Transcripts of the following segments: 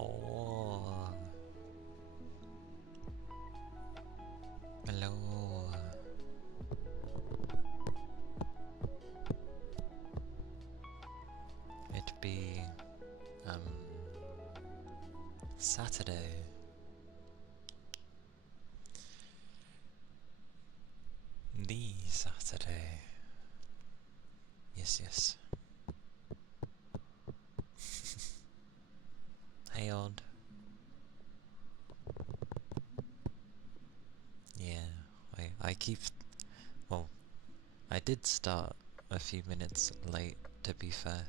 Oh, hello. It be Saturday. The Saturday. Yes, yes. Hey, Odd. Yeah, I keep. Well, I did start a few minutes late, to be fair.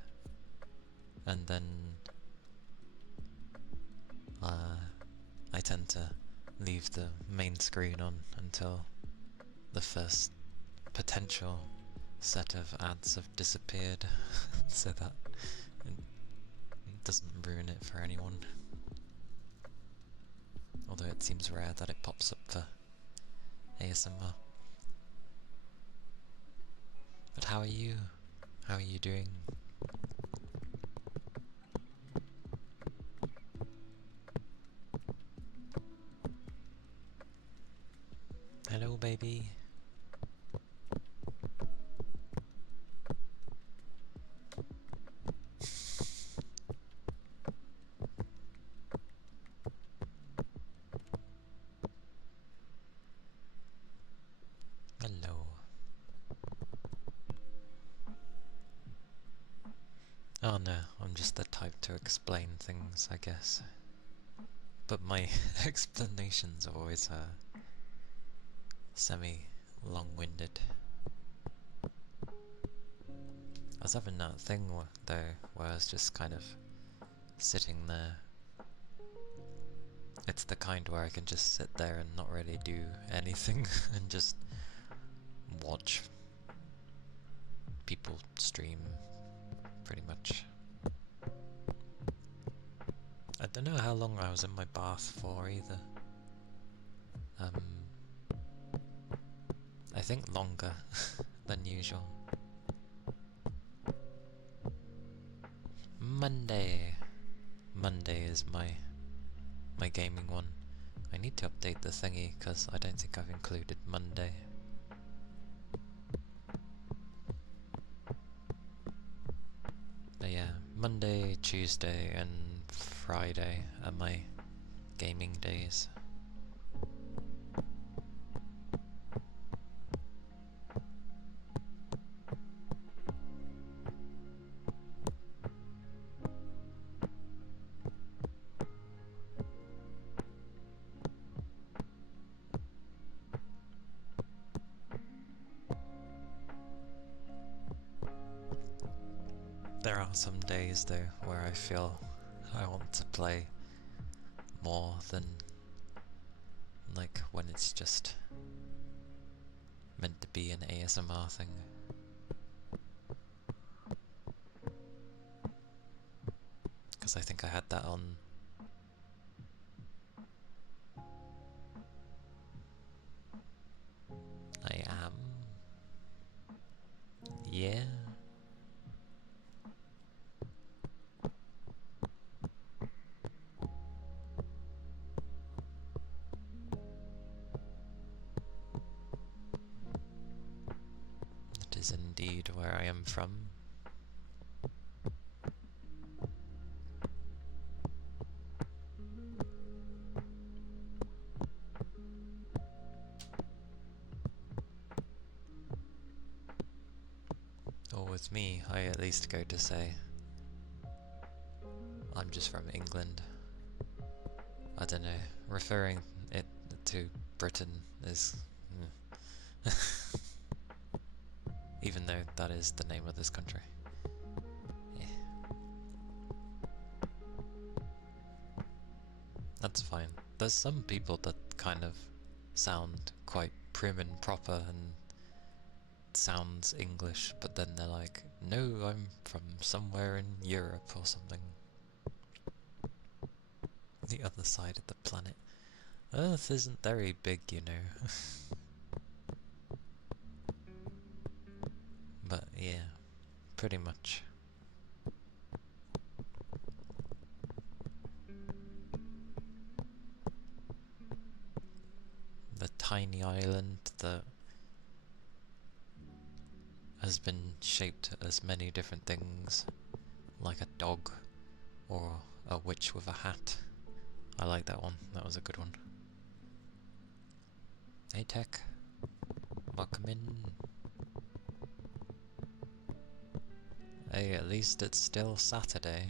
And then I tend to leave the main screen on until the first potential set of ads have disappeared so that it doesn't ruin it for anyone. Although it seems rare that it pops up for ASMR. But how are you? How are you doing? Hello, baby. Hello. Oh no, I'm just the type to explain things, I guess. But my explanations are always semi-long-winded. I was having that thing though, where I was just kind of sitting there. It's the kind where I can just sit there and not really do anything and just watch people stream, pretty much. I don't know how long I was in my bath for either. I think longer than usual. Monday is my gaming one. I need to update the thingy because I don't think I've included Monday. But yeah, Monday, Tuesday and Friday are my gaming days. There are some days though where I feel I want to play more than like when it's just meant to be an ASMR thing. Because I think I had that on I am. Yeah. It is indeed. indeed where I am from. Or with me, I at least go to say, I'm just from England. I don't know, referring it to Britain is... even though that is the name of this country. Yeah. That's fine. There's some people that kind of sound quite prim and proper and sounds English, but then they're like, no, I'm from somewhere in Europe or something. The other side of the planet. Earth isn't very big, you know. But yeah, pretty much. The tiny island that has been shaped as many different things, like a dog or a witch with a hat. I like that one, that was a good one. Hey Tech, welcome in. Hey, at least it's still Saturday.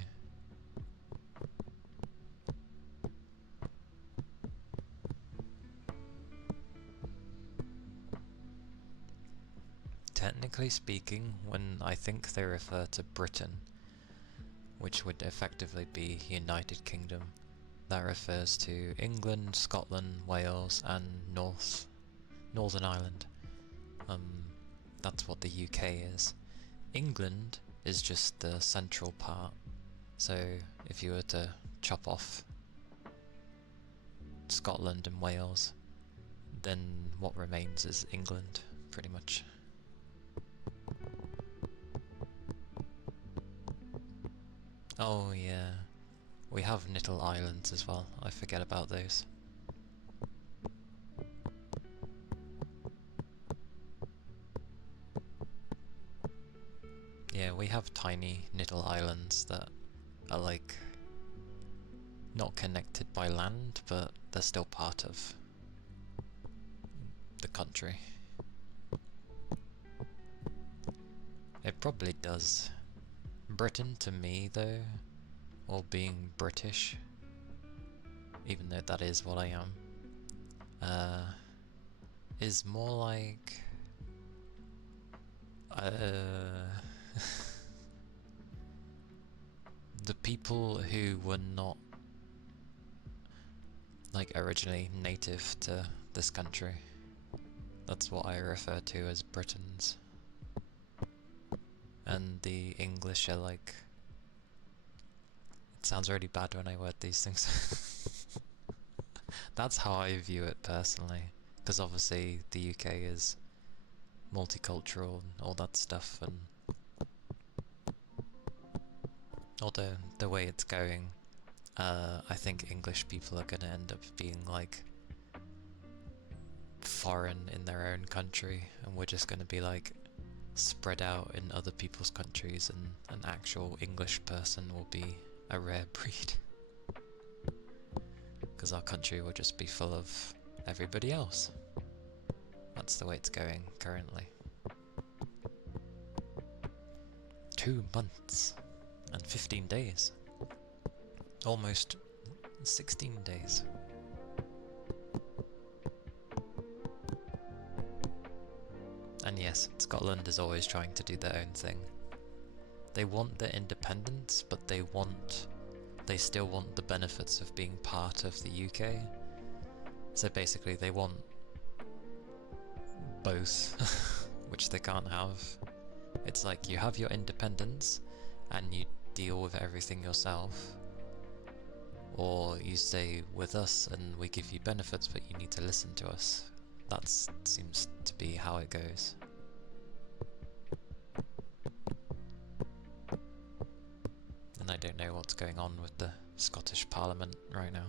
Technically speaking, when I think they refer to Britain, which would effectively be United Kingdom, that refers to England, Scotland, Wales and Northern Ireland. That's what the UK is. England is just the central part, so if you were to chop off Scotland and Wales, then what remains is England, pretty much. Oh yeah, we have little islands as well, I forget about those. Yeah, we have tiny little islands that are like not connected by land, but they're still part of the country. It probably does. Britain to me though, or being British, even though that is what I am, is more like the people who were not like originally native to this country. That's what I refer to as Britons. And the English are like... It sounds really bad when I word these things. That's how I view it personally, because obviously the UK is multicultural and all that stuff, and although the way it's going, I think English people are going to end up being like foreign in their own country, and we're just going to be like spread out in other people's countries, and an actual English person will be a rare breed. Because our country will just be full of everybody else. That's the way it's going currently. 2 months and 15 days. Almost 16 days. And yes, Scotland is always trying to do their own thing. They want their independence, but they still want the benefits of being part of the UK. So basically they want both, which they can't have. It's like you have your independence and you deal with everything yourself, or you stay with us and we give you benefits but you need to listen to us. That seems to be how it goes. And I don't know what's going on with the Scottish Parliament right now.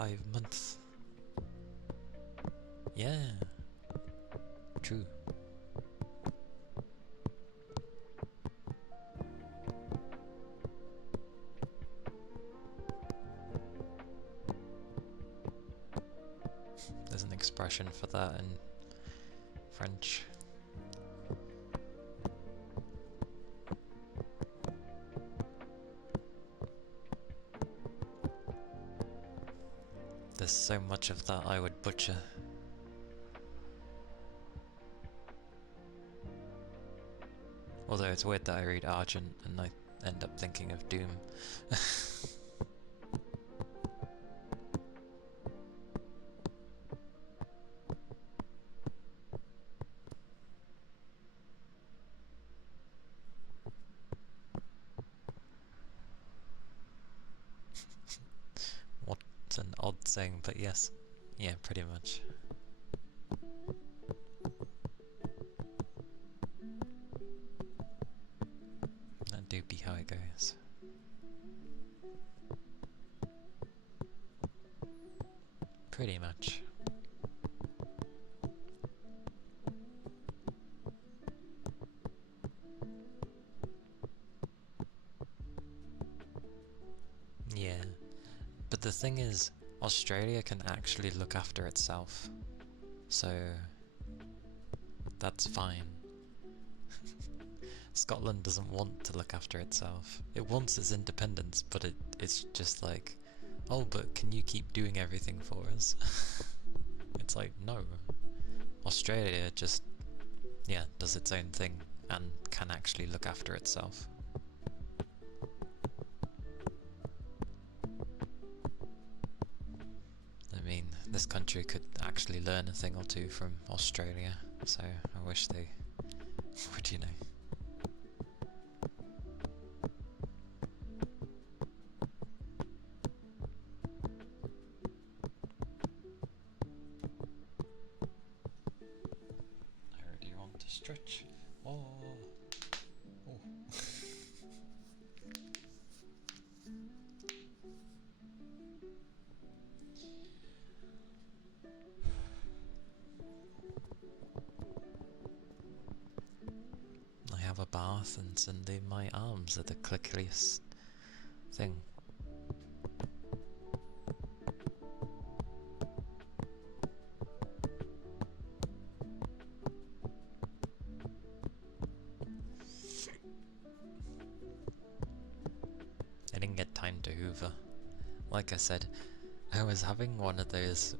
5 months. Yeah. True. There's an expression for that in French. There's so much of that I would butcher. Although it's weird that I read Argent and I end up thinking of Doom. What's an odd saying, but yes. Yeah, pretty much. That do be how it goes. Pretty much. Yeah. But the thing is, Australia can actually look after itself. So that's fine. Scotland doesn't want to look after itself. It wants its independence, but it's just like, oh, but can you keep doing everything for us? It's like, no. Australia just, yeah, does its own thing and can actually look after itself. I mean, this country could actually learn a thing or two from Australia, so I wish they would, you know. I already want to stretch. Oh. Oh. I have a bath and suddenly my arms are the clickliest thing. I didn't get time to hoover. Like I said, I was having one of those,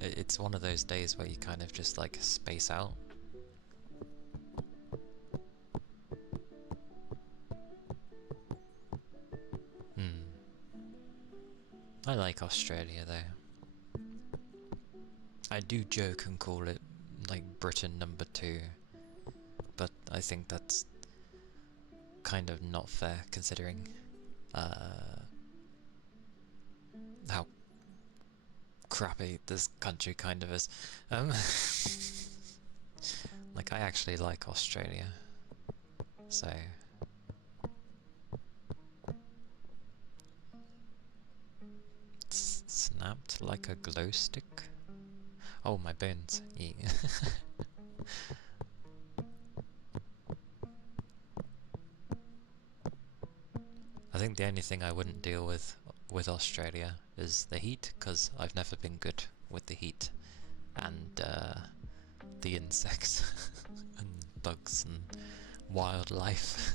it's one of those days where you kind of just like space out. I like Australia though. I do joke and call it like Britain number 2, but I think that's kind of not fair considering how crappy this country kind of is. Like, I actually like Australia, so it's snapped like a glow stick. Oh, my bones. Yeah. I think the only thing I wouldn't deal with Australia is the heat, because I've never been good with the heat, and the insects and bugs and wildlife.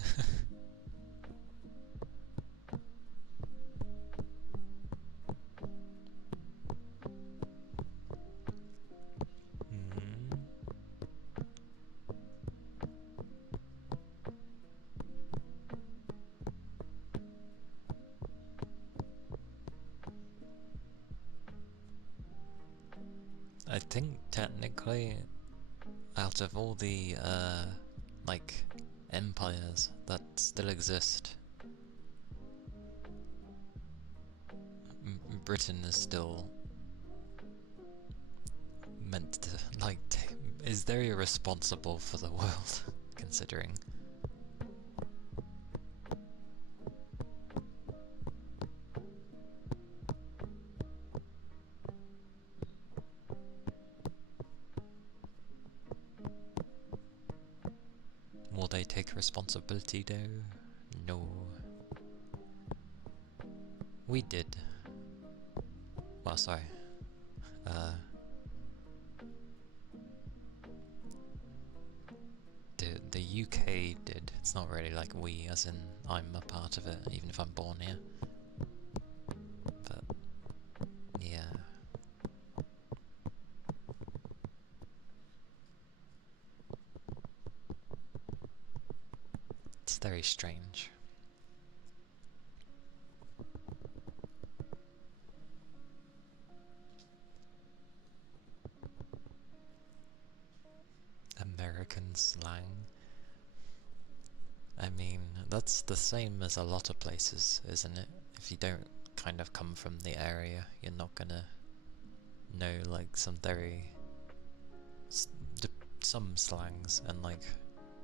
I think technically, out of all the like empires that still exist, Britain is still meant to like is very responsible for the world, considering. they take responsibility though? No. We did. Well, sorry. The UK did. It's not really like we, as in I'm a part of it, even if I'm born here. But yeah. It's very strange. American slang. I mean, that's the same as a lot of places, isn't it? If you don't kind of come from the area, you're not gonna know like some some slangs, and like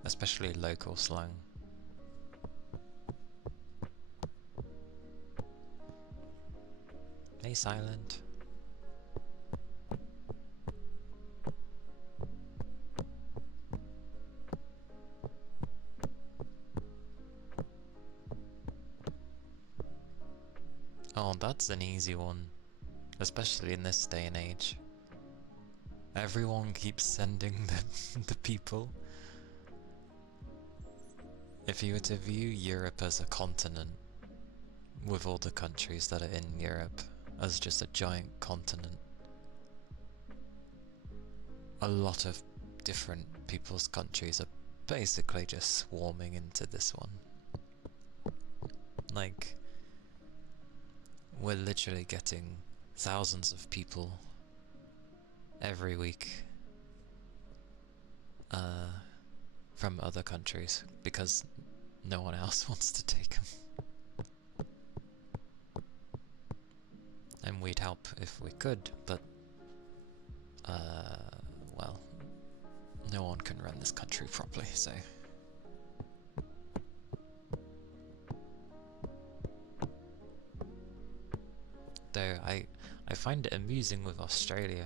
especially local slang. Hey, Silent. Oh, that's an easy one, especially in this day and age. Everyone keeps sending the people. If you were to view Europe as a continent, with all the countries that are in Europe as just a giant continent, a lot of different people's countries are basically just swarming into this one. Like, we're literally getting thousands of people every week from other countries because no one else wants to take them. And we'd help if we could, but well, no one can run this country properly, so. Though I find it amusing with Australia,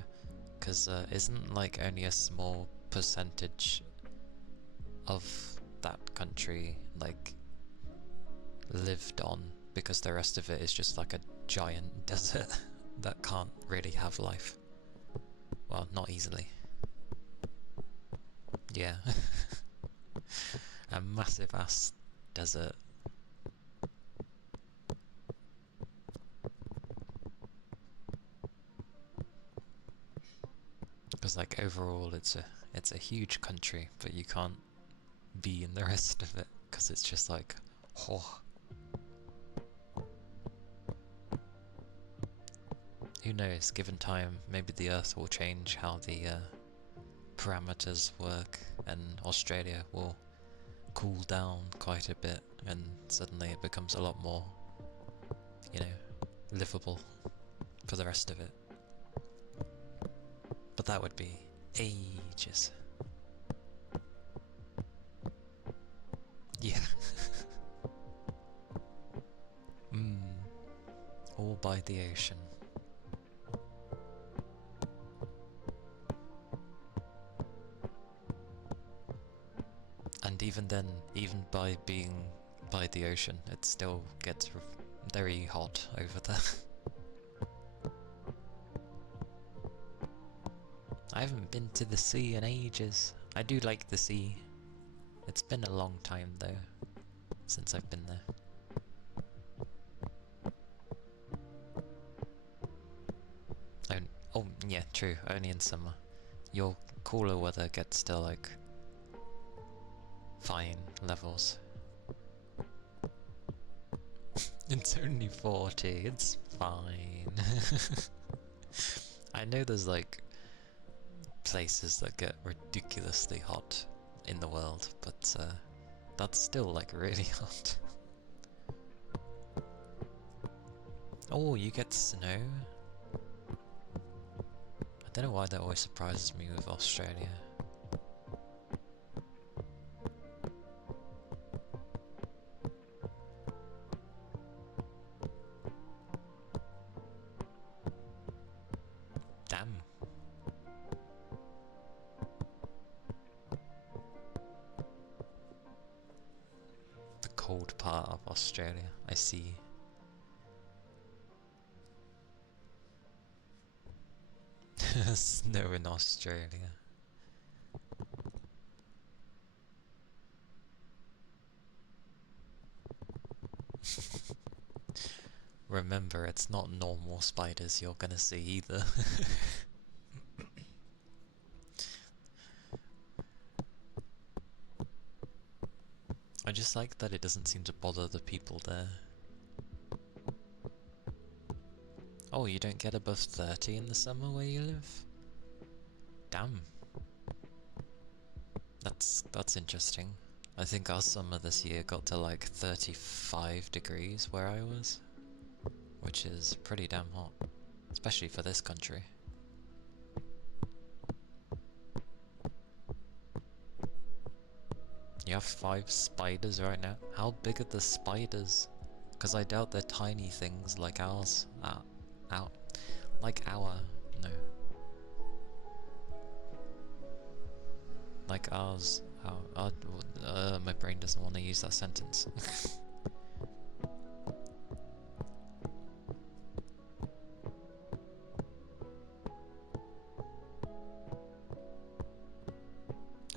because isn't like only a small percentage of that country like lived on, because the rest of it is just like a giant desert that can't really have life. Well, not easily. Yeah. A massive ass desert. Because like overall it's a huge country, but you can't be in the rest of it because it's just like, oh. Who knows, given time, maybe the Earth will change how the parameters work, and Australia will cool down quite a bit, and suddenly it becomes a lot more, you know, livable for the rest of it. But that would be ages. Yeah. All by the ocean. And even then, even by being by the ocean, it still gets very hot over there. I haven't been to the sea in ages. I do like the sea. It's been a long time though, since I've been there. Oh, yeah, true, only in summer. Your cooler weather gets to like fine levels. It's only 40, it's fine. I know there's like places that get ridiculously hot in the world, but that's still like really hot. Oh, you get snow? I don't know why that always surprises me with Australia. Damn. cold part of Australia. I see. Snow in Australia. Remember, it's not normal spiders you're gonna see either. I just like that it doesn't seem to bother the people there. Oh, you don't get above 30 in the summer where you live? Damn. That's interesting. I think our summer this year got to like 35 degrees where I was, which is pretty damn hot, especially for this country. You have 5 spiders right now? How big are the spiders? Because I doubt they're tiny things like ours. No. Like ours. My brain doesn't want to use that sentence.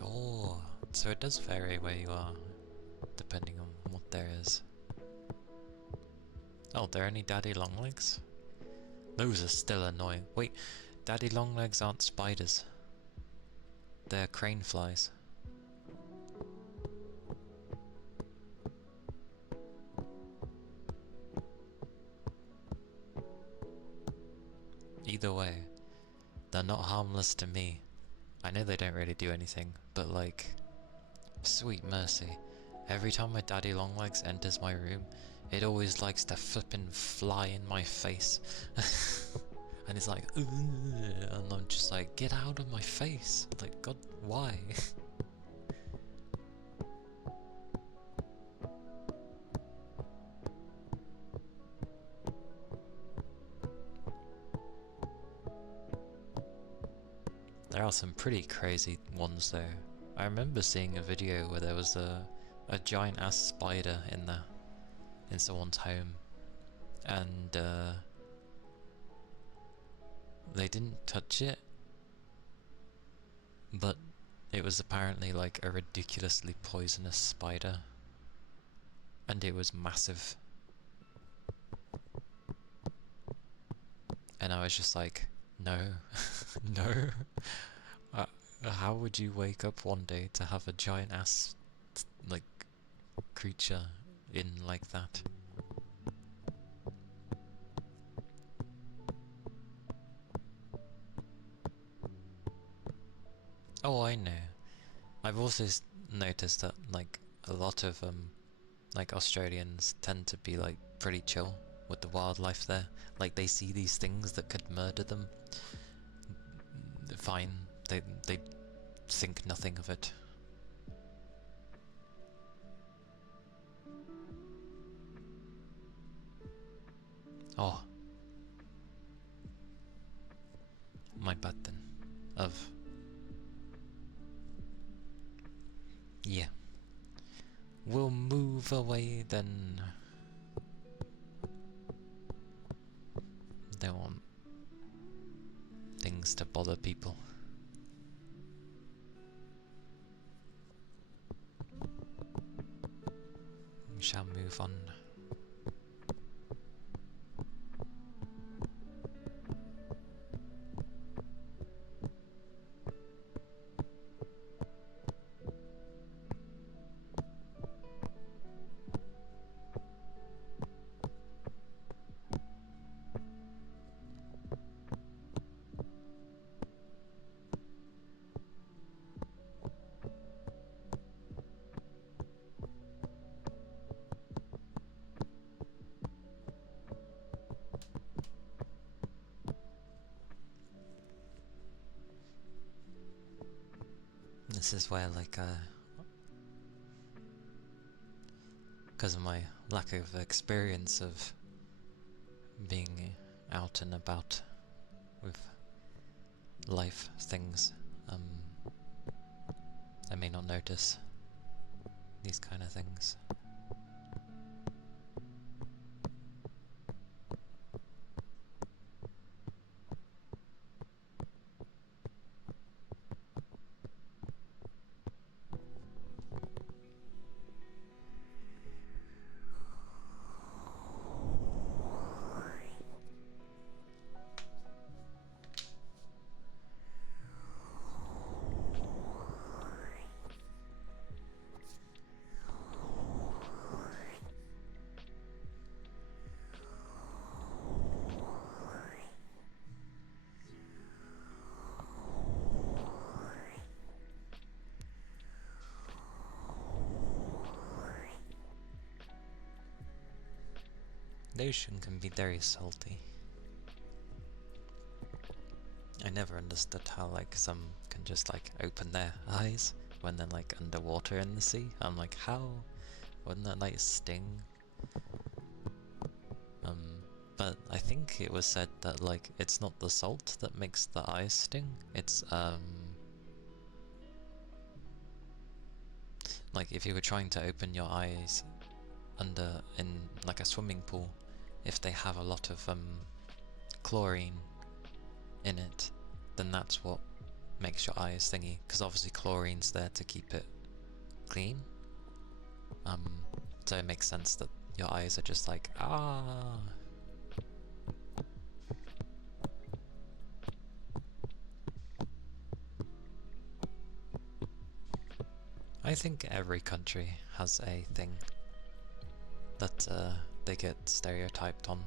Oh, so it does vary where you are, depending on what there is. Oh, there are any daddy longlegs? Those are still annoying. Wait, daddy longlegs aren't spiders. They're crane flies. Either way, they're not harmless to me. I know they don't really do anything, but like, sweet mercy. Every time my daddy longlegs enters my room, it always likes to flippin' fly in my face. And it's like, ugh, and I'm just like, get out of my face. Like, God, why? There are some pretty crazy ones though. I remember seeing a video where there was a giant ass spider in someone's home, and they didn't touch it, but it was apparently like a ridiculously poisonous spider, and it was massive. And I was just like, no, no. How would you wake up one day to have a giant ass, like, creature in like that? Oh, I know. I've also noticed that, like, a lot of, like, Australians tend to be, like, pretty chill with the wildlife there. Like, they see these things that could murder them. Fine. They think nothing of it. Oh. My button. Yeah. We'll move away then. Don't want things to bother people. We shall move on. This is where, like, because of my lack of experience of being out and about with life things, I may not notice these kind of things. The ocean can be very salty. I never understood how like some can just like open their eyes when they're like underwater in the sea. I'm like, how? Wouldn't that like sting? But I think it was said that like it's not the salt that makes the eyes sting. It's like if you were trying to open your eyes in like a swimming pool, if they have a lot of chlorine in it, then that's what makes your eyes thingy, because obviously chlorine's there to keep it clean. So it makes sense that your eyes are just like, ah. I think every country has a thing that they get stereotyped on.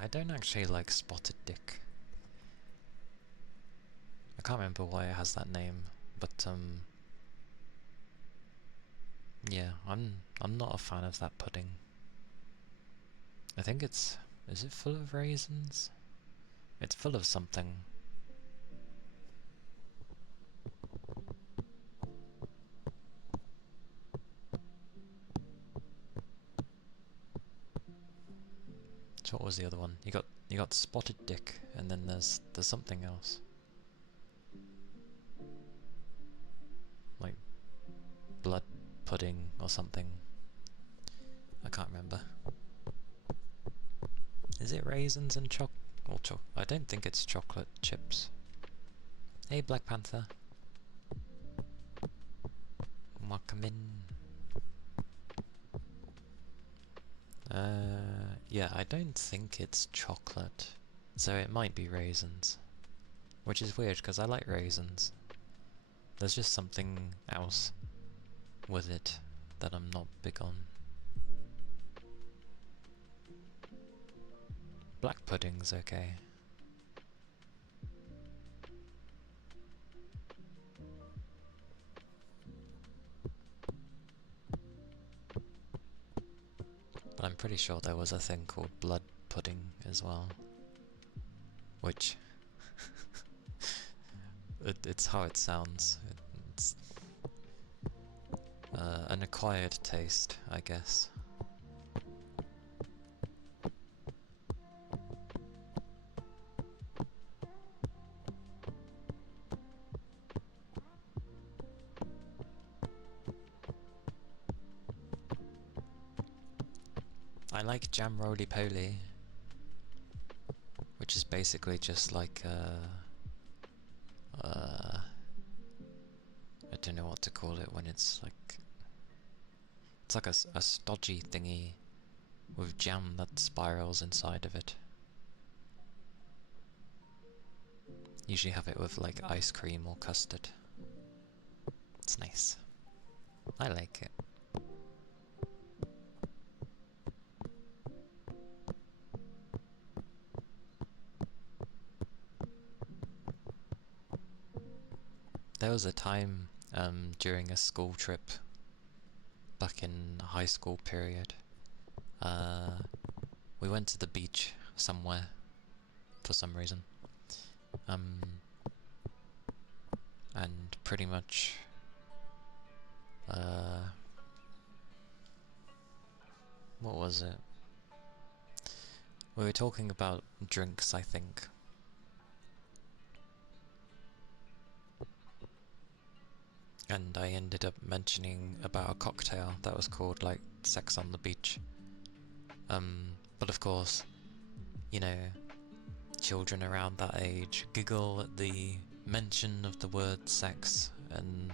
I don't actually like spotted dick. I can't remember why it has that name, but yeah, I'm not a fan of that pudding. I think is it full of raisins? It's full of something. So what was the other one? You got spotted dick, and then there's something else. Like blood pudding or something. I can't remember. Is it raisins and I don't think it's chocolate chips. Hey Black Panther. Welcome in. Yeah, I don't think it's chocolate, so it might be raisins. Which is weird, because I like raisins. There's just something else with it that I'm not big on. Black pudding's okay. But I'm pretty sure there was a thing called blood pudding as well. Which... it's how it sounds. It's an acquired taste, I guess. I like jam roly-poly, which is basically just like I don't know what to call it when it's like a stodgy thingy with jam that spirals inside of it. Usually have it with like ice cream or custard. It's nice. I like it. There was a time during a school trip back in high school period. We went to the beach somewhere for some reason. And pretty much what was it? We were talking about drinks, I think. And I ended up mentioning about a cocktail that was called like Sex on the Beach. But of course, you know, children around that age giggle at the mention of the word sex, and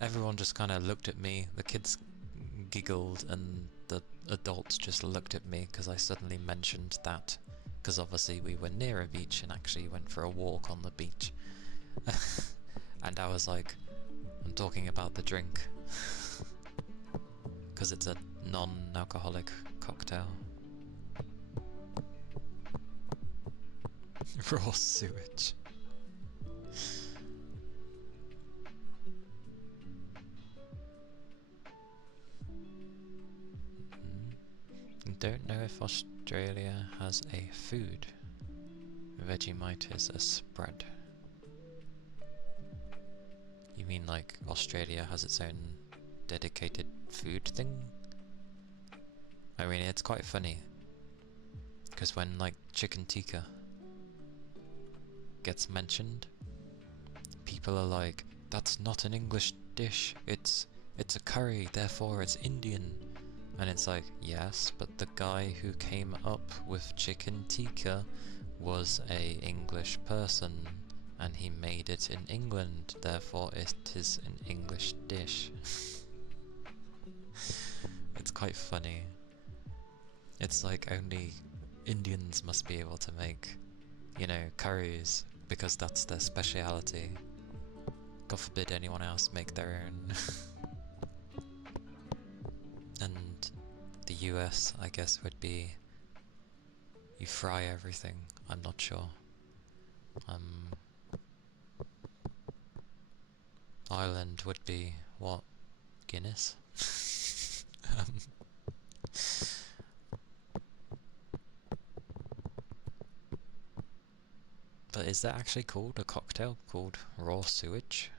everyone just kind of looked at me. The kids giggled and the adults just looked at me because I suddenly mentioned that, because obviously we were near a beach and actually went for a walk on the beach. And I was like, I'm talking about the drink, because it's a non-alcoholic cocktail. Raw sewage. Don't know if Australia has a food. Vegemite is a spread. You mean like Australia has its own dedicated food thing? I mean, it's quite funny, because when like chicken tikka gets mentioned, people are like, that's not an English dish, it's a curry, therefore it's Indian. And it's like, yes, but the guy who came up with chicken tikka was a English person, and he made it in England, therefore it is an English dish. It's quite funny. It's like only Indians must be able to make, you know, curries, because that's their speciality. God forbid anyone else make their own. And the US, I guess, would be you fry everything. I'm not sure. Ireland would be what? Guinness? But is that actually called a cocktail called raw sewage?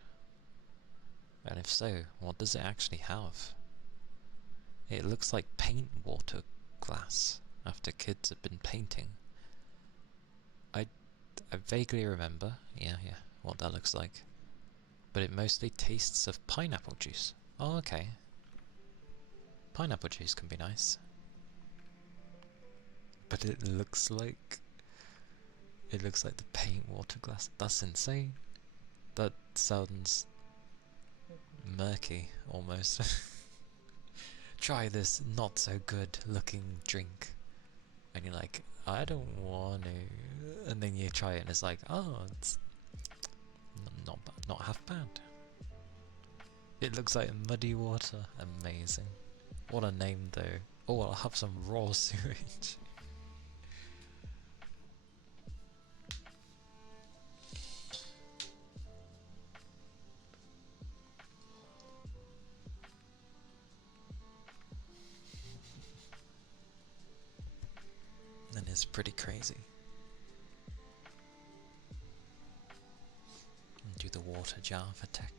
And if so, what does it actually have? It looks like paint water glass after kids have been painting. I vaguely remember, yeah, what that looks like. But it mostly tastes of pineapple juice. Oh, okay. Pineapple juice can be nice. But it looks like the paint water glass. That's insane. That sounds murky, almost. Try this not so good looking drink. And you're like, I don't want to. And then you try it and it's like, oh, it's not half bad. It looks like muddy water. Amazing. What a name though. Oh, I'll have some raw sewage. And it's pretty crazy. And do the water jar for tech.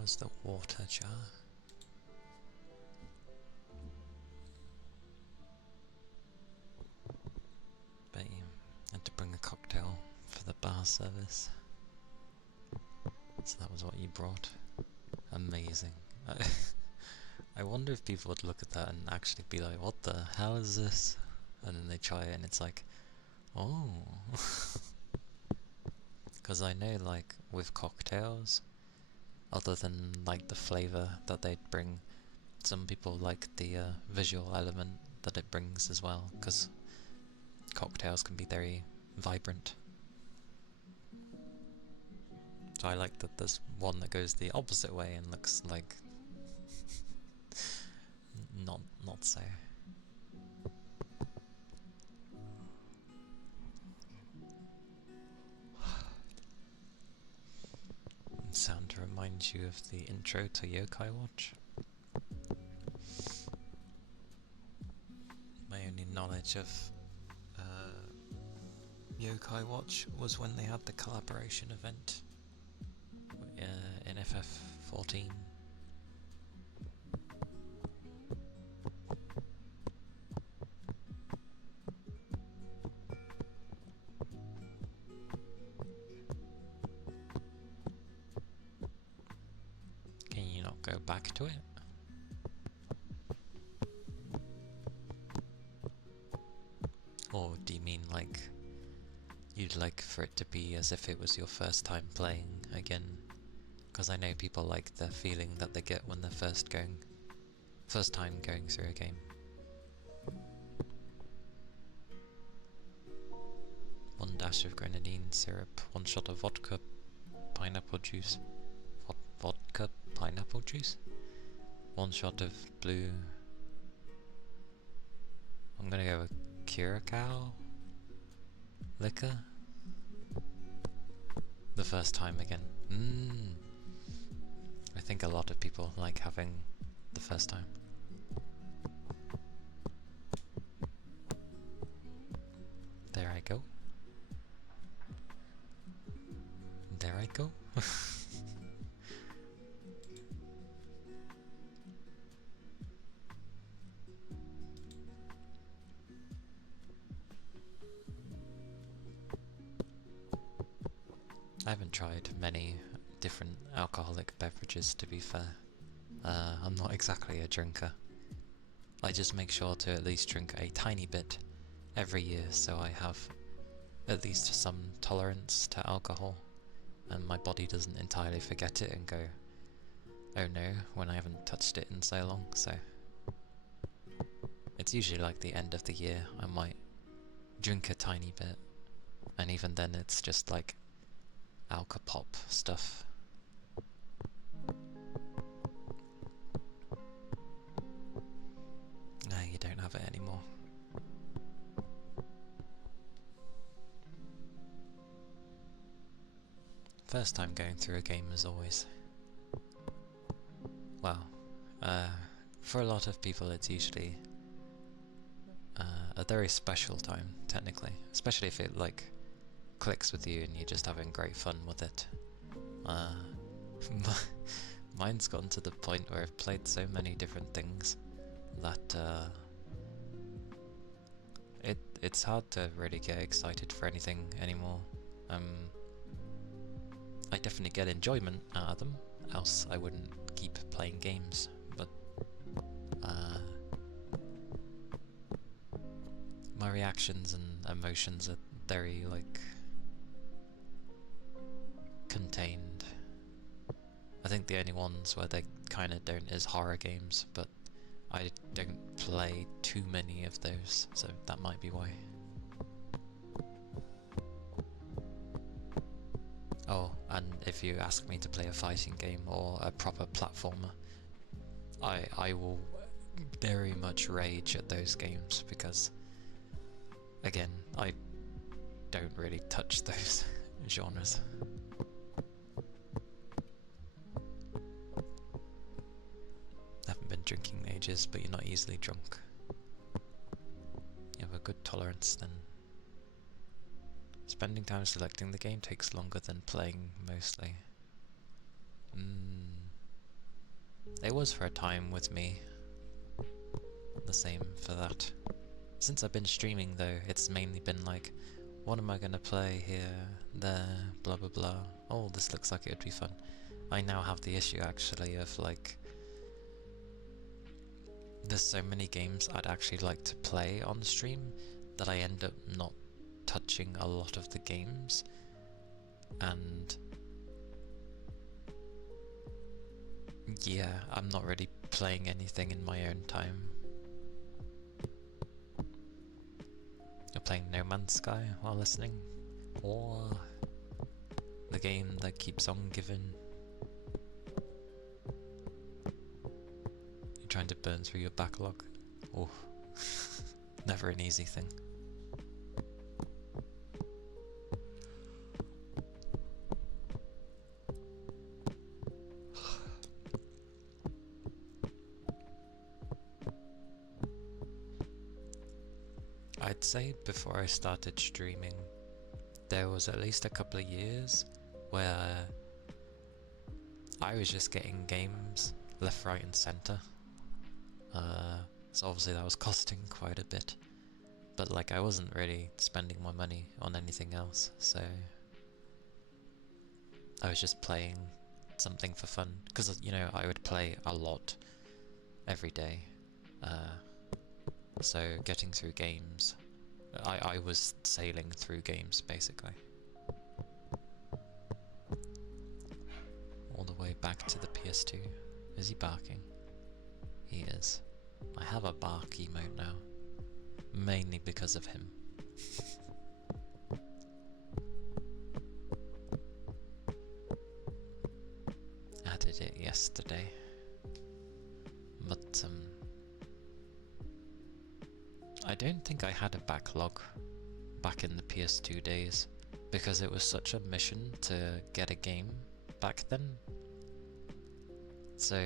was the water jar? Bet you had to bring a cocktail for the bar service. So that was what you brought. Amazing. I wonder if people would look at that and actually be like, what the hell is this? And then they try it and it's like, oh. Because I know, like, with cocktails, other than, like, the flavour that they'd bring, some people like the visual element that it brings as well, because cocktails can be very vibrant. So I like that there's one that goes the opposite way and looks like not so. Sound to remind you of the intro to Yokai Watch. My only knowledge of Yokai Watch was when they had the collaboration event in FF14. Can you not go back to it? Or do you mean like you'd like for it to be as if it was your first time playing again? Because I know people like the feeling that they get when they're first time going through a game. One dash of grenadine syrup, one shot of vodka, pineapple juice. Vodka, pineapple juice? One shot of blue. I'm gonna go with Curacao liquor. The first time again. I think a lot of people like having the first time. There I go. There I go. I haven't tried many different alcoholic beverages, to be fair. I'm not exactly a drinker. I just make sure to at least drink a tiny bit every year so I have at least some tolerance to alcohol and my body doesn't entirely forget it and go, oh no, when I haven't touched it in so long. So it's usually like the end of the year I might drink a tiny bit, and even then it's just like alcopop stuff. No, you don't have it anymore. First time going through a game as always. Well, for a lot of people it's usually a very special time, technically. Especially if it like clicks with you and you're just having great fun with it. Mine's gotten to the point where I've played so many different things that it's hard to really get excited for anything anymore. I definitely get enjoyment out of them, else I wouldn't keep playing games, but my reactions and emotions are very like contained. I think the only ones where they kinda don't is horror games, but I don't play too many of those, so that might be why. Oh, and if you ask me to play a fighting game or a proper platformer, I will very much rage at those games because, again, I don't really touch those genres. Haven't been drinking in ages, but you're not easily drunk. You have a good tolerance then. Spending time selecting the game takes longer than playing mostly. It was for a time with me. The same for that. Since I've been streaming though, it's mainly been like, what am I gonna play here, there, blah blah blah. Oh, this looks like it would be fun. I now have the issue actually of like, there's so many games I'd actually like to play on stream that I end up not touching a lot of the games, and yeah, I'm not really playing anything in my own time. You're playing No Man's Sky while listening? Or the game that keeps on giving? You're trying to burn through your backlog? Oh, never an easy thing. I'd say before I started streaming, there was at least a couple of years where I was just getting games left, right and centre. So obviously that was costing quite a bit, but like I wasn't really spending my money on anything else, so I was just playing something for fun, because you know I would play a lot every day, so getting through games, I was sailing through games basically. All the way back to the PS2. Is he barking? He is. I have a bark emote now, mainly because of him. Added it yesterday, but I don't think I had a backlog back in the PS2 days, because it was such a mission to get a game back then. So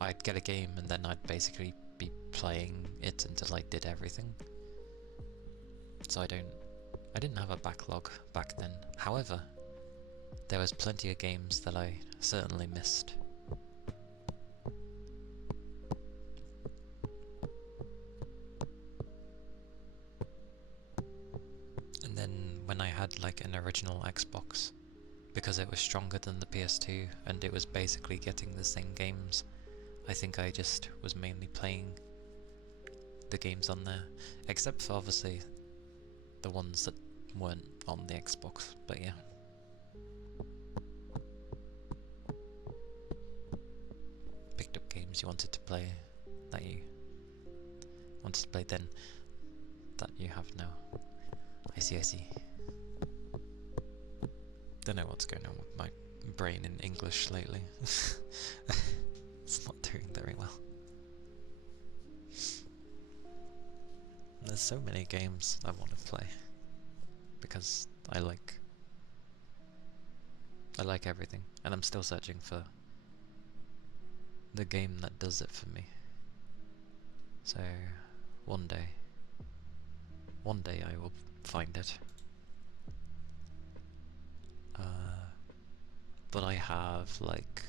I'd get a game and then I'd basically be playing it until I did everything. So I didn't have a backlog back then. However, there was plenty of games that I certainly missed. And then when I had like an original Xbox, because it was stronger than the PS2 and it was basically getting the same games, I think I just was mainly playing the games on there, except for obviously the ones that weren't on the Xbox, but yeah. Picked up games you wanted to play, that you wanted to play then, that you have now. I see. Don't know what's going on with my brain in English lately. It's not doing very well. There's so many games I want to play, because I like everything, and I'm still searching for the game that does it for me. So one day I will find it. But I have like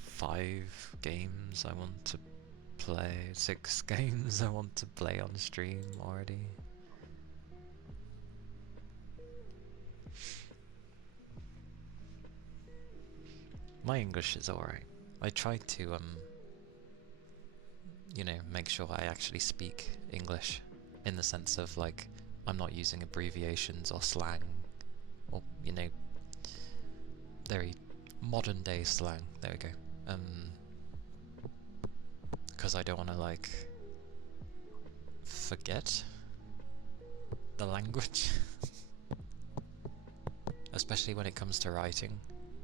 5 games I want to play, 6 games I want to play on stream already. My English is alright. I try to you know, make sure I actually speak English, in the sense of like I'm not using abbreviations or slang, or you know, very modern day slang. There we go. Because I don't want to like forget the language, especially when it comes to writing.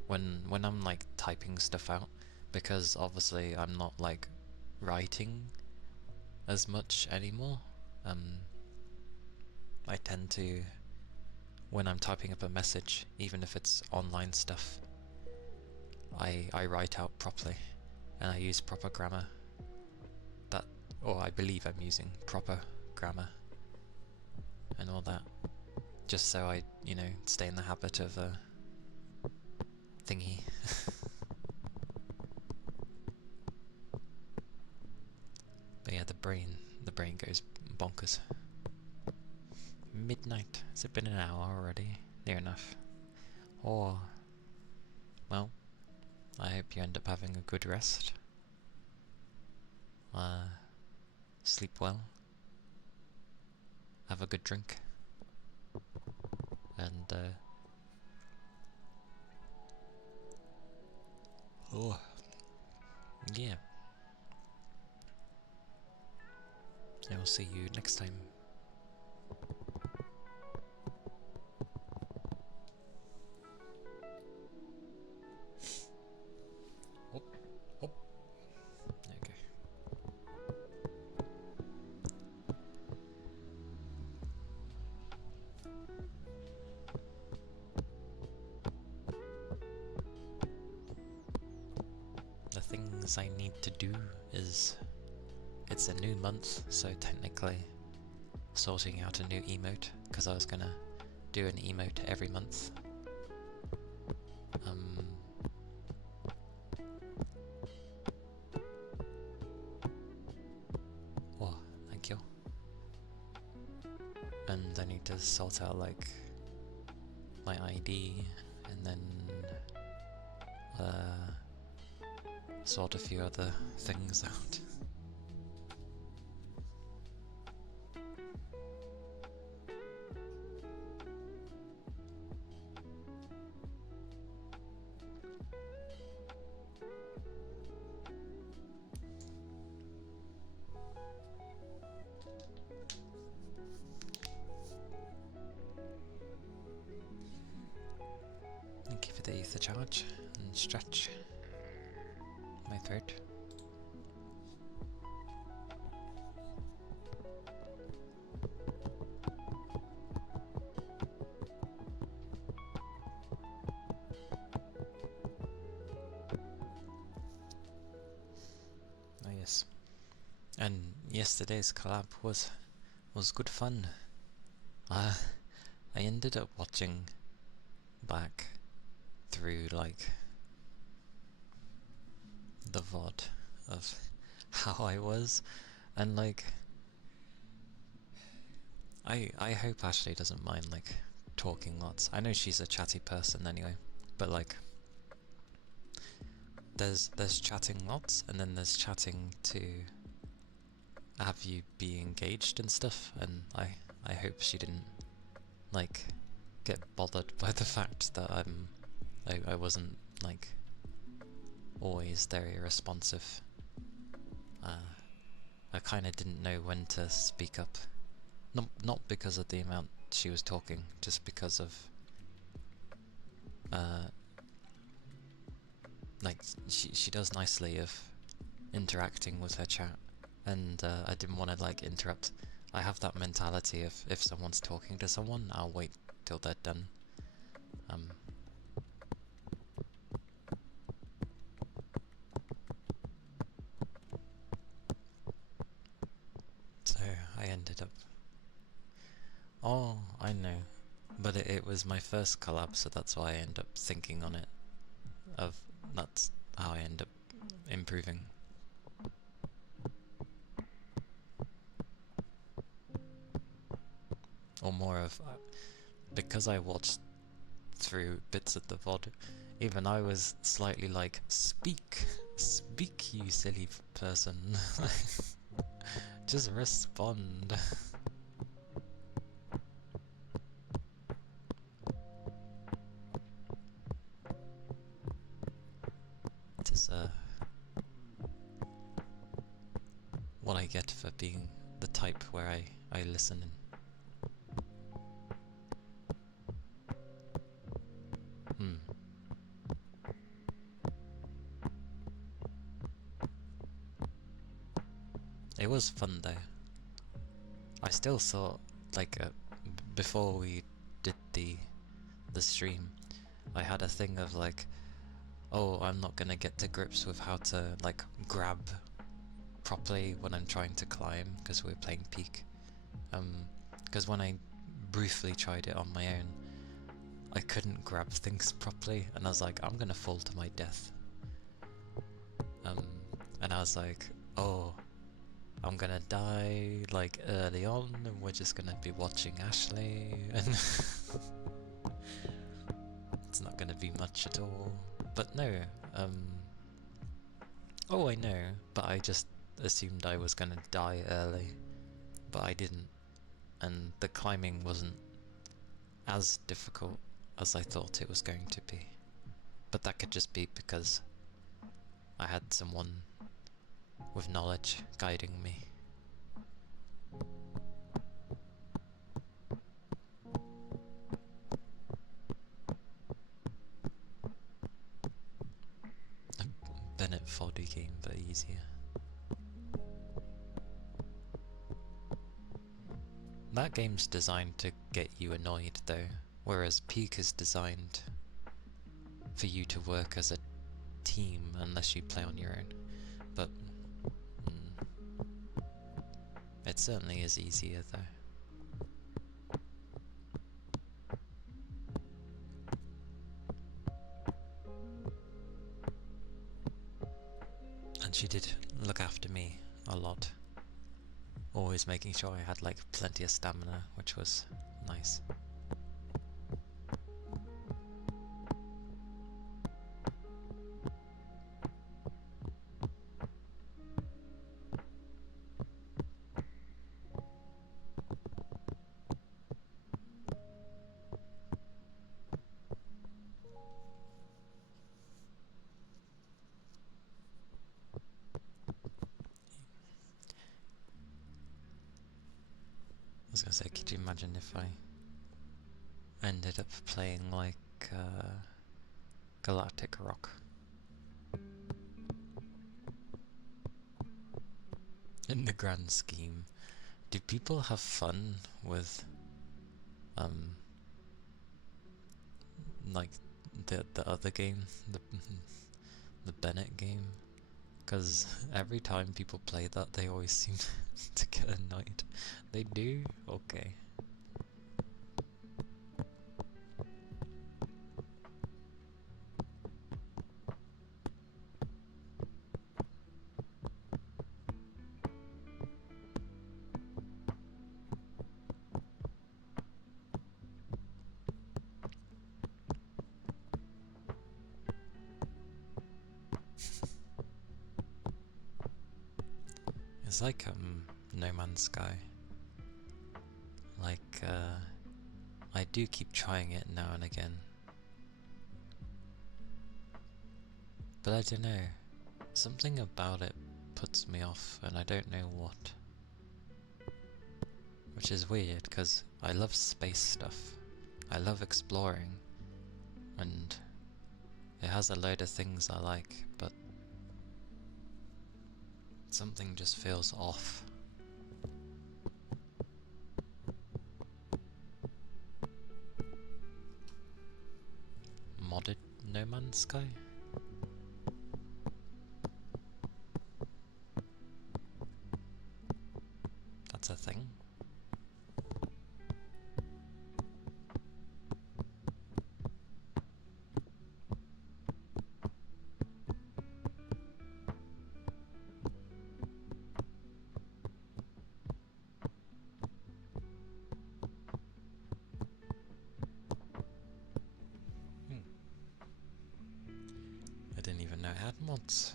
When I'm like typing stuff out, because obviously I'm not like writing as much anymore. I tend to, when I'm typing up a message, even if it's online stuff, I write out properly, and I use proper grammar. Or I believe I'm using proper grammar and all that, just so I, you know, stay in the habit of thingy. But yeah, the brain goes bonkers. Midnight. Has it been an hour already? Near enough. Or, well, I hope you end up having a good rest. Sleep well. Have a good drink. And, oh, yeah. I will see you next time. Hop, hop. There you go. The things I need to do is, it's a new month, so technically sorting out a new emote, because I was gonna do an emote every month. Oh, thank you. And I need to sort out like my ID, and then sort a few other things out. Thank you for the ether charge and stretch my throat. Oh yes. And yesterday's collab was good fun. I ended up watching back through like the VOD of how I was, and like I hope Ashley doesn't mind like talking lots. I know she's a chatty person anyway, but like there's chatting lots, and then there's chatting to have you be engaged and stuff, and I hope she didn't like get bothered by the fact that I wasn't like always very responsive. I kind of didn't know when to speak up, not because of the amount she was talking, just because of like she does nicely of interacting with her chat, and I didn't want to like interrupt. I have that mentality of if someone's talking to someone, I'll wait till they're done. So I ended up... Oh, I know. But it was my first collab, so that's why I end up thinking on it. That's how I end up improving. Or more of... because I watched through bits of the VOD, even I was slightly like, speak, you silly person. Just respond. It is what I get for being the type where I listen in. It was fun though. I still thought, like, before we did the stream, I had a thing of like, oh, I'm not gonna get to grips with how to like grab properly when I'm trying to climb, because we're playing Peak. Because when I briefly tried it on my own, I couldn't grab things properly, and I was like, I'm gonna fall to my death. And I was like, oh, I'm gonna die like early on, and we're just gonna be watching Ashley, and it's not gonna be much at all. But no, oh, I know, but I just assumed I was gonna die early, but I didn't, and the climbing wasn't as difficult as I thought it was going to be. But that could just be because I had someone with knowledge guiding me. A Bennett Foddy game, but easier. That game's designed to get you annoyed though, whereas Peak is designed for you to work as a team unless you play on your own. But it certainly is easier though. And she did look after me a lot, always making sure I had like plenty of stamina, which was nice. I was gonna say, could you imagine if I ended up playing like Galactic Rock? In the grand scheme, do people have fun with like the other game, the Bennett game? Because every time people play that, they always seem to get annoyed. They do? Okay. It's like No Man's Sky. Like I do keep trying it now and again, but I don't know, something about it puts me off and I don't know what. Which is weird because I love space stuff, I love exploring, and it has a load of things I like, but something just feels off. Modded No Man's Sky? That's a thing. I didn't even know it had mods.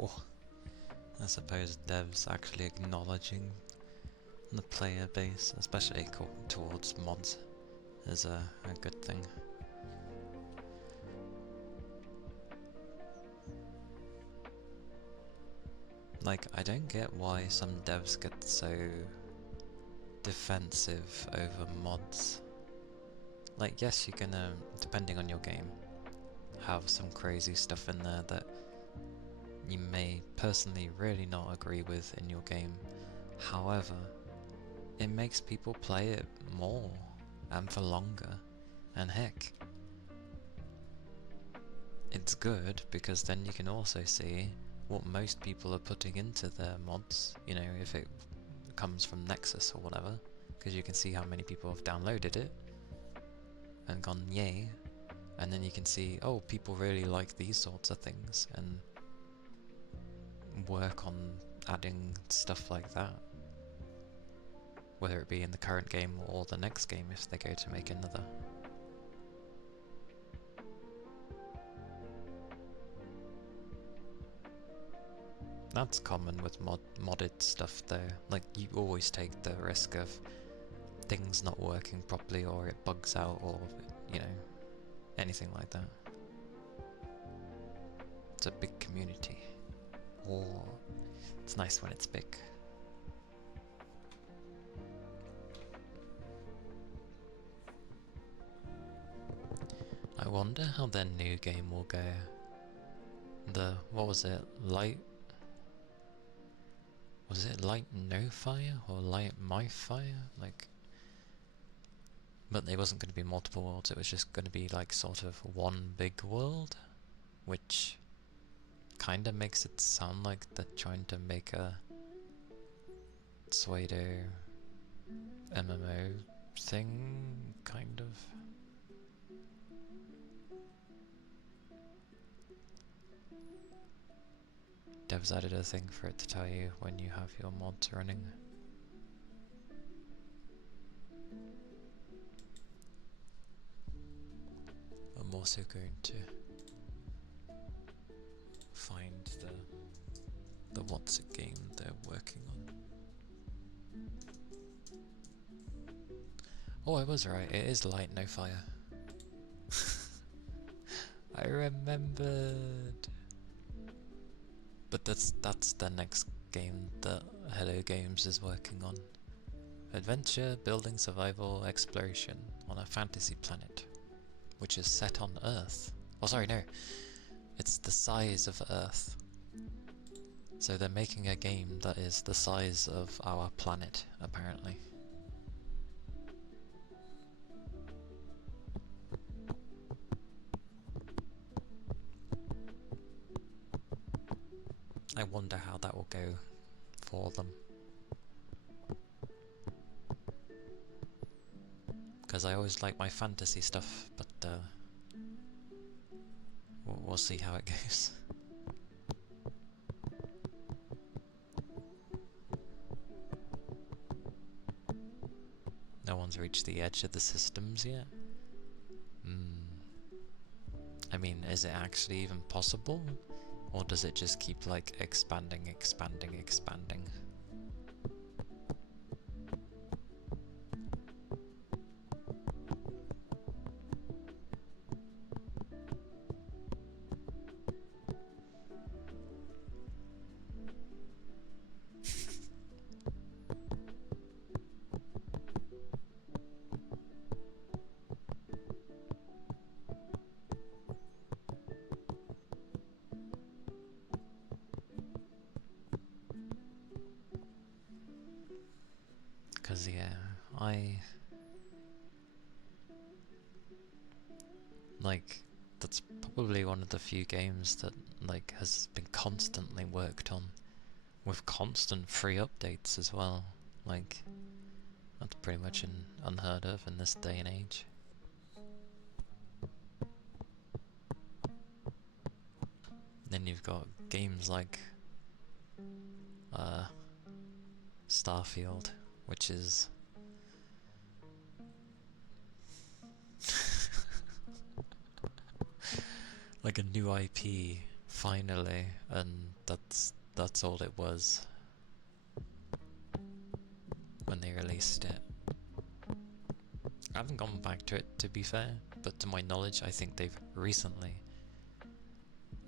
or I suppose devs actually acknowledging the player base, especially towards mods, is a good thing. Like, I don't get why some devs get so defensive over mods. Like, yes, you're gonna, depending on your game, have some crazy stuff in there that you may personally really not agree with in your game. However, it makes people play it more and for longer, and heck, it's good because then you can also see what most people are putting into their mods, you know, if it comes from Nexus or whatever, because you can see how many people have downloaded it and gone yay, and then you can see, oh, people really like these sorts of things, and work on adding stuff like that, whether it be in the current game or the next game if they go to make another. That's common with modded stuff though, like you always take the risk of things not working properly or it bugs out or, you know, anything like that. It's a big community. Or it's nice when it's big. I wonder how their new game will go. What was it, was it Light No Fire or Light My Fire? Like, but it wasn't going to be multiple worlds, it was just going to be like sort of one big world, which kinda makes it sound like they're trying to make a pseudo MMO thing, kind of. Devs added a thing for it to tell you when you have your mods running. I'm also going to find the what's it game they're working on. Oh, I was right, it is Light No Fire. I remembered. But that's the next game that Hello Games is working on. Adventure, building, survival, exploration on a fantasy planet, which is set on Earth. Oh, sorry, no. It's the size of Earth. So they're making a game that is the size of our planet, apparently. I wonder how that will go for them. Because I always like my fantasy stuff, but we'll see how it goes. No one's reached the edge of the systems yet? I mean, is it actually even possible? Or does it just keep, like, expanding, expanding, expanding? Because, yeah, like, that's probably one of the few games that, like, has been constantly worked on, with constant free updates as well. Like, that's pretty much unheard of in this day and age. Then you've got games like Starfield, which is like a new IP finally, and that's all it was when they released it. I haven't gone back to it, to be fair, but to my knowledge I think they've recently,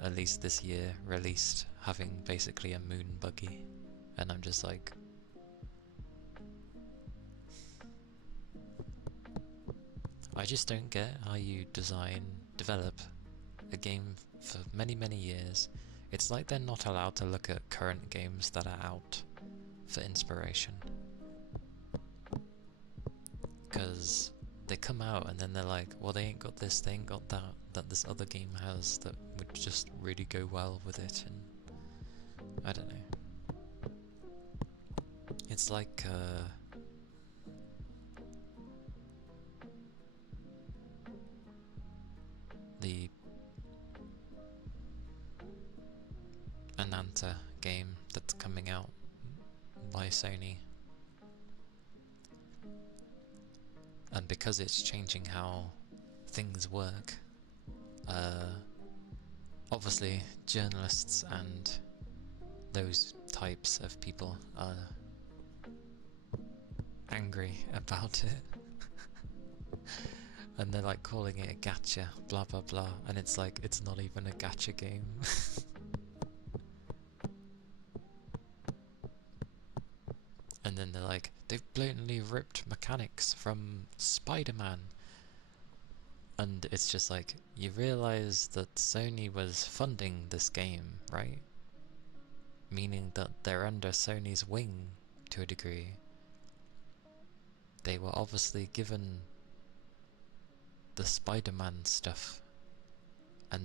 at least this year, released having basically a moon buggy, and I'm just like, I just don't get how you develop a game for many years. It's like they're not allowed to look at current games that are out for inspiration. Because they come out and then they're like, well, they ain't got this, they ain't got that this other game has that would just really go well with it, and I don't know. It's like the Ananta game that's coming out by Sony, and because it's changing how things work, obviously journalists and those types of people are angry about it. And they're like calling it a gacha, blah blah blah, and it's like, it's not even a gacha game. And then they're like, they've blatantly ripped mechanics from Spider-Man. And it's just like, you realise that Sony was funding this game, right? Meaning that they're under Sony's wing to a degree. They were obviously given the Spider-Man stuff and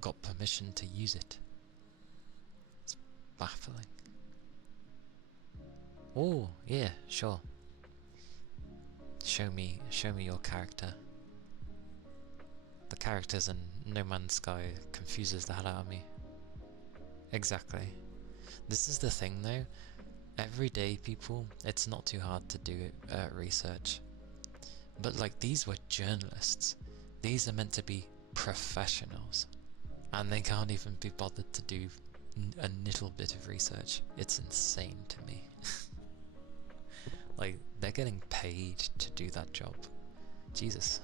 got permission to use it. It's baffling. Oh, yeah, sure. Show me your character. The characters in No Man's Sky confuses the hell out of me. Exactly. This is the thing though, everyday people, it's not too hard to do research. But like, these were journalists. These are meant to be professionals. And they can't even be bothered to do a little bit of research. It's insane to me. Like, they're getting paid to do that job. Jesus.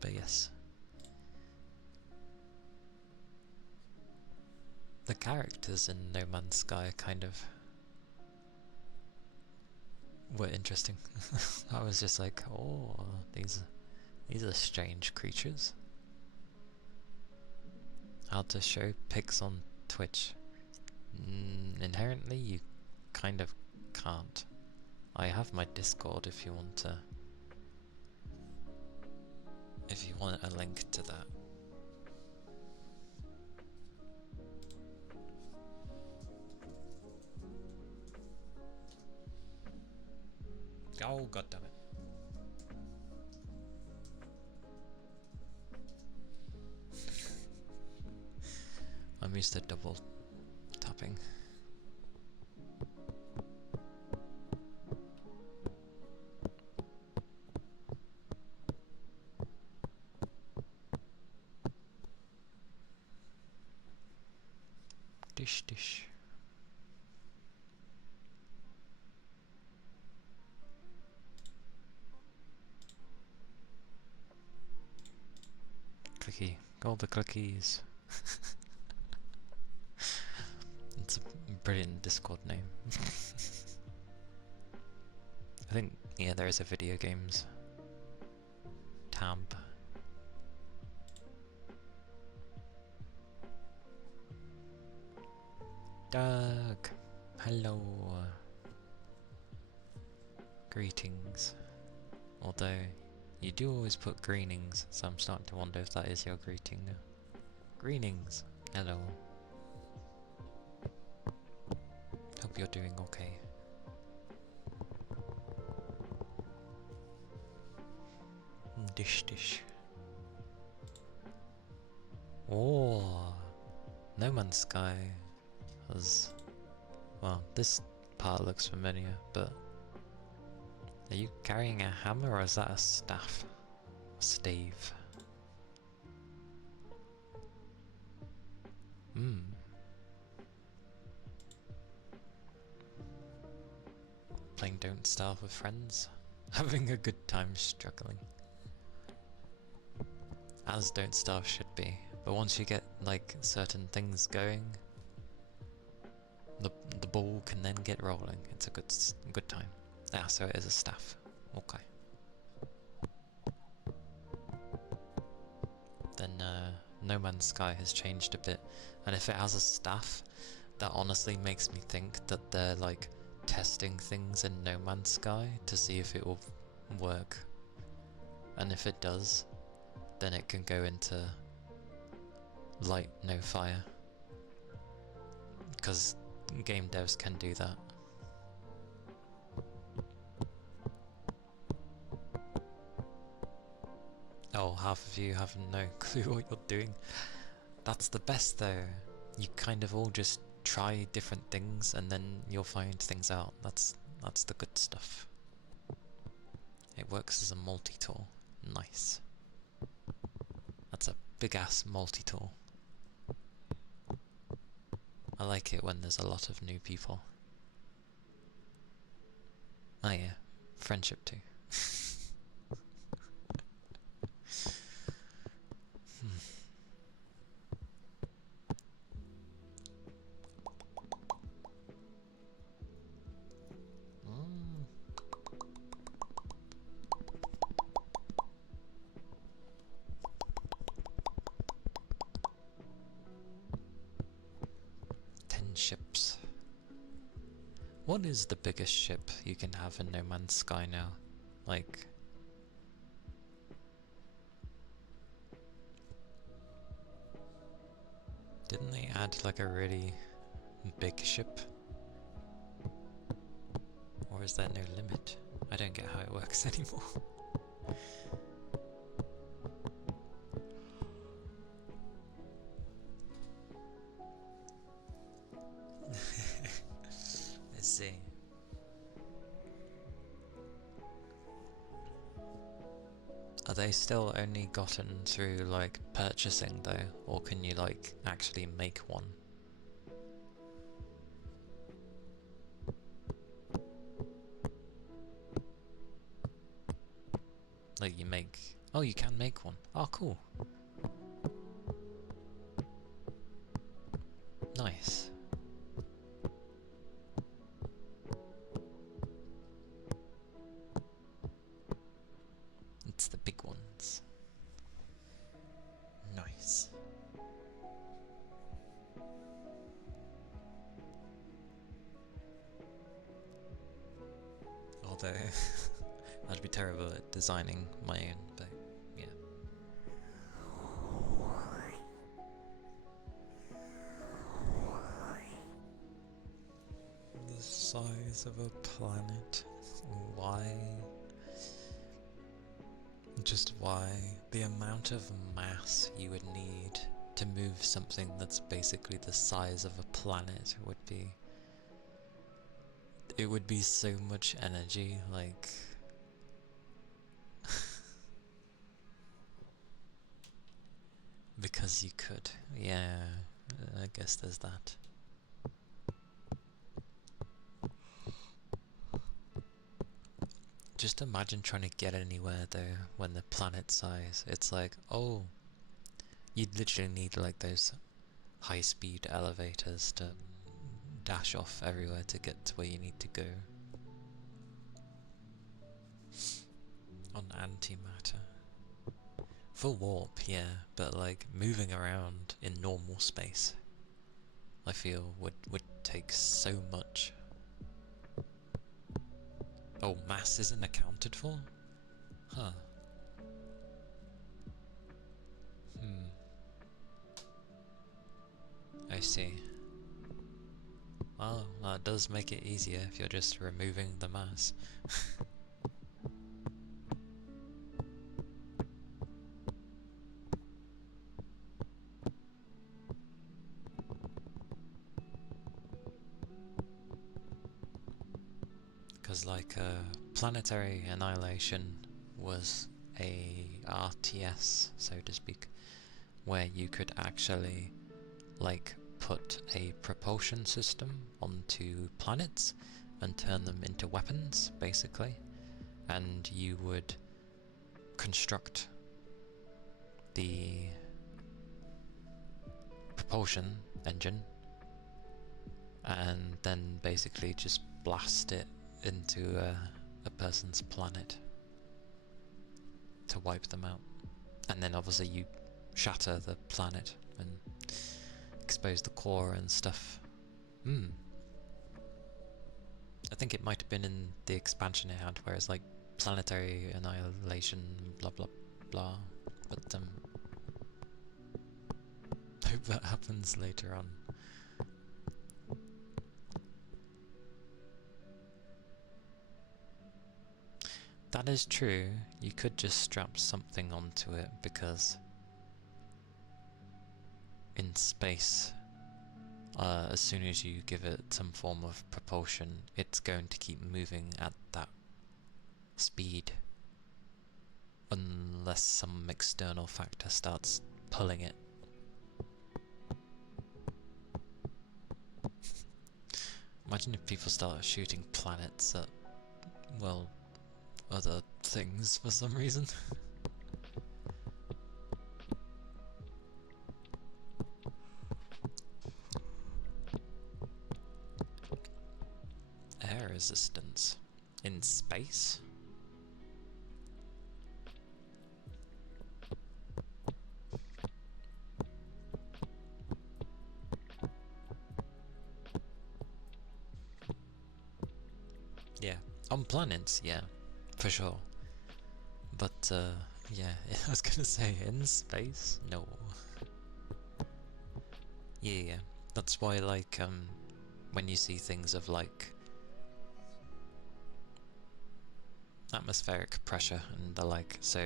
But yes. The characters in No Man's Sky kind of were interesting. I was just like, oh, these are strange creatures. How to show pics on Twitch? Inherently, you kind of can't. I have my Discord if you want to. If you want a link to that. Oh, goddammit. I'm used to double tapping. Dish dish. Clicky. All the clickies. It's a brilliant Discord name. I think, yeah, there is a video games tab. Doug! Hello! Greetings. Although, you do always put greenings, so I'm starting to wonder if that is your greeting now. Greenings! Hello. Hope you're doing okay. Dish dish. Oh! No Man's Sky has Well, this part looks familiar, but... Are you carrying a hammer or is that a staff? A stave? Hmm. Playing Don't Starve with friends? Having a good time struggling. As Don't Starve should be, but once you get, like, certain things going, the ball can then get rolling. It's a good time. Ah, so it is a staff. Okay. Then No Man's Sky has changed a bit, and if it has a staff, that honestly makes me think that they're like testing things in No Man's Sky to see if it will work. And if it does, then it can go into light, no fire. Because game devs can do that. Oh, half of you have no clue what you're doing. That's the best though. You kind of all just try different things and then you'll find things out. That's the good stuff. It works as a multi-tool. Nice. That's a big ass multi-tool. I like it when there's a lot of new people. Oh yeah, friendship too. Mm. 10 ships. What is the biggest ship you can have in No Man's Sky now? Like... Didn't they add like a really big ship? Or is there no limit? I don't get how it works anymore. Let's see. Are they still only gotten through like purchasing though? Or can you like actually make one? Like you make... Oh, you can make one. Oh, cool. Nice. It's the big ones. Nice. Although, I'd be terrible at designing my own, but yeah. The size of a planet. Why? Just why? The amount of mass you would need to move something that's basically the size of a planet would be... It would be so much energy, like... Because you could. Yeah, I guess there's that. Just imagine trying to get anywhere though, when the planet size, it's like, oh, you'd literally need like those high-speed elevators to dash off everywhere to get to where you need to go. On antimatter. For warp, yeah, but like moving around in normal space, I feel would take so much. Oh, mass isn't accounted for? Huh. I see. Well, that does make it easier if you're just removing the mass. Because like Planetary Annihilation was a RTS, so to speak, where you could actually like put a propulsion system onto planets and turn them into weapons, basically, and you would construct the propulsion engine and then basically just blast it into a person's planet to wipe them out. And then obviously you shatter the planet and expose the core and stuff. I think it might have been in the expansion it had, where it's like planetary annihilation, blah blah blah. But hope that happens later on. That is true. You could just strap something onto it, because in space, as soon as you give it some form of propulsion, it's going to keep moving at that speed unless some external factor starts pulling it. Imagine if people start shooting planets at, well, other things for some reason. Air resistance in space? Yeah, on planets, yeah, for sure. But yeah, I was gonna say in space, no. Yeah, that's why like when you see things of like atmospheric pressure and the like, so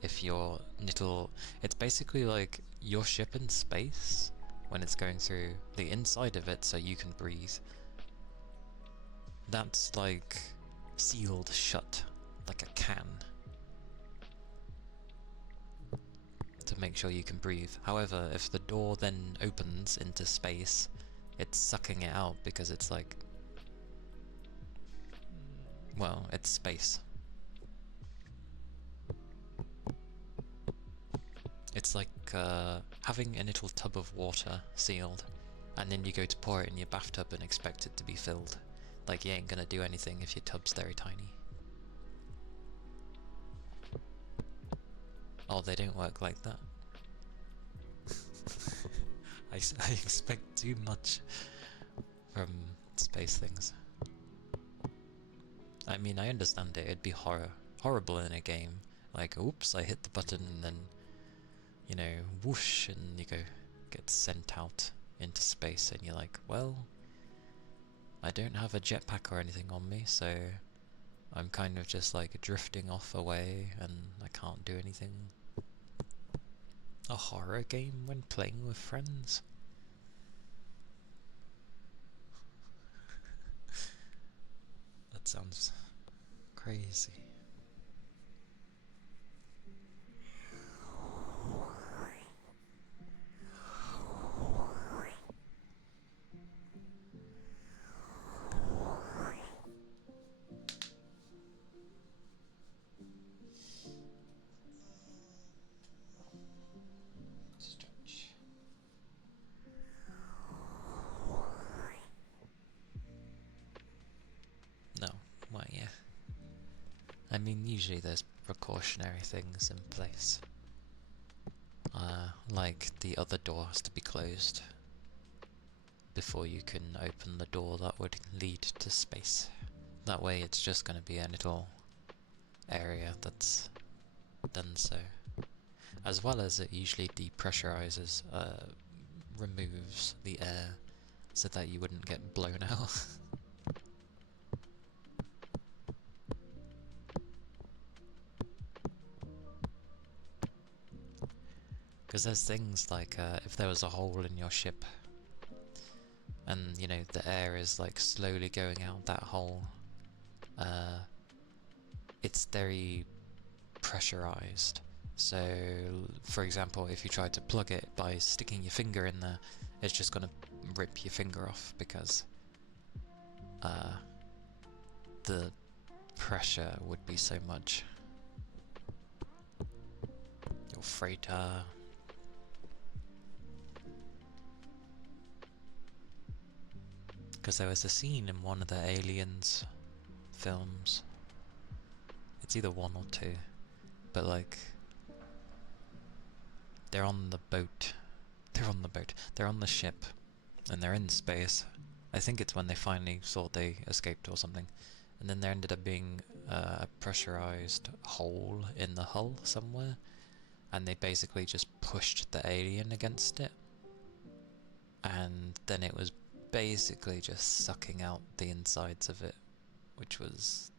if your little, it's basically like your ship in space when it's going through the inside of it so you can breathe. That's like sealed shut, like a can, to make sure you can breathe. However, if the door then opens into space, it's sucking it out because it's like, well, it's space. It's like having a little tub of water sealed, and then you go to pour it in your bathtub and expect it to be filled. Like, you ain't gonna do anything if your tub's very tiny. Oh, they don't work like that. I expect too much from space things. I mean, I understand it, it'd be horrible in a game. Like, oops, I hit the button and then, you know, whoosh, and you get sent out into space, and you're like, well, I don't have a jetpack or anything on me, so I'm kind of just like drifting off away and I can't do anything. A horror game when playing with friends? That sounds crazy. No, well, yeah. I mean, usually there's precautionary things in place. Like the other door has to be closed before you can open the door that would lead to space. That way it's just going to be a little area that's done so. As well as it usually depressurizes, removes the air so that you wouldn't get blown out. Because there's things like if there was a hole in your ship and, you know, the air is like slowly going out that hole, it's very pressurized. So, for example, if you try to plug it by sticking your finger in there, it's just going to rip your finger off because the pressure would be so much. Your freighter. Because there was a scene in one of the Aliens films. It's either 1 or 2. But like, they're on the boat. They're on the ship. And they're in space. I think it's when they finally thought they escaped or something. And then there ended up being a pressurized hole in the hull somewhere. And they basically just pushed the alien against it. And then it was basically just sucking out the insides of it. Which was...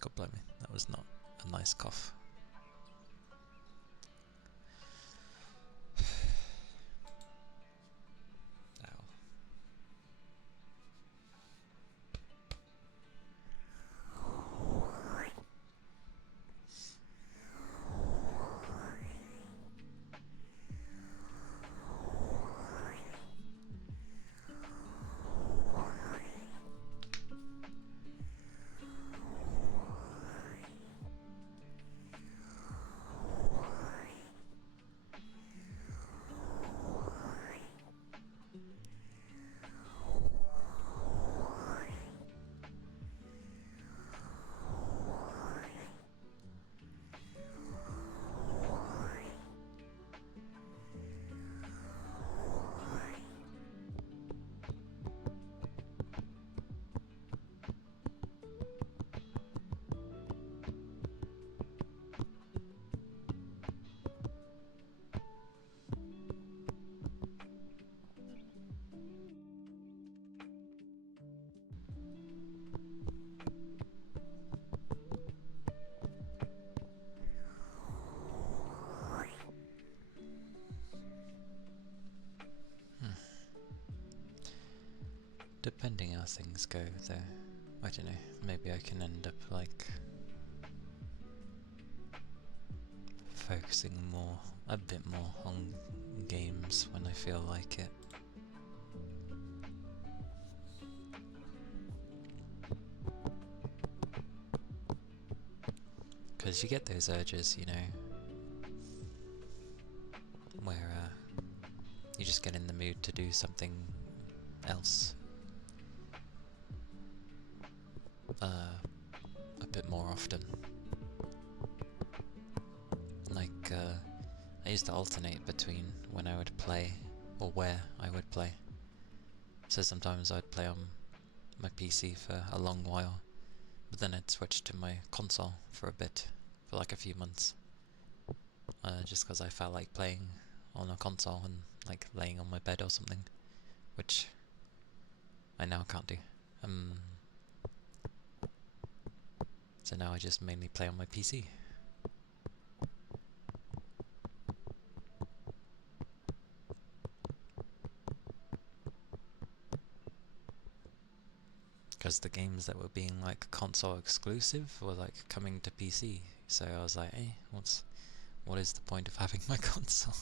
God bless me, that was not a nice cough. Ow. Depending how things go, though, I don't know, maybe I can end up, like, focusing a bit more on games when I feel like it. Because you get those urges, you know, where you just get in the mood to do something else. A bit more often. Like, I used to alternate between when I would play or where I would play. So sometimes I'd play on my PC for a long while, but then I'd switch to my console for a bit, for like a few months. Just because I felt like playing on a console and like laying on my bed or something, which I now can't do. So now I just mainly play on my PC. Because the games that were being like console exclusive were like coming to PC, so I was like, hey, what is the point of having my console?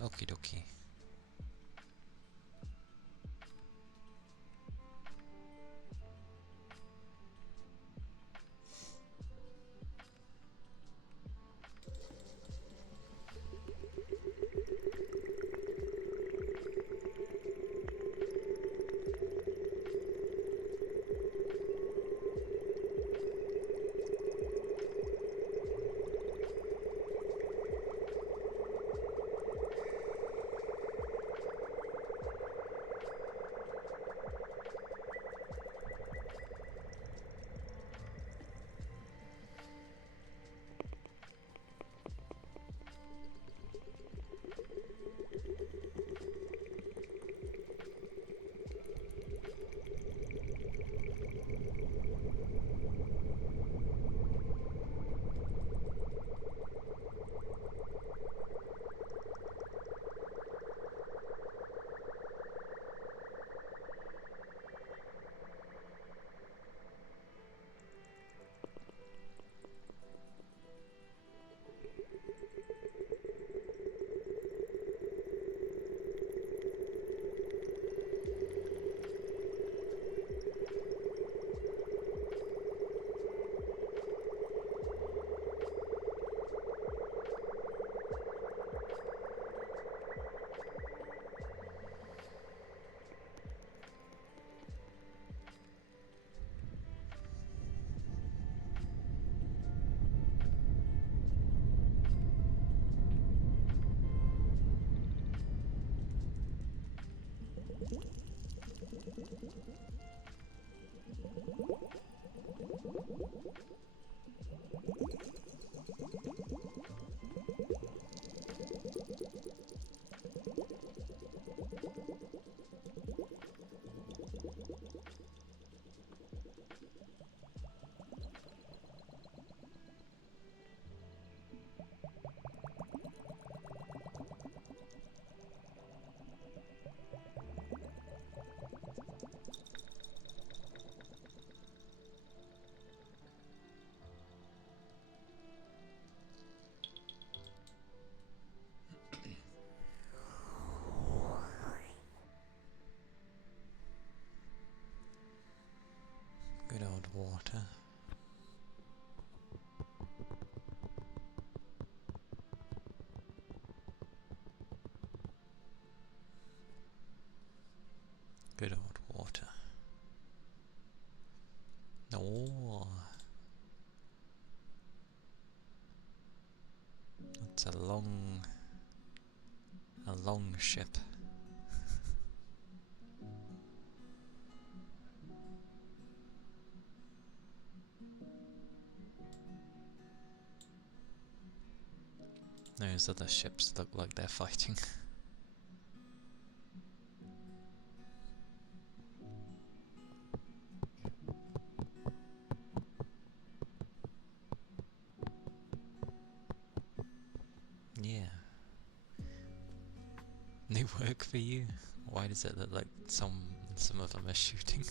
Okie dokie. Good old water. Good old water. Oh, it's a long ship. Those other ships look like they're fighting. Yeah. New work for you? Why does it look like some of them are shooting?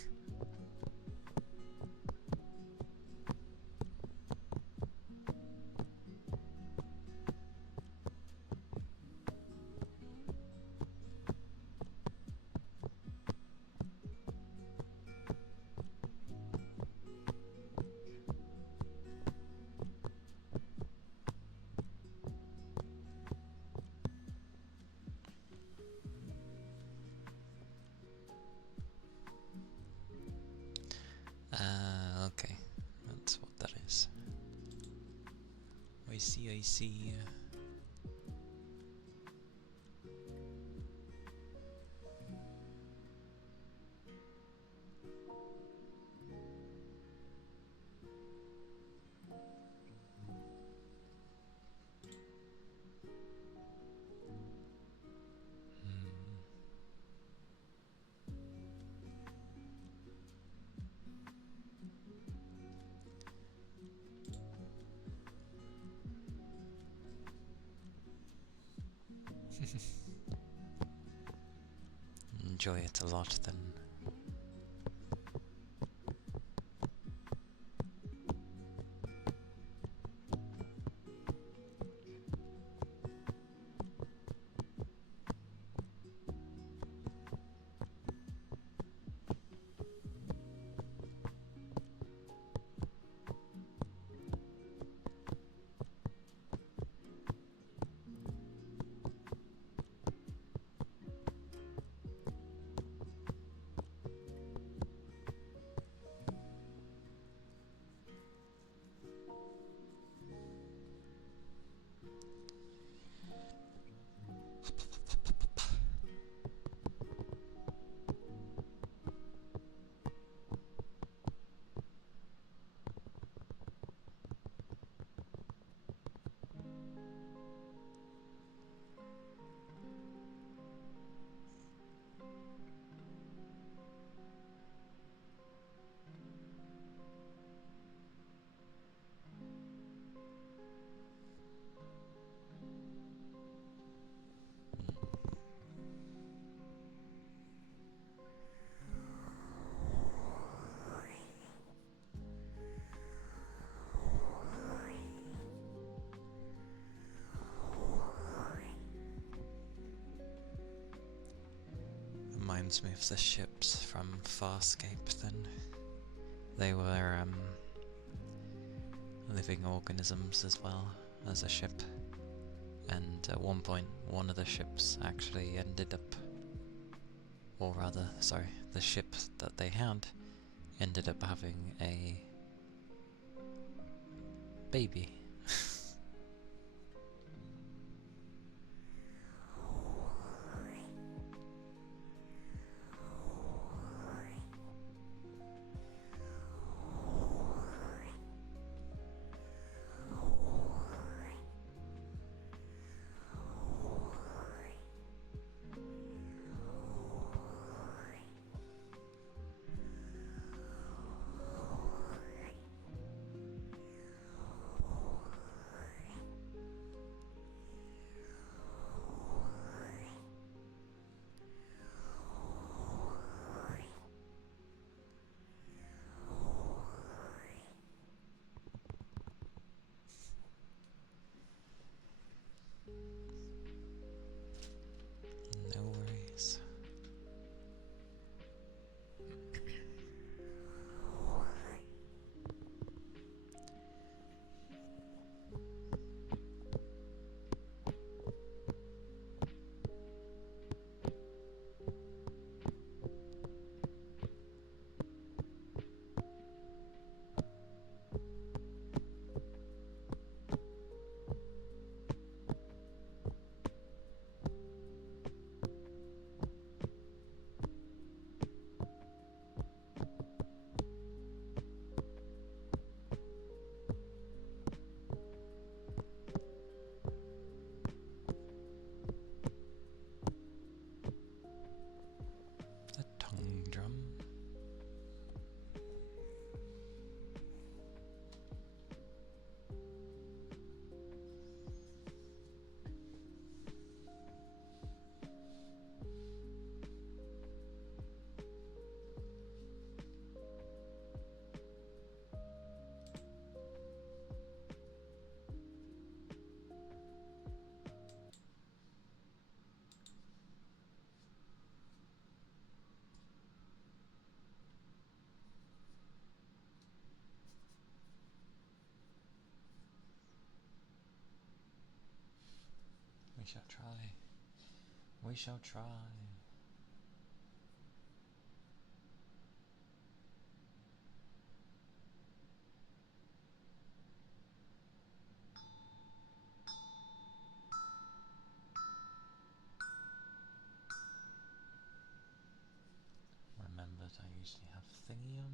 Okay. That's what that is. I see, I see. Enjoy it a lot then. Reminds me of the ships from Farscape then. They were living organisms as well as a ship, and at one point one of the ships actually ended up, or rather, sorry, the ship that they had ended up having a baby. shall try. We shall try. Remembered I usually have thingy on.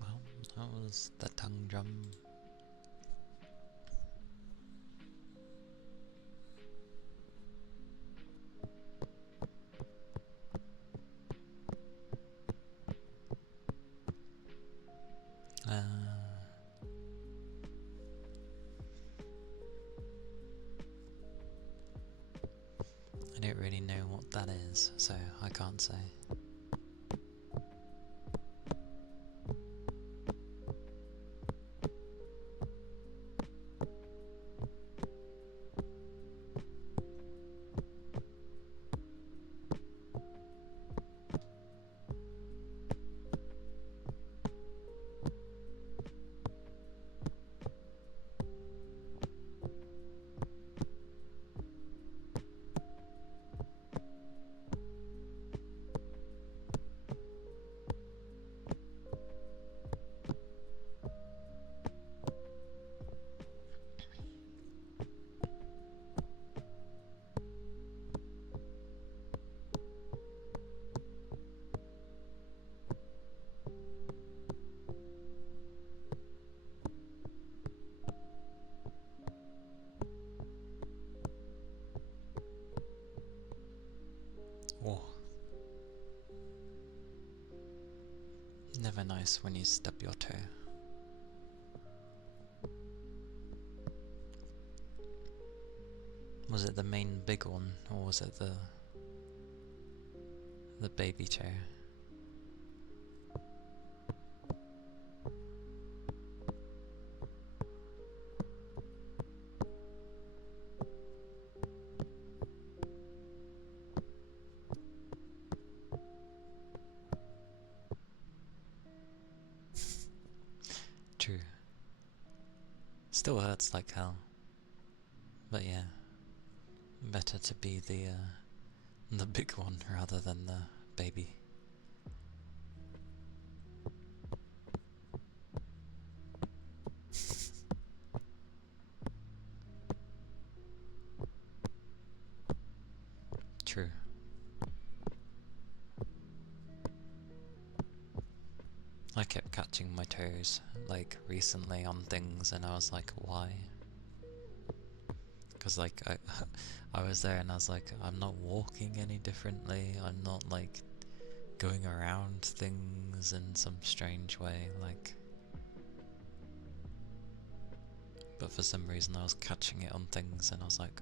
Well, that was the tongue drum. I don't really know what that is, so I can't say. Oh. Never nice when you stub your toe. Was it the main big one, or was it the baby toe? True. Still hurts like hell. But yeah, better to be the big one rather than the baby. True. I kept catching my toes, like, recently on things, and I was like, why? Because, like, I was there and I was like, I'm not walking any differently, I'm not, like, going around things in some strange way, like... But for some reason I was catching it on things, and I was like,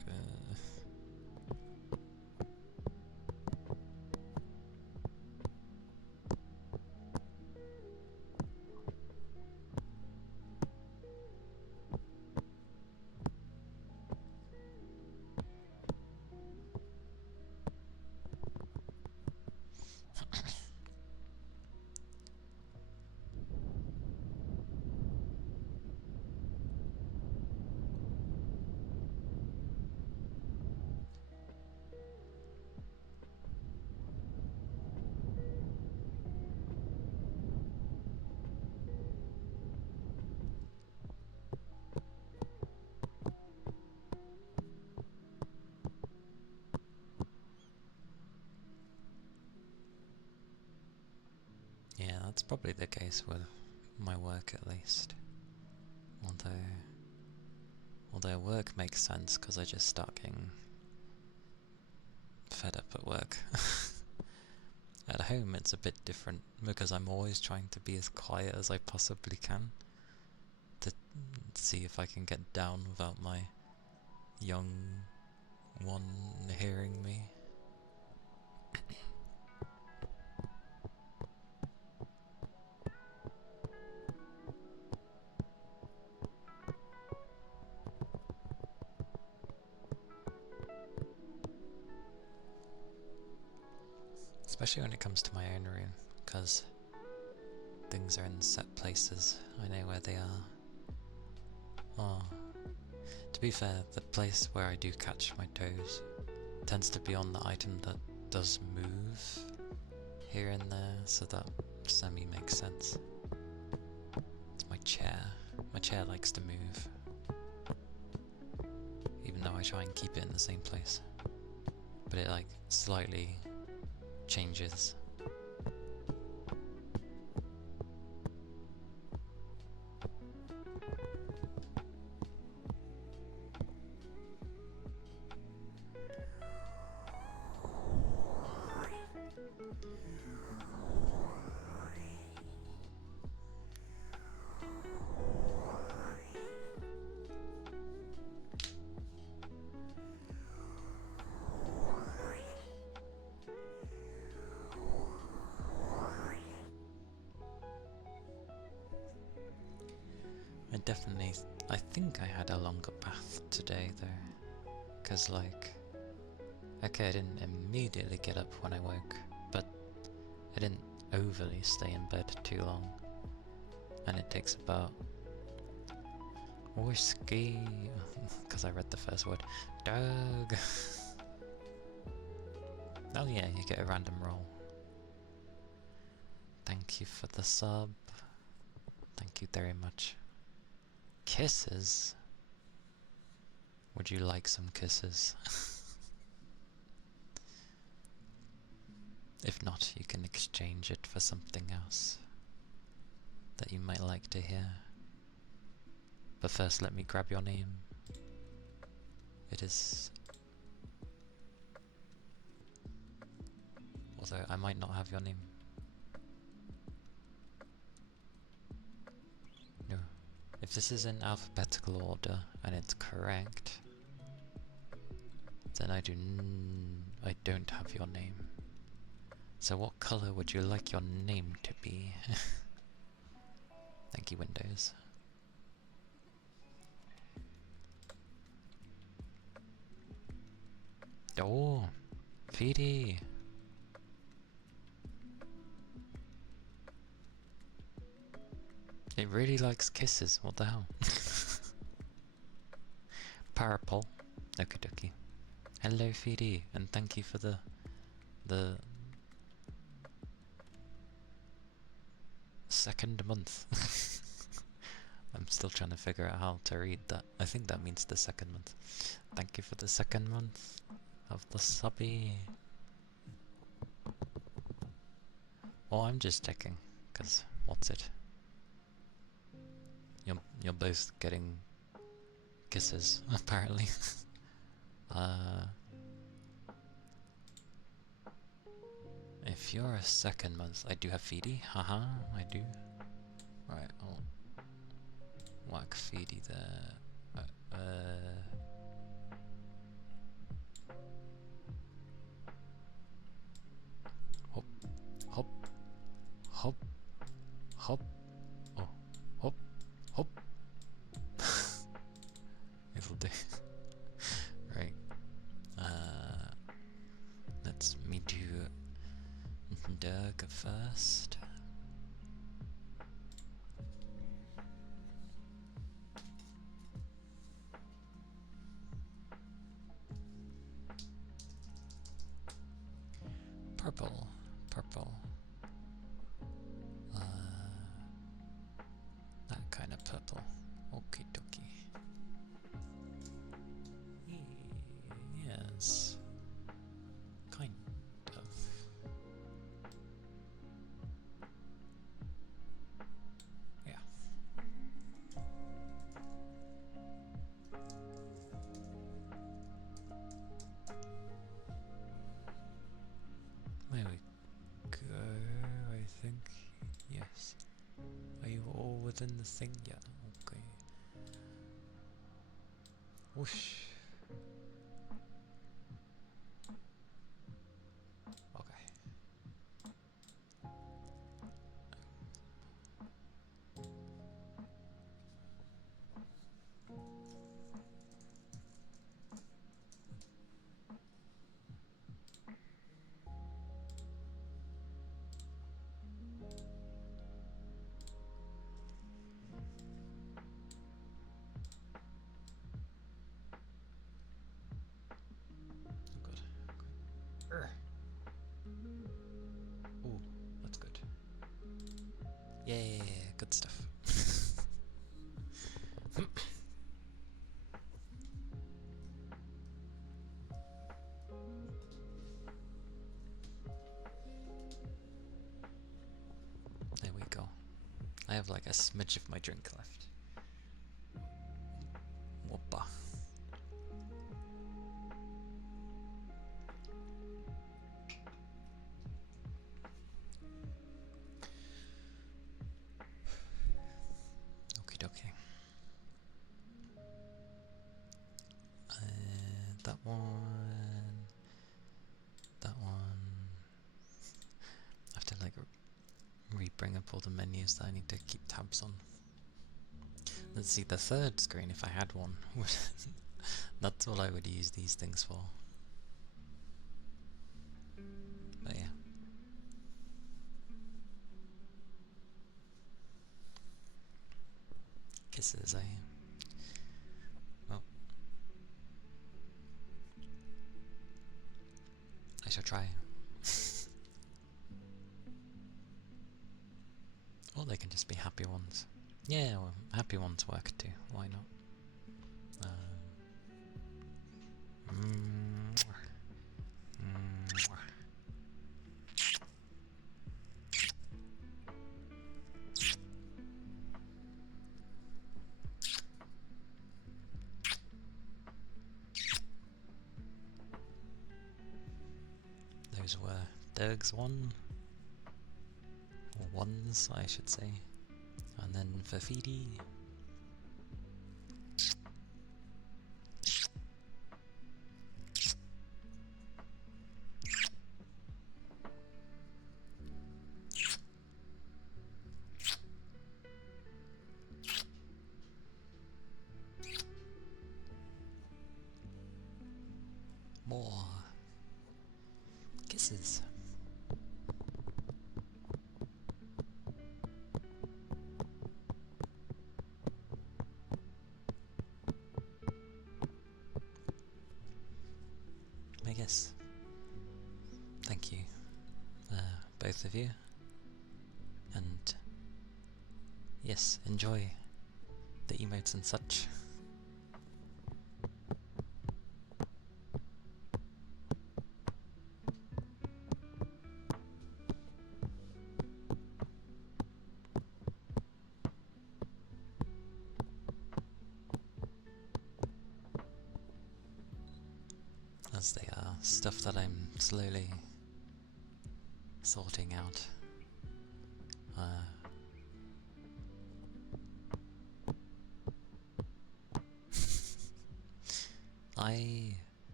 yeah, that's probably the case with my work at least. Although work makes sense because I just start getting fed up at work. At home it's a bit different because I'm always trying to be as quiet as I possibly can to see if I can get down without my young one hearing me. Especially when it comes to my own room, because things are in set places. I know where they are. Oh, to be fair, the place where I do catch my toes tends to be on the item that does move here and there, so that semi makes sense. It's my chair. My chair likes to move, even though I try and keep it in the same place. But it like slightly changes. I think I had a longer bath today though, because like, okay, I didn't immediately get up when I woke, but I didn't overly stay in bed too long, and it takes about whiskey, because I read the first word, dog. Oh yeah, you get a random roll. Thank you for the sub. Thank you very much. Kisses? Would you like some kisses? If not, you can exchange it for something else that you might like to hear. But first let me grab your name. It is... although I might not have your name. If this is in alphabetical order and it's correct, then I don't have your name. So what color would you like your name to be? Thank you, Windows. Oh, Feedy. It really likes kisses, what the hell? Parapol. Okie dokie. Hello, Feedy, and thank you for the second month. I'm still trying to figure out how to read that. I think that means the second month. Thank you for the second month of the subby. Oh, I'm just checking, cause what's it? You're both getting kisses, apparently. If you're a second month, I do have Feedy. Haha, I do. Right, I'll whack Feedy there. Hop, hop, hop, hop. Oh, hop, hop. It'll do. Right. Let's me do Dirk first. Purple, purple. That kind of purple. Okie dokie. Yes. Kind of. Yeah. There we go, I think. Yes. Are you all within the thing? Yeah, okay. Whoosh. Okay. Good. Ooh, that's good. Yeah, good stuff. There we go. I have like a smidge of my drink left. Whoppa. Okie dokie. That one. That one. I have to like re-bring up all the menus that I need to keep tabs on. Let's see, the third screen, if I had one, that's all I would use these things for. But yeah. Kisses, eh? Well, I shall try. Or they can just be happy ones. Yeah, well, happy ones work too, why not? Those were Derg's one. Or ones, I should say. And then for Feedy. misses. I guess. Thank you, both of you. And yes, enjoy the emotes and such. As they are stuff that I'm slowly sorting out.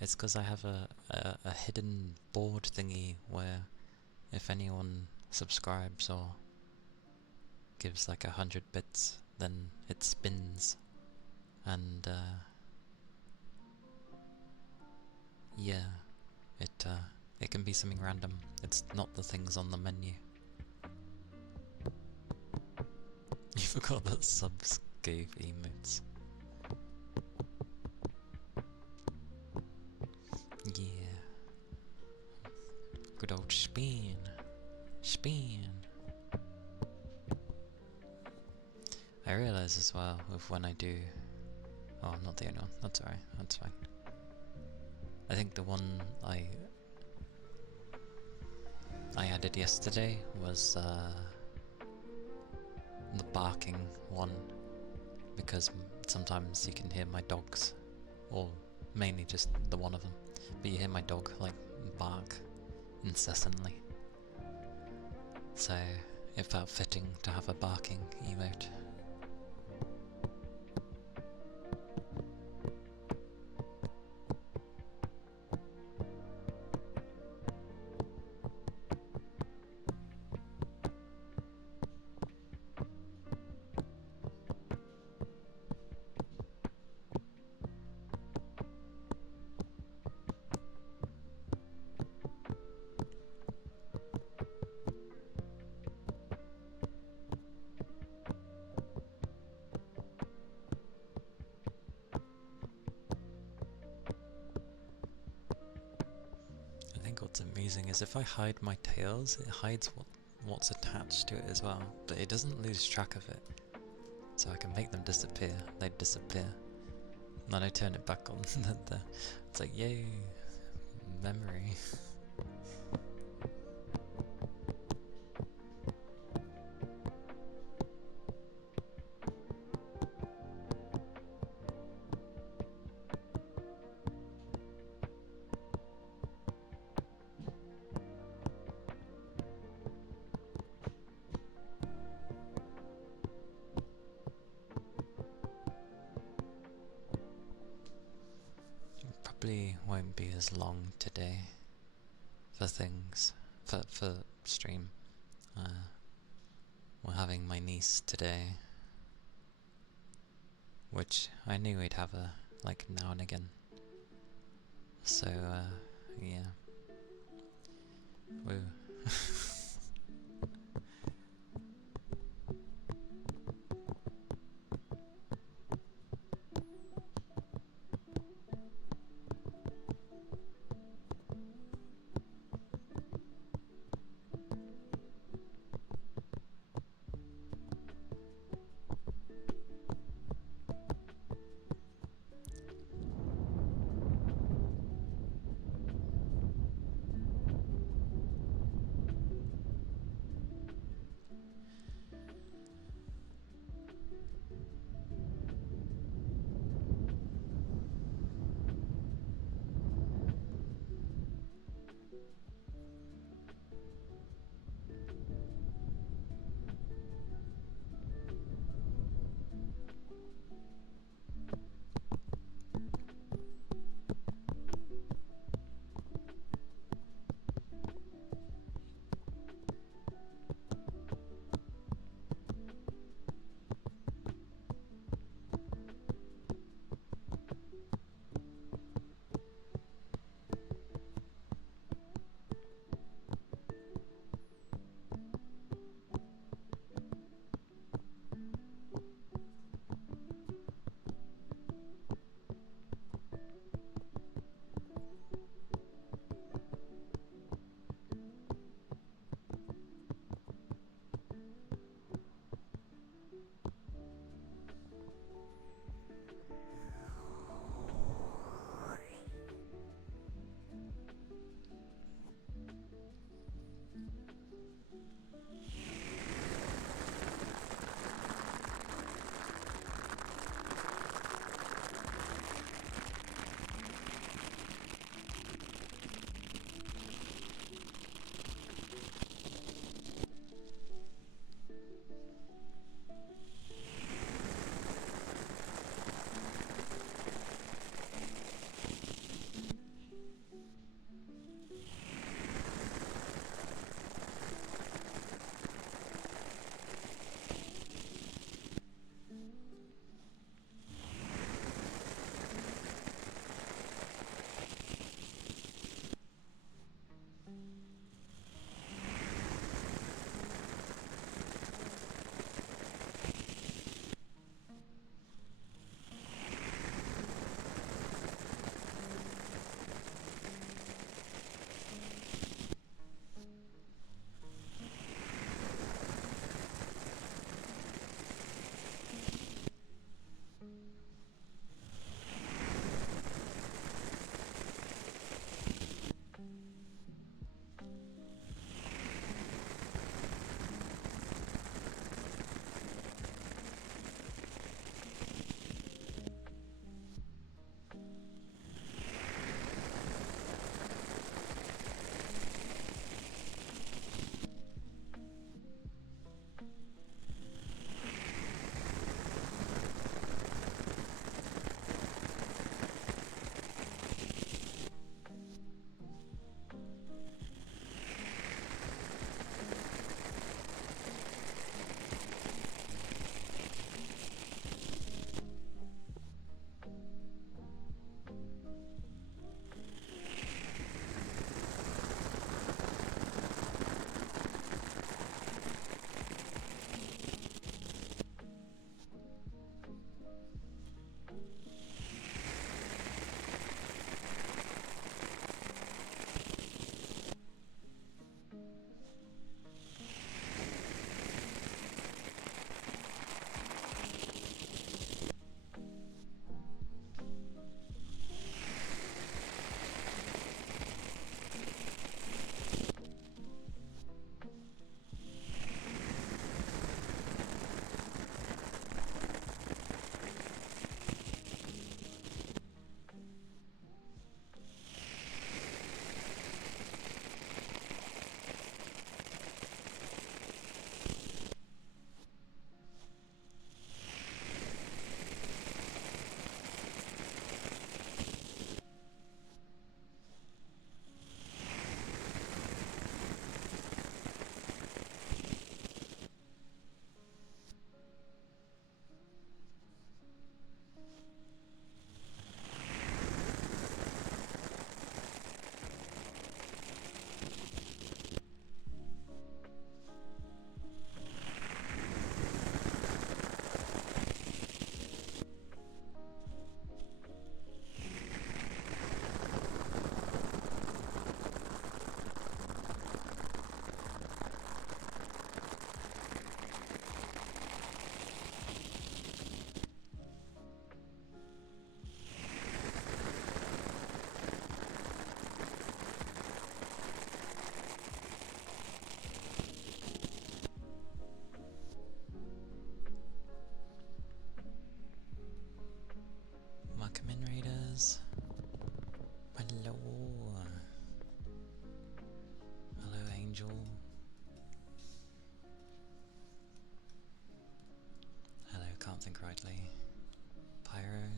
It's because I have a hidden board thingy where if anyone subscribes or gives like 100 bits, then it spins, and yeah, it can be something random. It's not the things on the menu. You forgot that subs gave emotes. Yeah. Good old spin. Spin. I realise as well with when I do... Oh, I'm not the only one. That's alright. That's fine. I think the one I added yesterday was the barking one, because sometimes you can hear my dogs, or mainly just the one of them, but you hear my dog like bark incessantly, so it felt fitting to have a barking emote. I think what's amusing is if I hide my tails, it hides what's attached to it as well, but it doesn't lose track of it. So I can make them disappear, they disappear. And then I turn it back on, it's like, yay, memory. Probably won't be as long today for things, for stream. We're having my niece today, which I knew we'd have her like now and again. So yeah. Woo. Angel. Hello, can't think rightly. Pyro.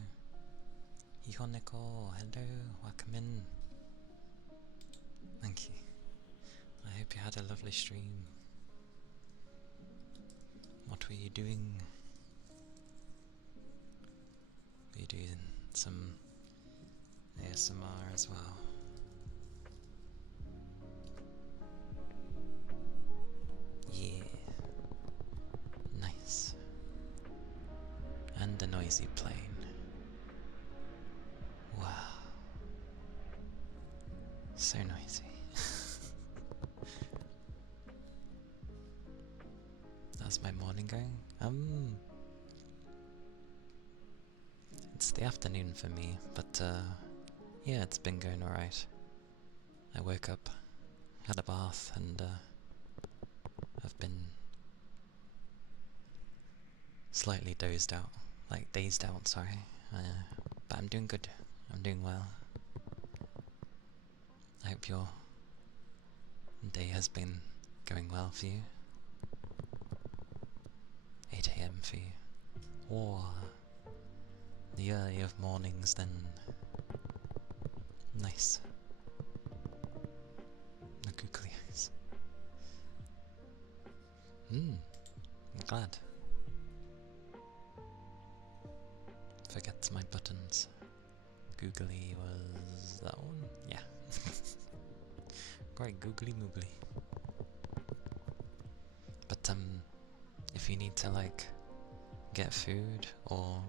Nicole, hello, welcome in. Thank you. I hope you had a lovely stream. What were you doing? Were you doing some ASMR as well? Yeah. Nice. And a noisy plane. Wow. So noisy. How's my morning going? It's the afternoon for me, but yeah, it's been going alright. I woke up, had a bath, and I've been slightly dazed out, sorry. But I'm doing good. I'm doing well. I hope your day has been going well for you. 8 AM for you. Or the early of mornings then. Nice. The googly eyes. I'm glad. Forget my buttons. Googly was that one? Yeah. Quite googly moogly. But if you need to like get food or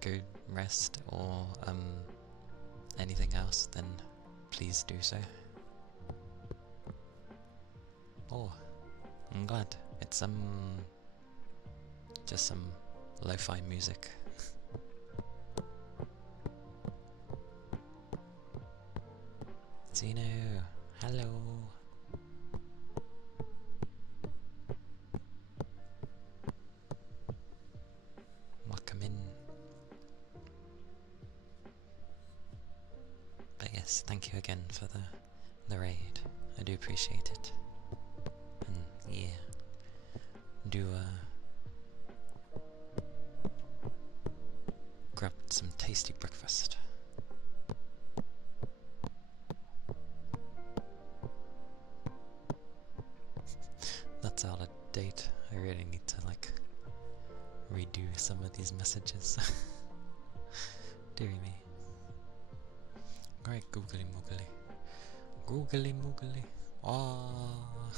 go rest or anything else, then please do so. Oh, I'm glad. It's just some lo-fi music. Zeno, hello. Welcome in. But yes, thank you again for the raid. I do appreciate it. And yeah, do grab some tasty breakfast. That's out of date. I really need to like redo some of these messages. Dear me. Great googly moogly. Googly moogly. Ah.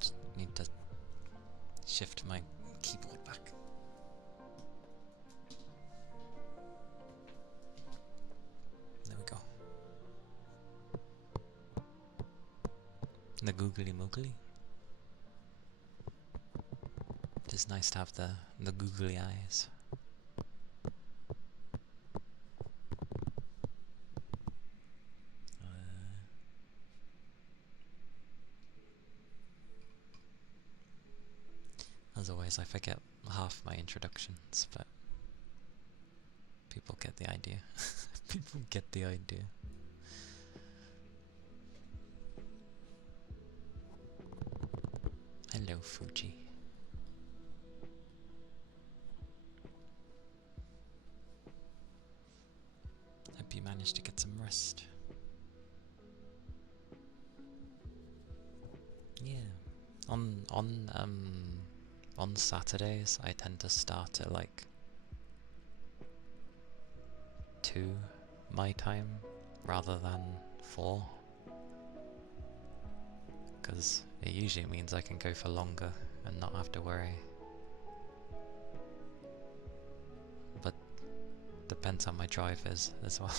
Just need to shift my keyboard back. There we go. The googly moogly. It's nice to have the googly eyes. As always, I forget half my introductions, but people get the idea. People get the idea. Hello, Fuji. Hope you managed to get some rest. Yeah. On Saturdays, I tend to start at like 2 my time rather than 4, because it usually means I can go for longer and not have to worry. But depends how my drive is as well.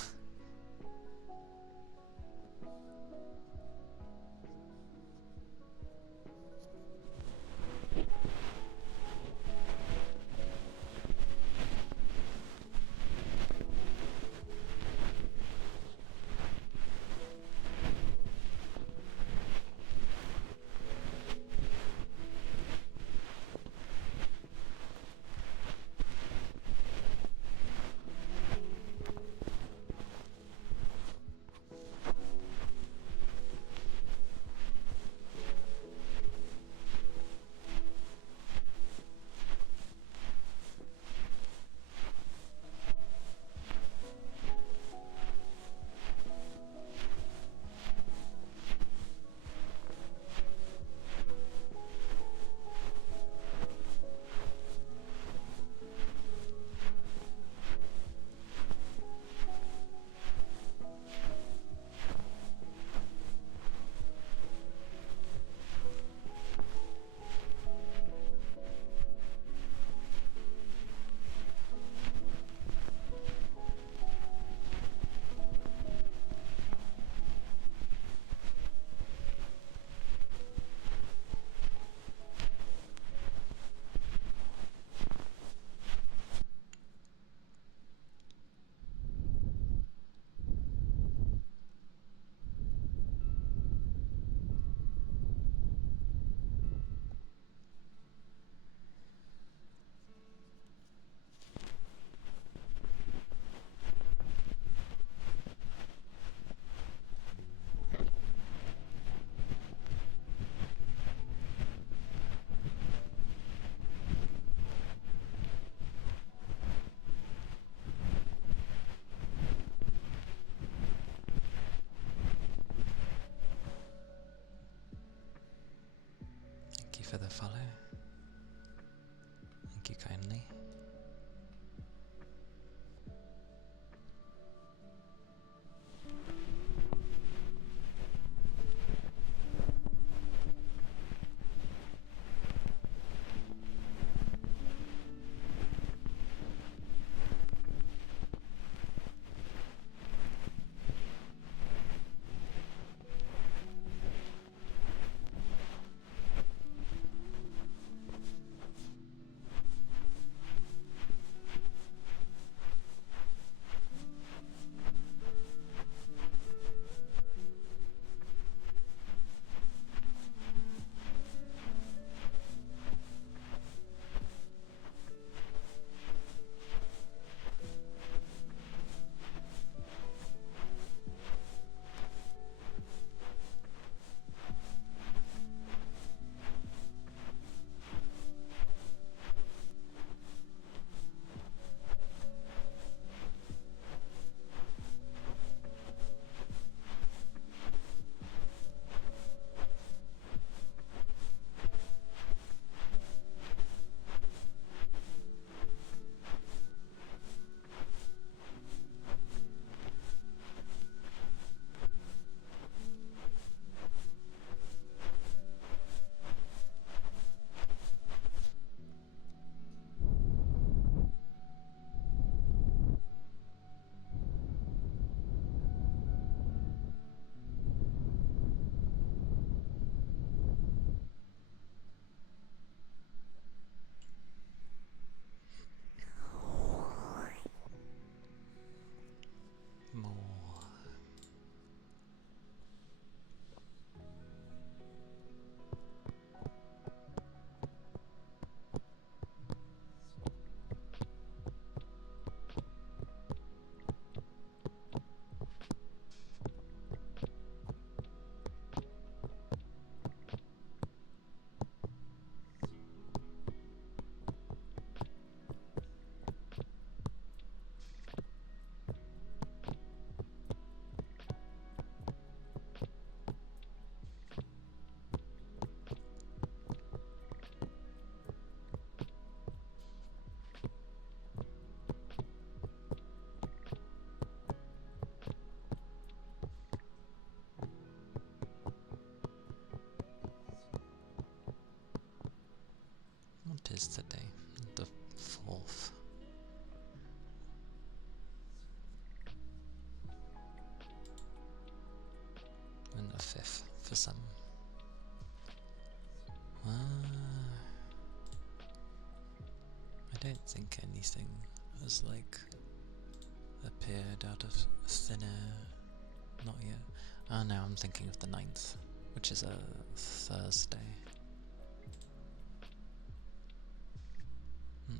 for the follow. Thank you kindly. More. What is today? The 4th. And the 5th for some. I don't think anything has like appeared out of thin air. Not yet. Ah, no, I'm thinking of the 9th, which is a Thursday.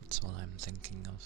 That's what I'm thinking of.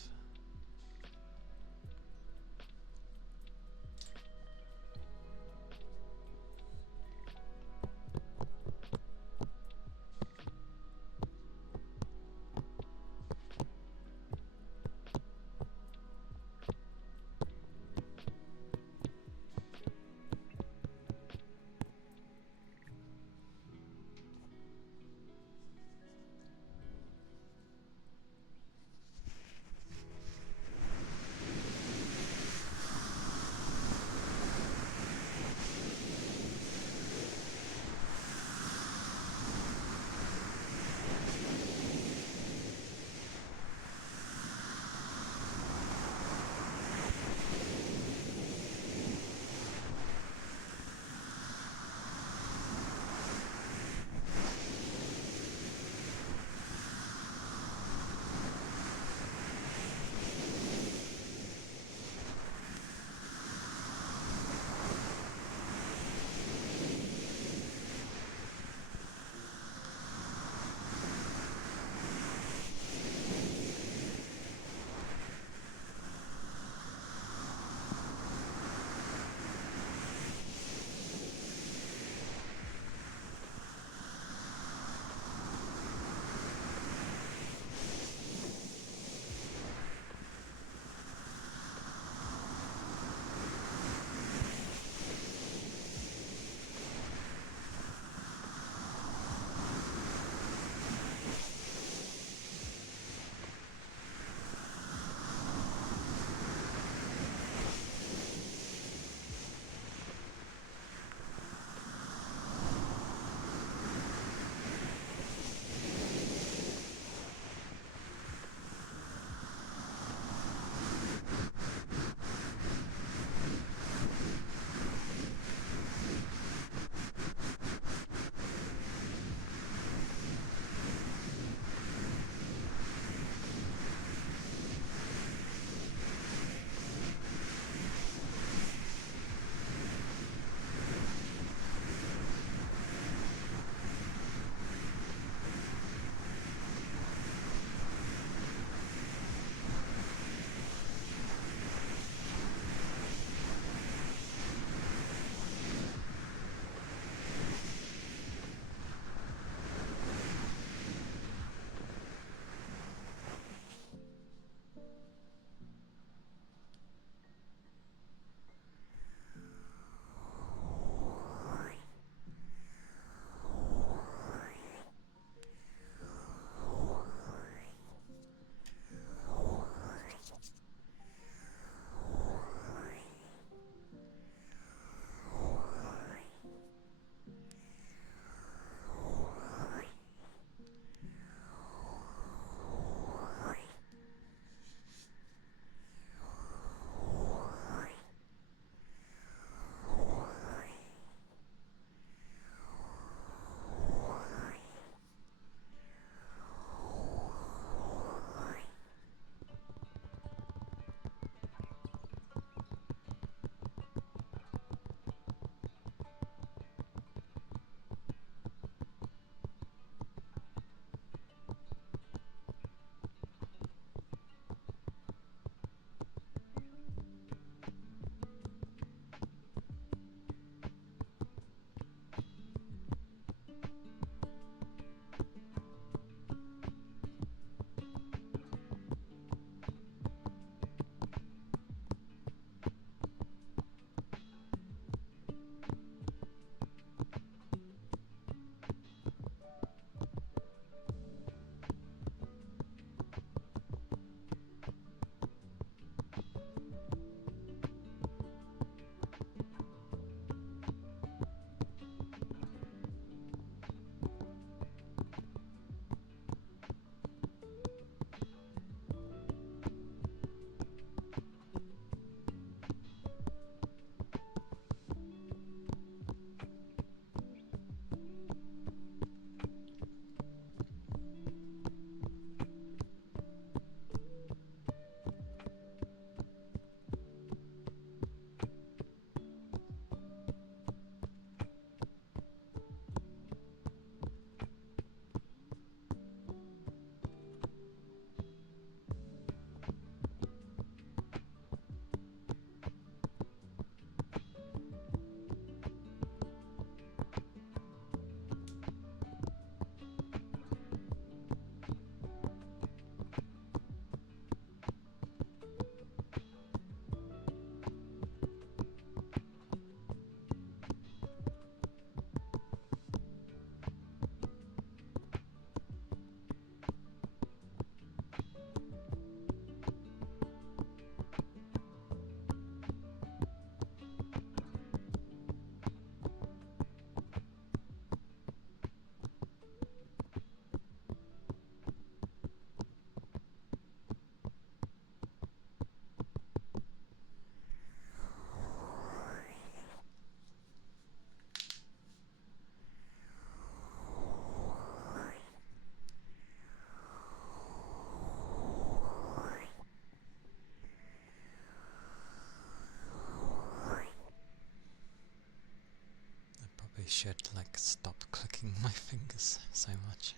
probably should like stop clicking my fingers so much.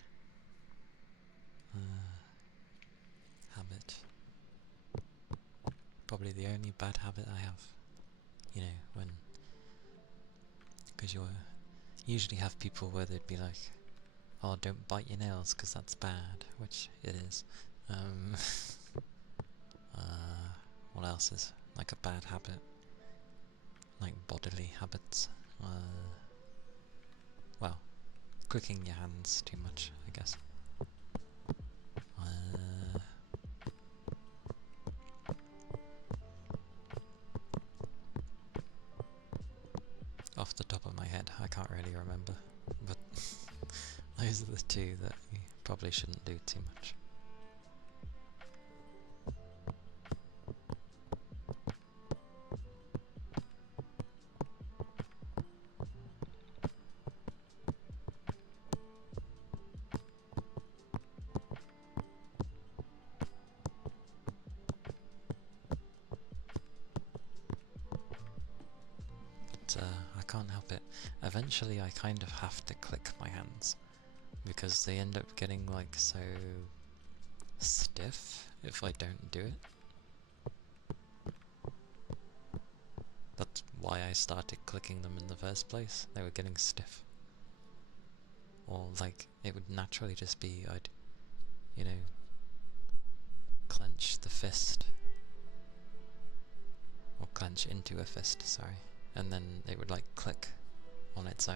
Habit. Probably the only bad habit I have. You know, when... Because you usually have people where they'd be like, oh, don't bite your nails because that's bad, which it is. What else is like a bad habit? Like bodily habits. Well, clicking your hands too much, I guess. Off the top of my head, I can't really remember, but those are the two that you probably shouldn't do too much. I can't help it. Eventually I kind of have to click my hands, because they end up getting like so stiff if I don't do it. That's why I started clicking them in the first place. They were getting stiff. Or like, it would naturally just be, I'd, you know, clench the fist. Or clench into a fist, sorry. And then it would like click on its own.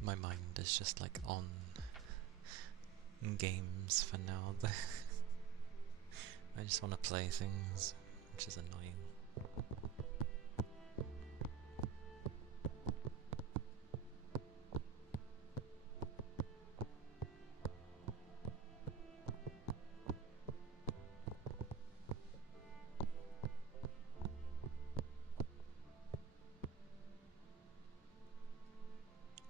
My mind is just like on games for now. I just want to play things, which is annoying.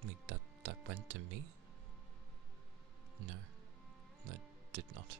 Wait, that went to me? No, that did not.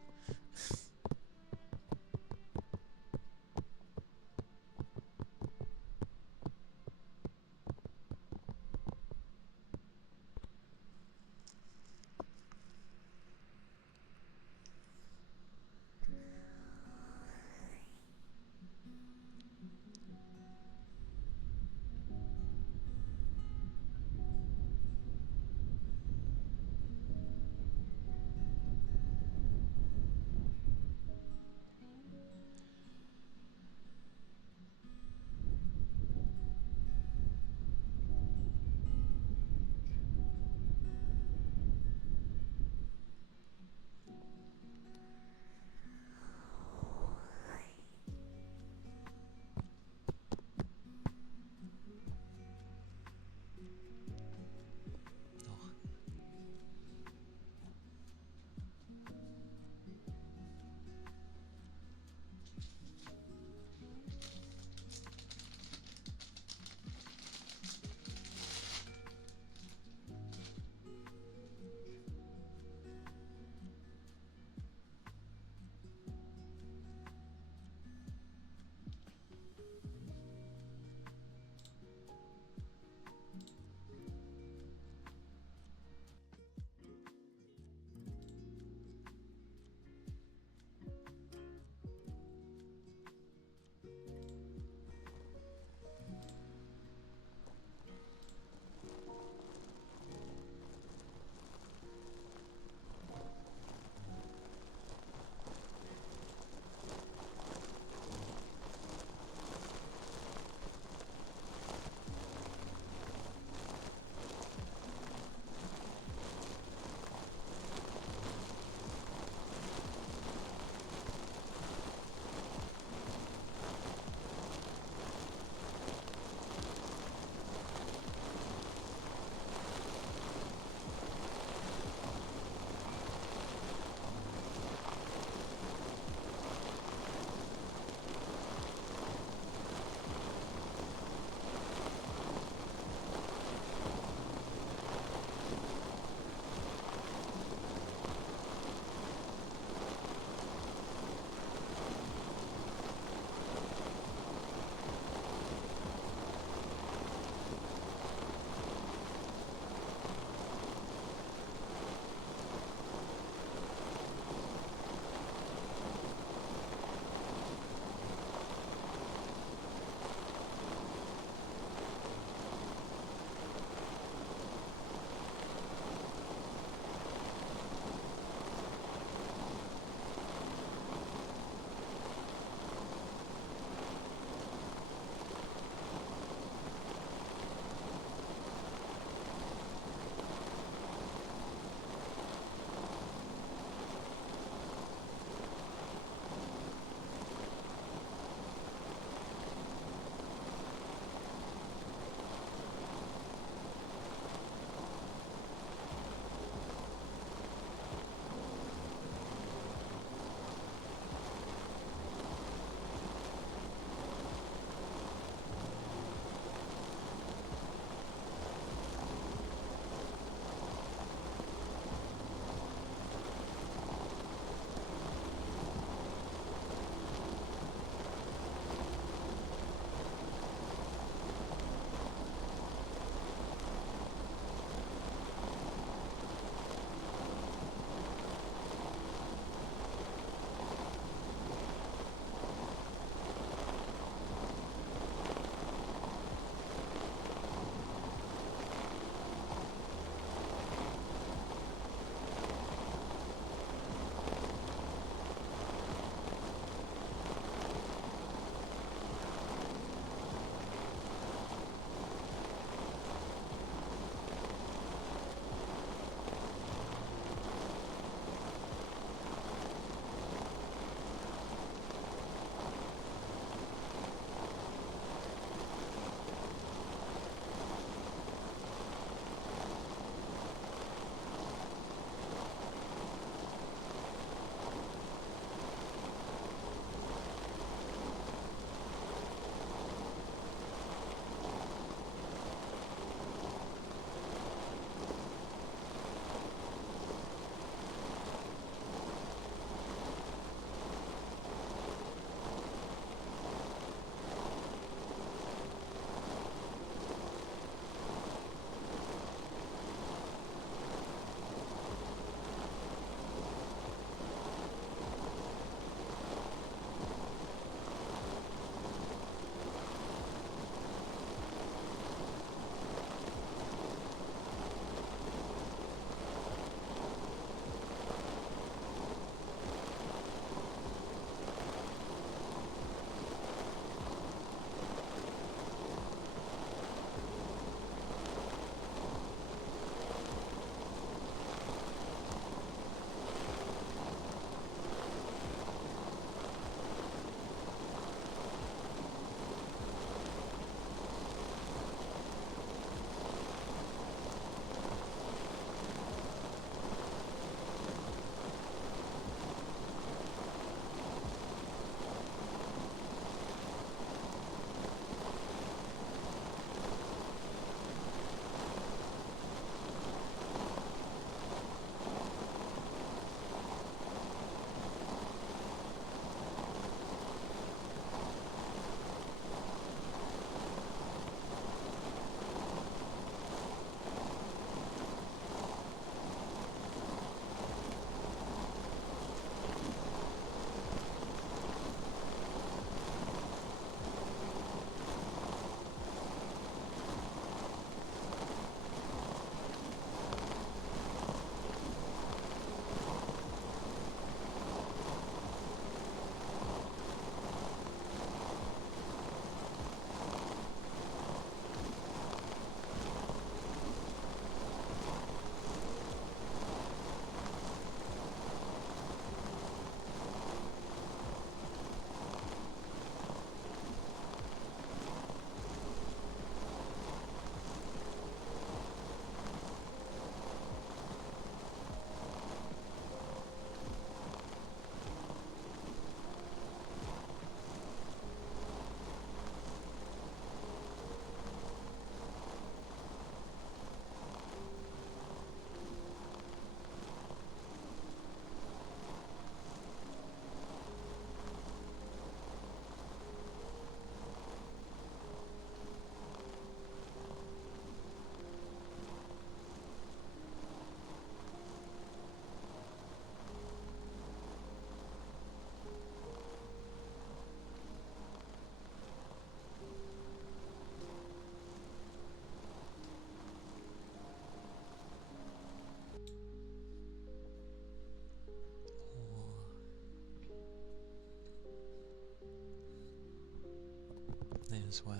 knows where.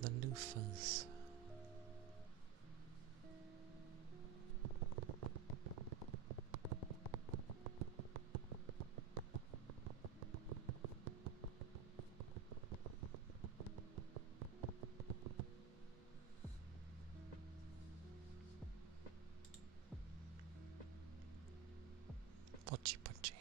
The loofahs. Pochi pochi.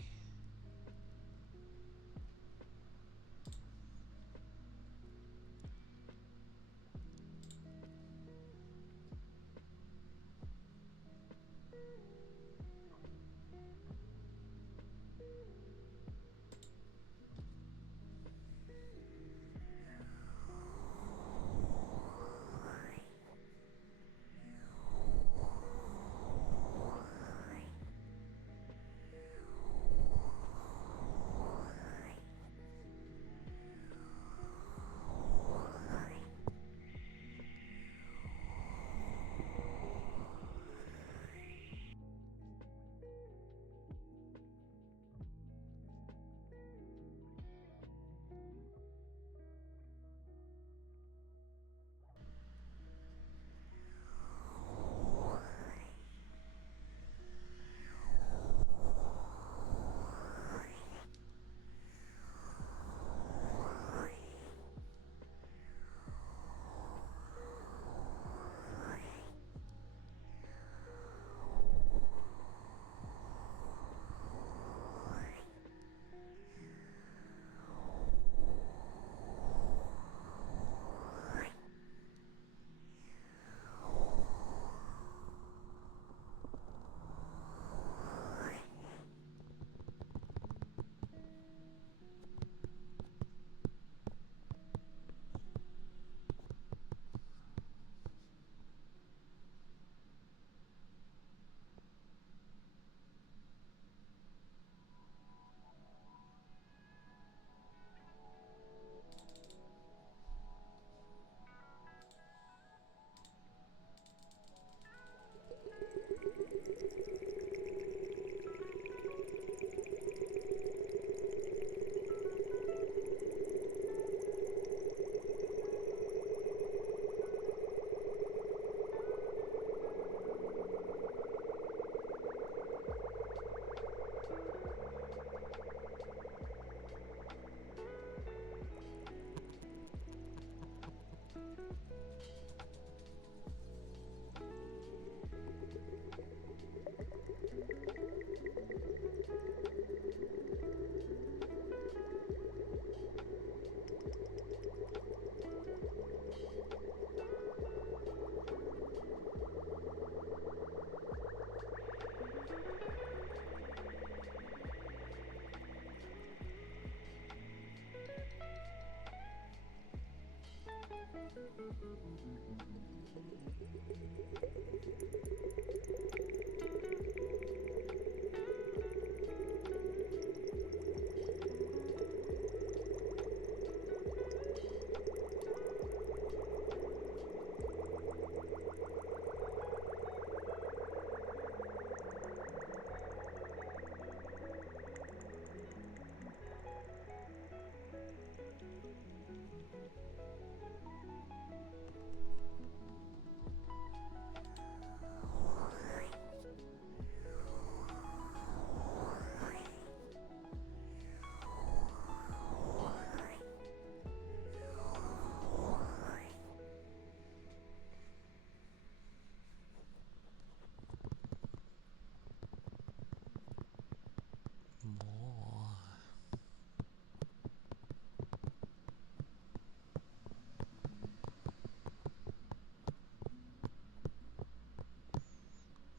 More.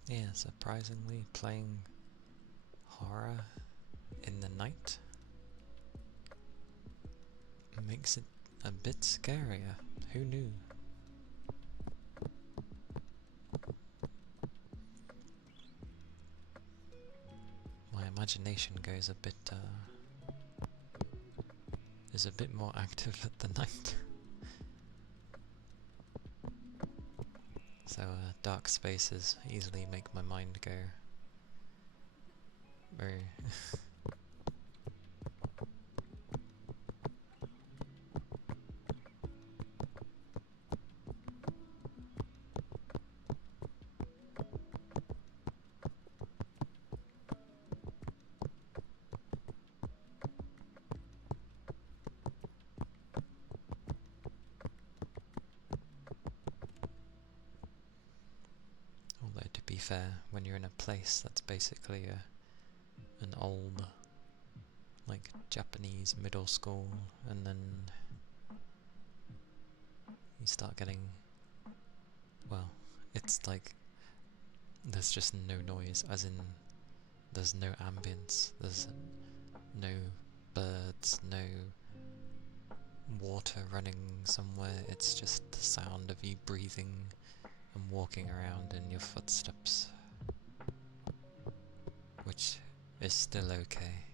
Yeah, surprisingly, playing horror in the night makes it a bit scarier. Who knew? My imagination goes a bit, is a bit more active at the night. So dark spaces easily make my mind go very Although to be fair, when you're in a place that's basically an old, like, Japanese middle school, and then you start getting, well, it's like, there's just no noise, as in, there's no ambience, there's no birds, no water running somewhere, it's just the sound of you breathing and walking around in your footsteps, which is still okay.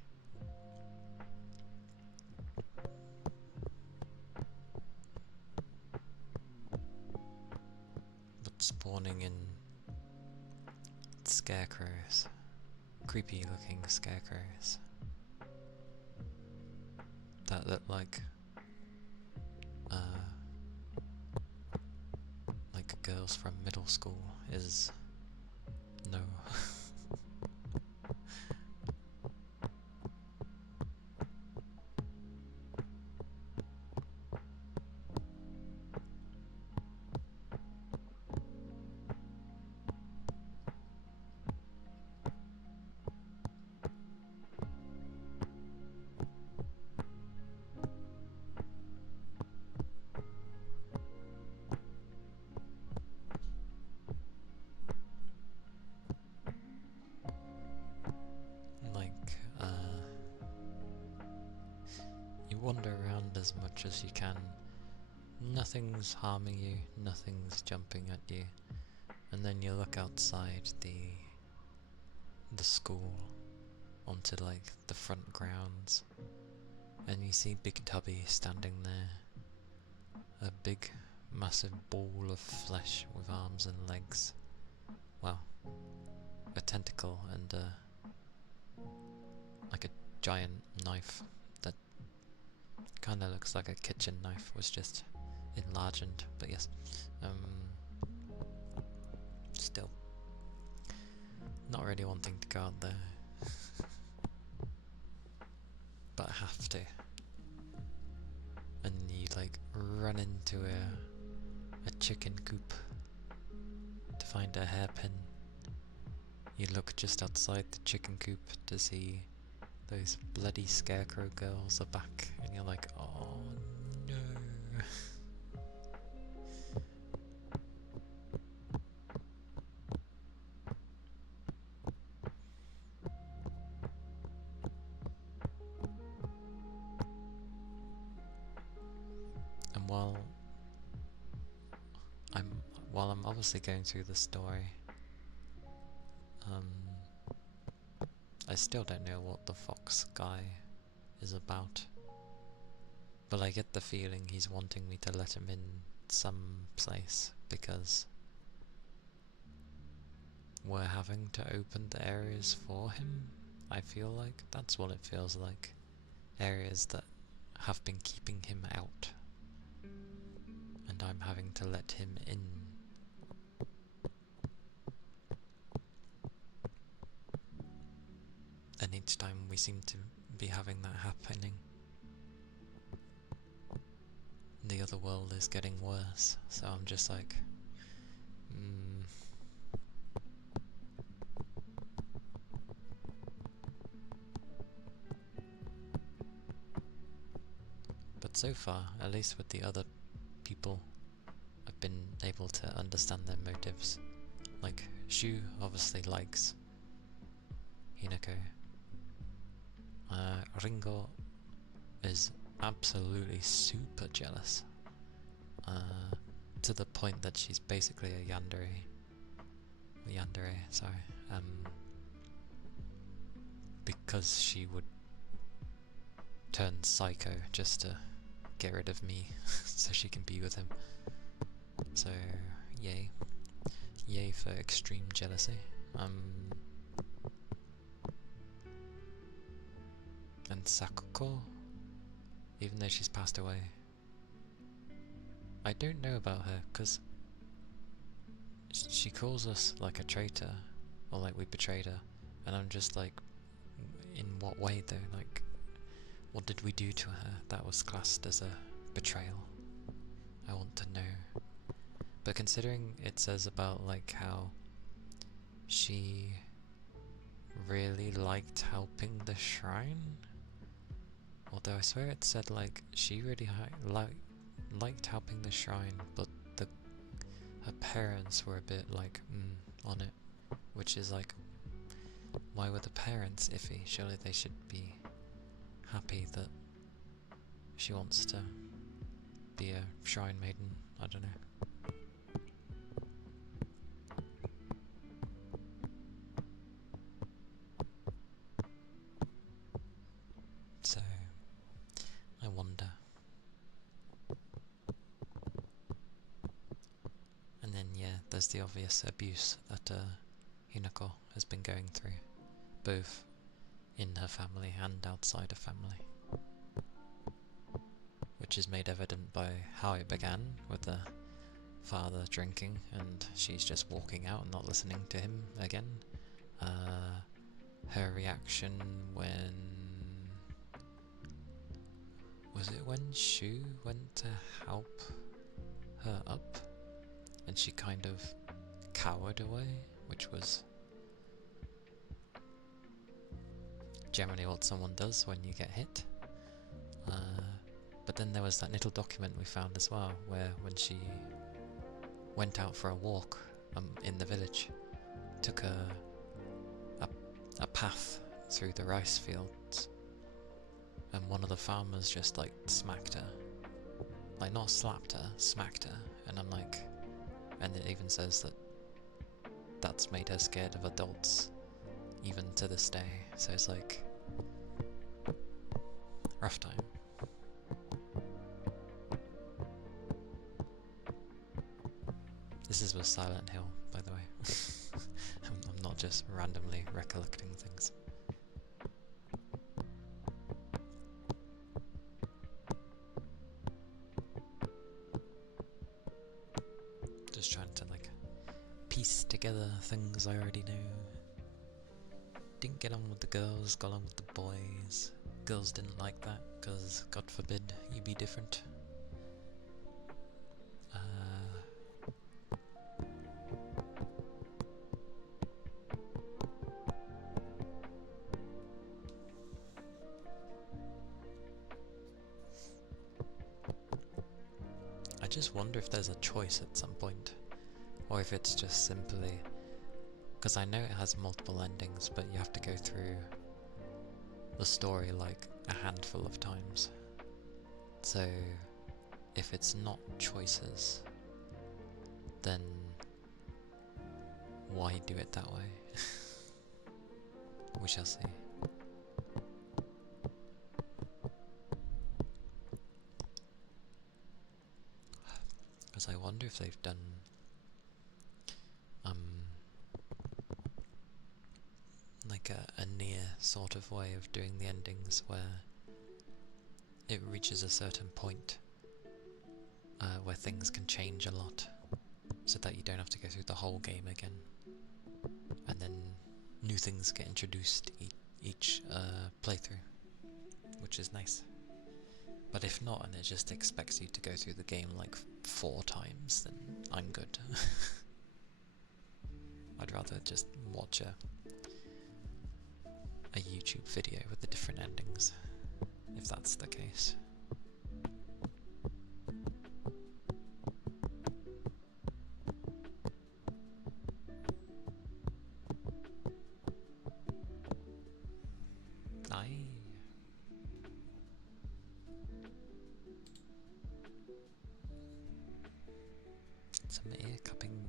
But spawning in scarecrows, creepy looking scarecrows, that look like girls from middle school is no. You wander around as much as you can. Nothing's harming you, nothing's jumping at you. And then you look outside the school onto like the front grounds, and you see Big Tubby standing there. A big massive ball of flesh with arms and legs. Well, a tentacle and like a giant knife that kinda looks like a kitchen knife, was just enlarged, but yes. Still not really wanting to go out there. But I have to. And you like run into a chicken coop to find a hairpin. You look just outside the chicken coop to see those bloody scarecrow girls are back, and you're like, oh no. And while I'm obviously going through the story, I still don't know what the fox guy is about, but I get the feeling he's wanting me to let him in some place because we're having to open the areas for him. I feel like that's what it feels like. Areas that have been keeping him out, and I'm having to let him in. And each time we seem to be having that happening, the other world is getting worse, so I'm just like, But so far, at least with the other people, I've been able to understand their motives. Like, Shu obviously likes Hinako. Ringo is absolutely super jealous, to the point that she's basically a yandere, because she would turn psycho just to get rid of me so she can be with him. So yay for extreme jealousy. And Sakuko, even though she's passed away, I don't know about her, because she calls us like a traitor, or like we betrayed her, and I'm just like, in what way though? Like, what did we do to her that was classed as a betrayal? I want to know. But considering it says about like how she really liked helping the shrine. Although I swear it said like she really liked helping the shrine, but her parents were a bit like on it, which is like, why were the parents iffy? Surely they should be happy that she wants to be a shrine maiden. I don't know. So I wonder. And then yeah, there's the obvious abuse that Hinako has been going through, both in her family and outside of family, which is made evident by how it began with the father drinking and she's just walking out and not listening to him again. Her reaction when... was it when Shu went to help her up and she kind of cowered away, which was generally what someone does when you get hit. But then there was that little document we found as well, where when she went out for a walk in the village, took a path through the rice fields, and one of the farmers just like smacked her. Like not slapped her, smacked her, and I'm like, and it even says that that's made her scared of adults, even to this day. So it's like, rough time. This is with Silent Hill, by the way. I'm not just randomly recollecting things. Just trying to like piece together things I already know. Didn't get on with the girls, got on with the boys. Girls didn't like that, because God forbid you be different. I just wonder if there's a choice at some point, or if it's just simply, because I know it has multiple endings, but you have to go through the story like a handful of times. So if it's not choices, then why do it that way? We shall see. Because I wonder if they've done like a near sort of way of doing the endings where it reaches a certain point where things can change a lot, so that you don't have to go through the whole game again, and then new things get introduced each playthrough, which is nice. But if not, and it just expects you to go through the game like 4 times, then I'm good. I'd rather just watch a YouTube video with the different endings, if that's the case. Aye. Some ear cupping.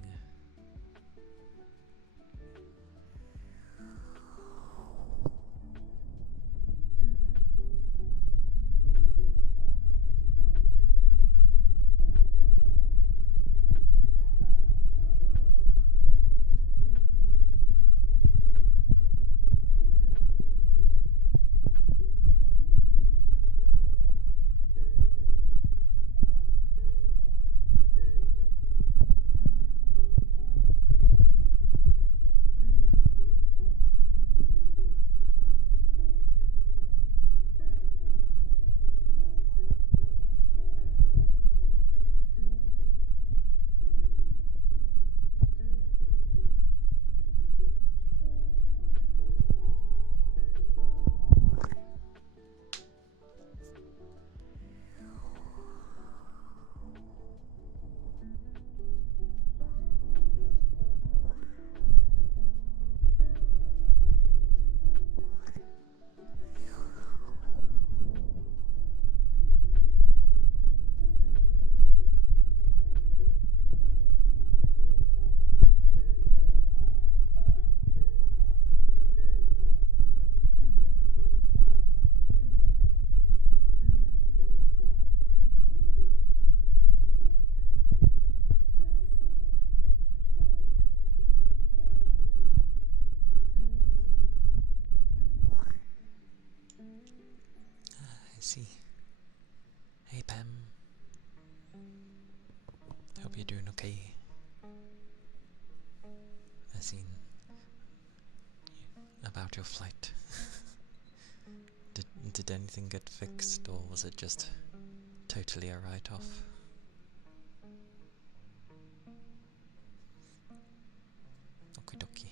see. Hey Pam. Hope you're doing okay. I seen about your flight. Did anything get fixed, or was it just totally a write-off? Okie dokie.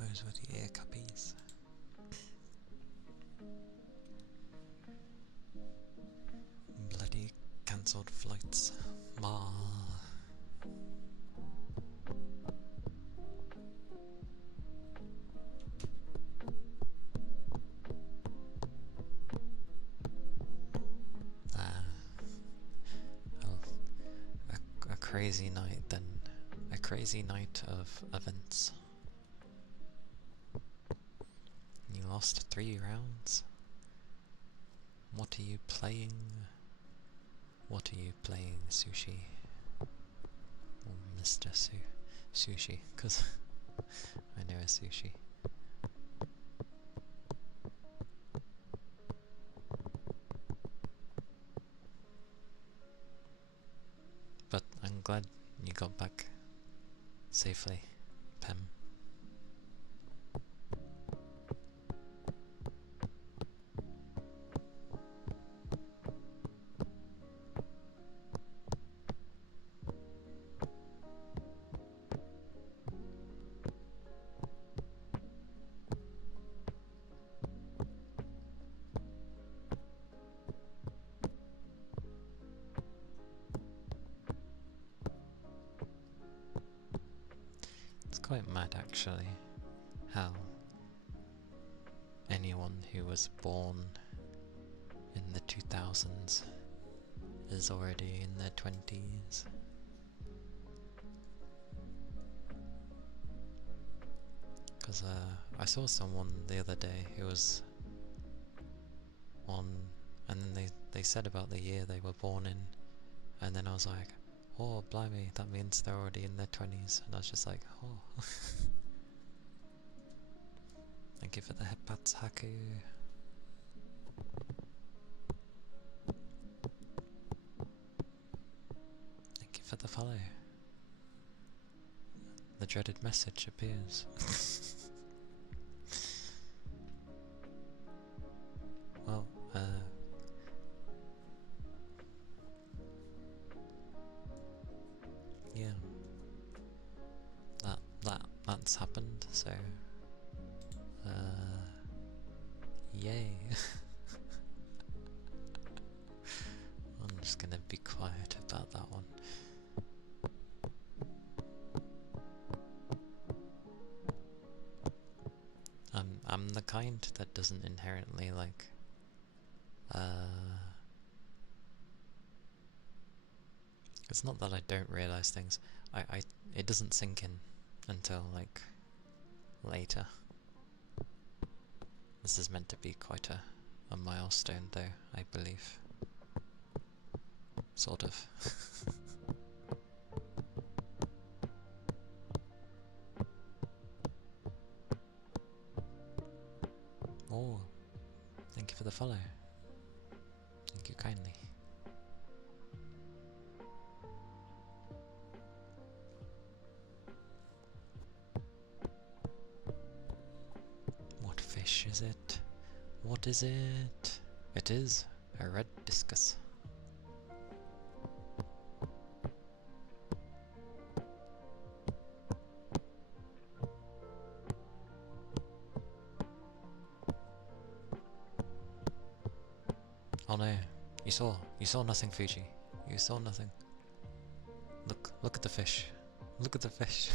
Those were the air cuppies. Bloody cancelled flights. Ma. Oh, a crazy night then. A crazy night of events. You lost 3 rounds? What are you playing? What are you playing, Sushi? Or Mr. Sushi, because I know a Sushi. But I'm glad you got back safely, Pem. It's quite mad actually, how anyone who was born in the 2000s is already in their 20s. Because I saw someone the other day who was on, and then they said about the year they were born in, and then I was like, oh blimey, that means they're already in their 20s, and I was just like, oh. Thank you for the headbats, Haku. Thank you for the follow. The dreaded message appears. Well, yeah. That's happened, so yay. I'm just gonna be quiet about that one. I'm the kind that doesn't inherently like it's not that I don't realise things. It doesn't sink in until like later. This is meant to be quite a milestone though, I believe. Sort of. Oh, thank you for the follow. Thank you kindly. is it? What is it? It is a red discus. Oh no, you saw nothing, Fuji. You saw nothing. Look at the fish. Look at the fish.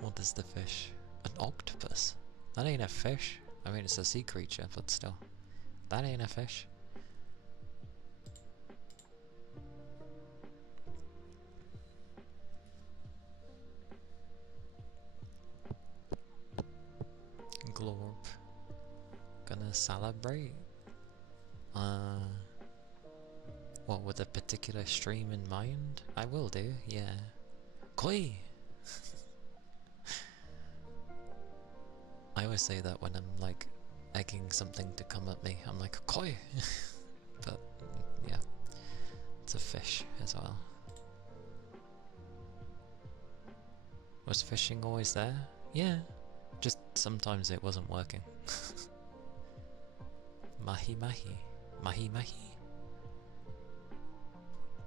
What is the fish? An octopus? That ain't a fish. I mean, it's a sea creature, but still. That ain't a fish. Glorb. Gonna celebrate? What, with a particular stream in mind? I will do, yeah. Koi! I always say that when I'm like egging something to come at me. I'm like, koi! But, yeah. It's a fish as well. Was fishing always there? Yeah. Just sometimes it wasn't working. Mahi mahi. Mahi mahi.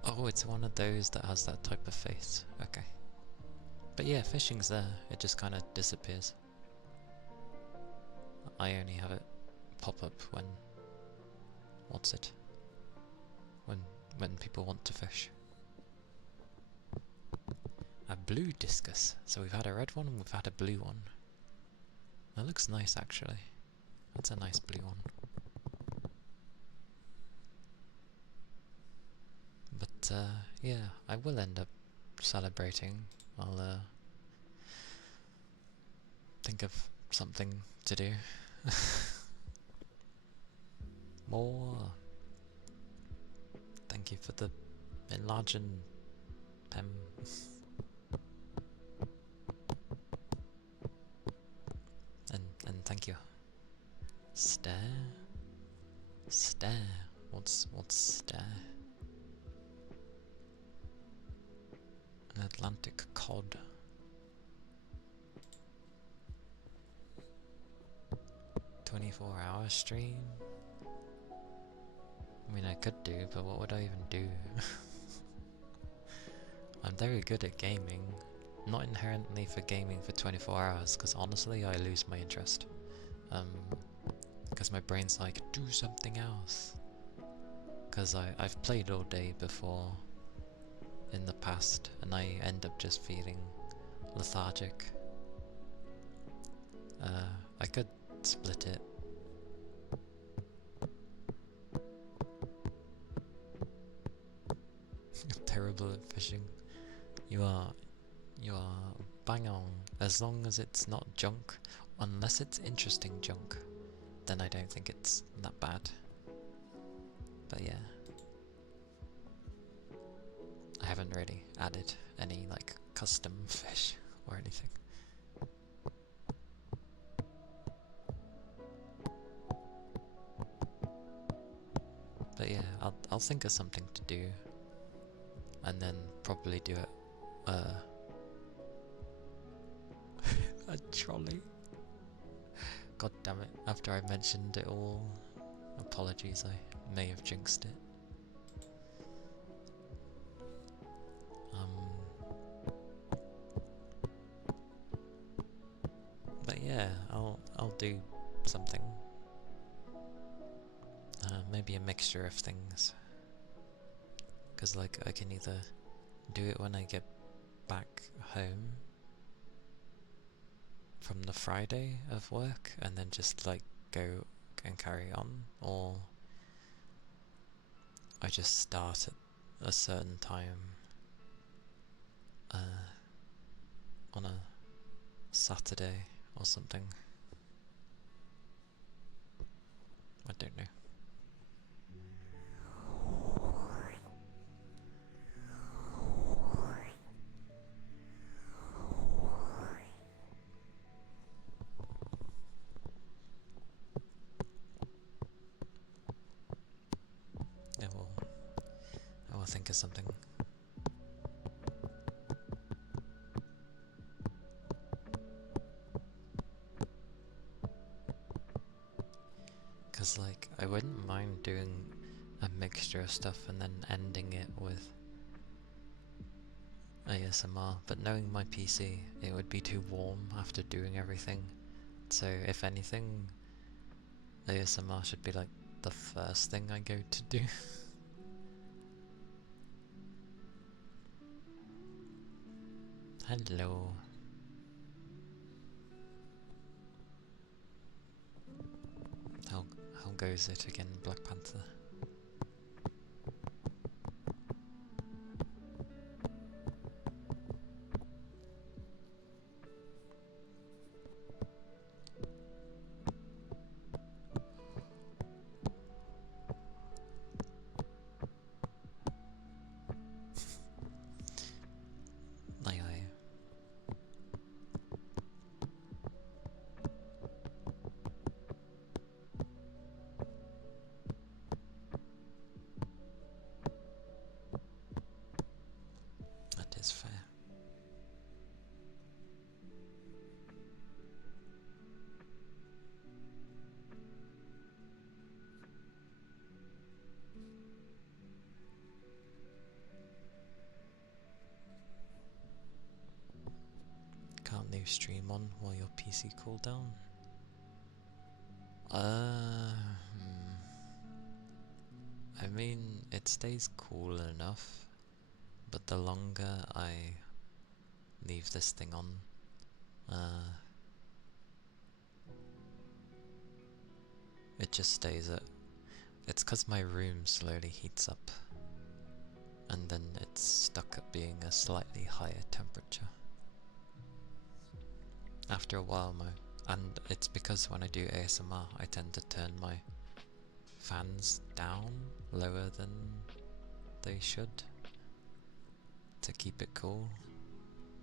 Oh, it's one of those that has that type of face. Okay. But yeah, fishing's there. It just kind of disappears. I only have it pop up when... What's it? When people want to fish. A blue discus. So we've had a red one and we've had a blue one. That looks nice actually. That's a nice blue one. But yeah, I will end up celebrating. I'll think of something to do. More. Thank you for the enlarging Pem. And thank you. Stare? Stare? What's stare? An Atlantic cod. "24-hour stream?" I mean, I could do, but what would I even do? I'm very good at gaming. Not inherently for gaming for 24 hours, because honestly I lose my interest. Because my brain's like, do something else. Because I've played all day before in the past, and I end up just feeling lethargic. I could split it. Terrible at fishing. You are bang on. As long as it's not junk, unless it's interesting junk, then I don't think it's that bad. But yeah, I haven't really added any like custom fish or anything. But yeah, I'll think of something to do, and then probably do it. A trolley. God damn it! After I mentioned it all, apologies. I may have jinxed it. But yeah, I'll do something. Maybe a mixture of things. Cause like I can either do it when I get back home from the Friday of work and then just like go and carry on, or I just start at a certain time on a Saturday or something. I don't know. I will think of something. Because, like, I wouldn't mind doing a mixture of stuff and then ending it with ASMR, but knowing my PC, it would be too warm after doing everything. So, if anything, ASMR should be like the first thing I go to do. Hello. How goes it again, Black Panther? Aye aye. That is fair. Can't leave stream on while your PC cool down? I mean, it stays cool enough, but the longer I leave this thing on, it just stays at... It's because my room slowly heats up, and then it's stuck at being a slightly higher temperature. After a while, and it's because when I do ASMR, I tend to turn my fans down lower than they should to keep it cool,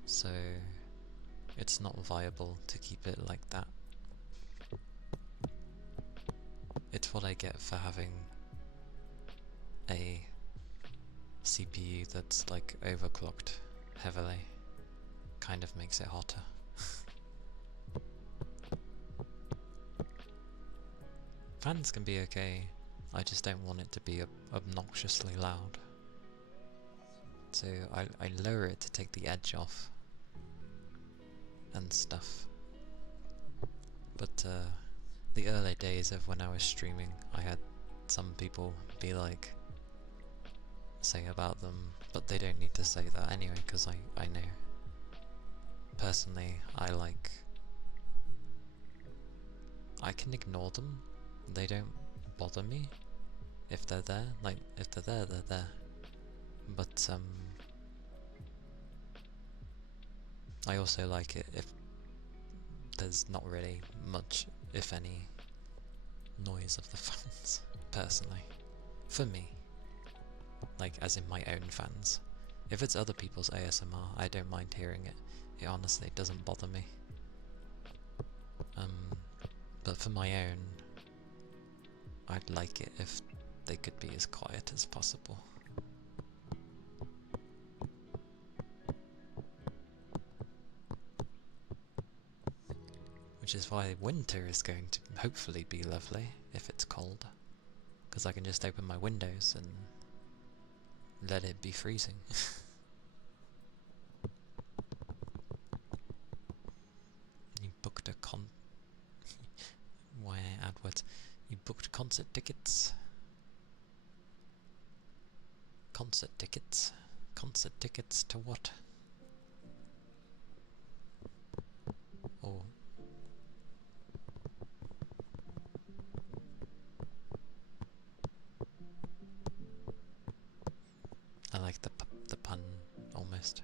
so it's not viable to keep it like that. It's what I get for having a CPU that's like overclocked heavily. Kind of makes it hotter. Fans can be okay, I just don't want it to be obnoxiously loud. So I lower it to take the edge off and stuff. But the early days of when I was streaming, I had some people be like, say about them, but they don't need to say that anyway, because I know. Personally, I can ignore them. They don't bother me if they're there. Like, if they're there, they're there. But I also like it if there's not really much, if any, noise of the fans, personally. For me. Like, as in my own fans. If it's other people's ASMR, I don't mind hearing it. It honestly doesn't bother me. But for my own, I'd like it if they could be as quiet as possible. Which is why winter is going to hopefully be lovely if it's cold. Because I can just open my windows and let it be freezing. You booked a Why AdWords? You booked concert tickets? Concert tickets? Concert tickets to what? Oh. I like the pun, almost.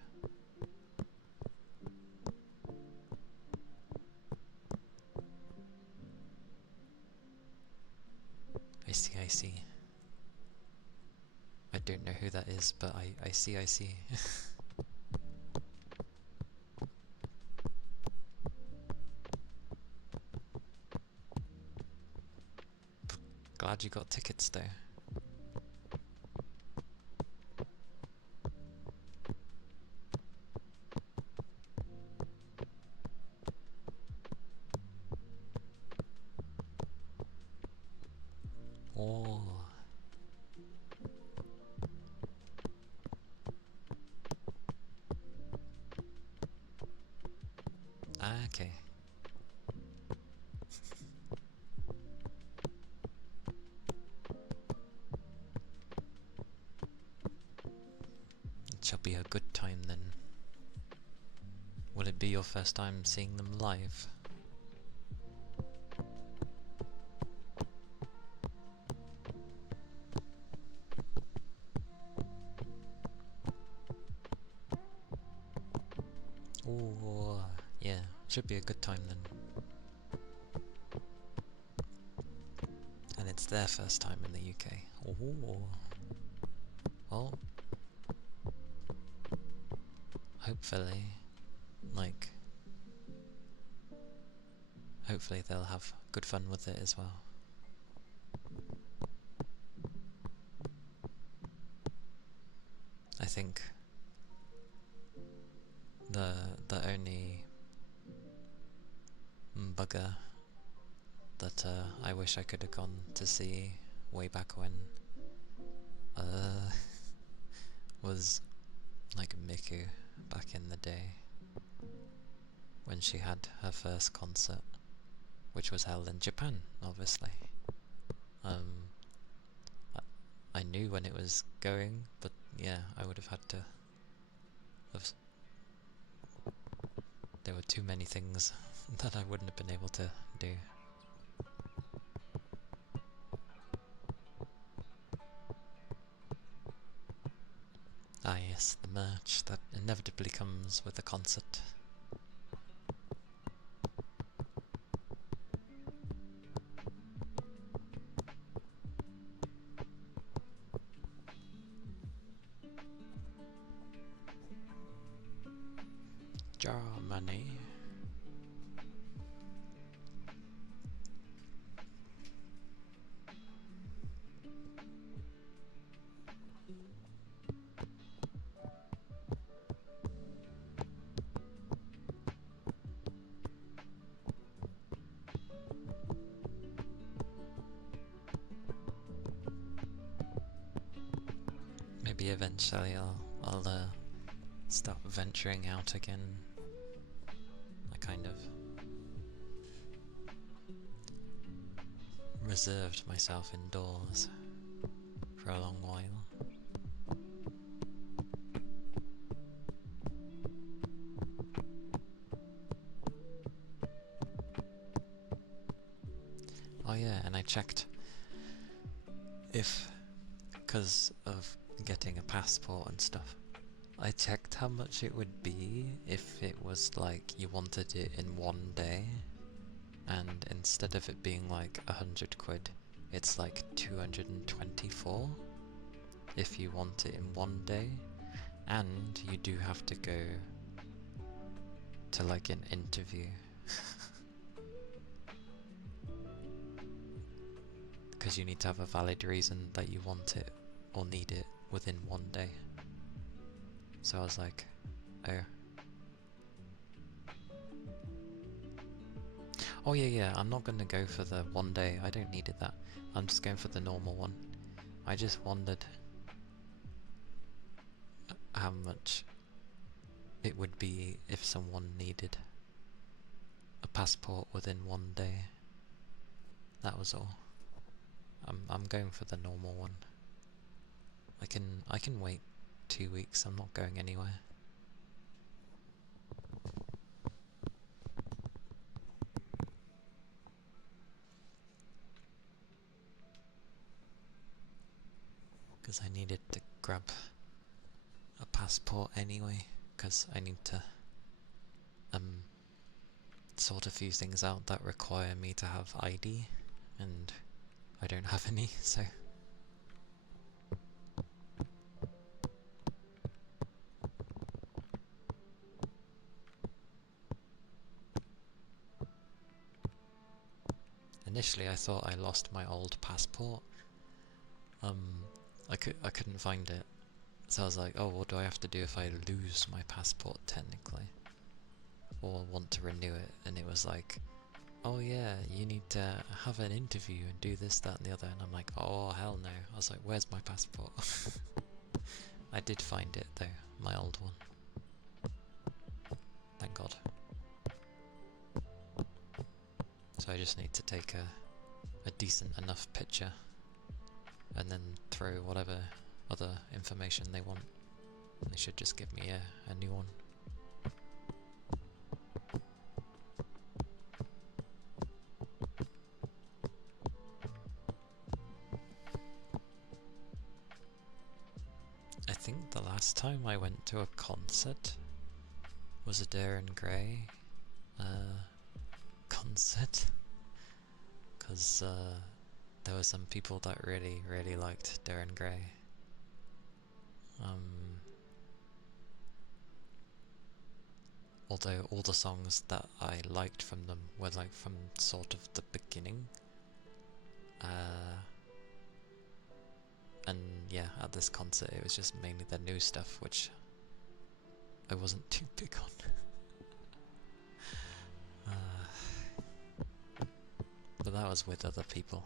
I see. I don't know who that is, but I see. Glad you got tickets though. Oh. Ah, okay. It shall be a good time then. Will it be your first time seeing them live? Oh, yeah, should be a good time then. And it's their first time in the UK. Oh, well, hopefully, like, hopefully they'll have good fun with it as well. I think the only bugger that I wish I could have gone to see way back when was like Miku back in the day when she had her first concert, which was held in Japan, obviously. I knew when it was going, but yeah, I would have had to have. There were too many things that I wouldn't have been able to do. Ah yes, the merch that inevitably comes with a concert. Germany. Maybe eventually I'll start venturing out again. I kind of reserved myself indoors for a long while. Oh yeah, and I checked if, because of getting a passport and stuff, I checked how much it would be if it was like you wanted it in one day, and instead of it being like 100 quid, it's like 224 if you want it in one day, and you do have to go to like an interview. Because you need to have a valid reason that you want it or need it within one day. So I was like, oh. Oh yeah, I'm not gonna go for the one day, I don't need it that. I'm just going for the normal one. I just wondered how much it would be if someone needed a passport within one day. That was all. I'm going for the normal one. I can wait 2 weeks, I'm not going anywhere. Because I needed to grab a passport anyway, because I need to sort a few things out that require me to have ID, and I don't have any, so. Initially I thought I lost my old passport. I couldn't find it. So I was like, oh, what do I have to do if I lose my passport technically? Or want to renew it? And it was like, oh yeah, you need to have an interview and do this, that, and the other. And I'm like, oh hell no. I was like, where's my passport? I did find it though, my old one. Thank God. So I just need to take a decent enough picture and then throw whatever other information they want. They should just give me a new one. I think the last time I went to a concert was a Darren Gray concert, because there were some people that really liked Darren Gray. Although all the songs that I liked from them were like from sort of the beginning. And yeah, at this concert it was just mainly the new stuff, which I wasn't too big on. But that was with other people.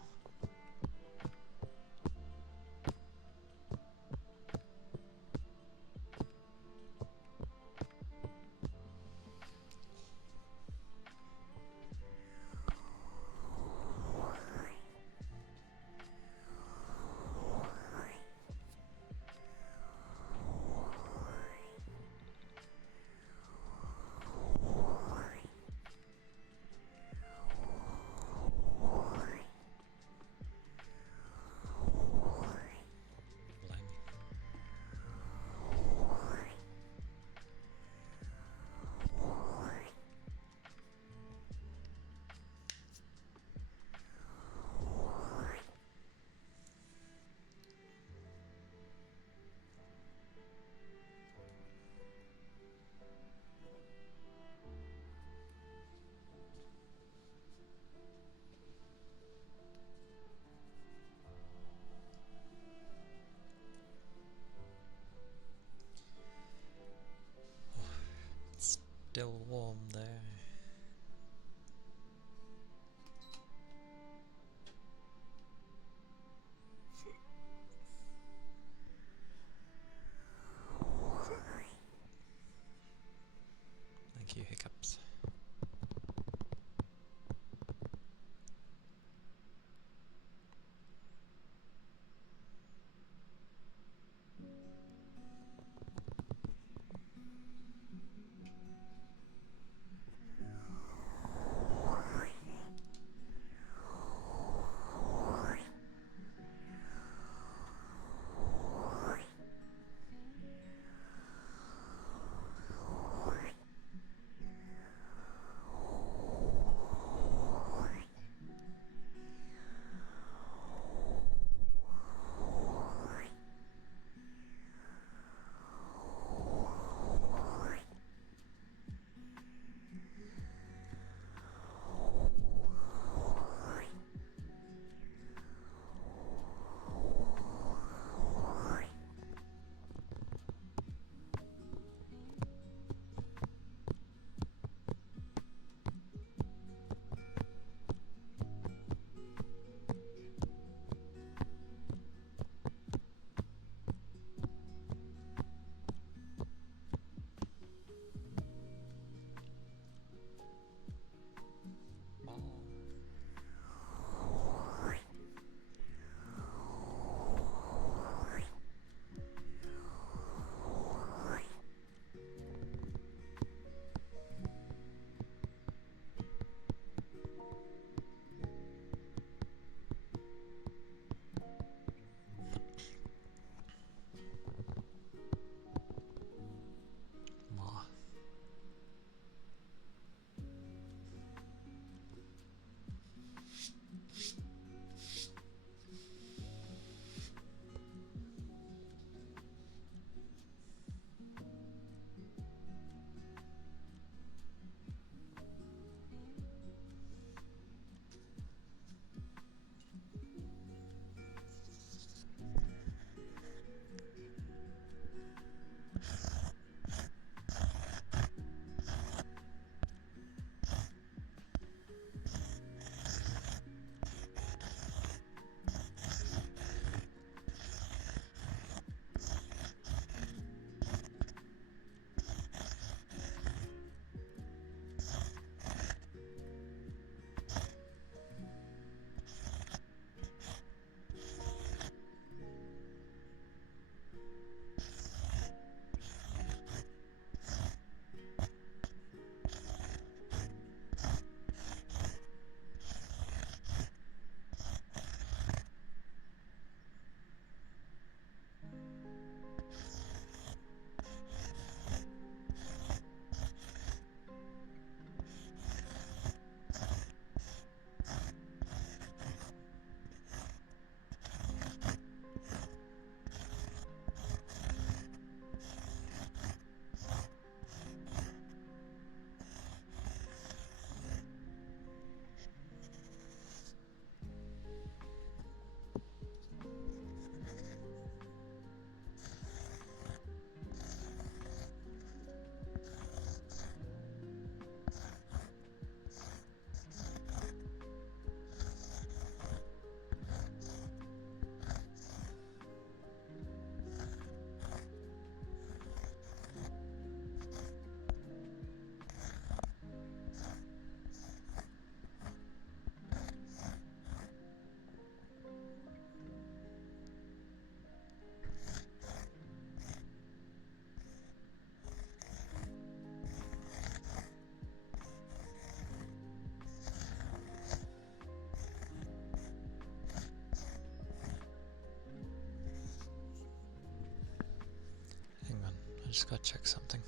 just gotta check something.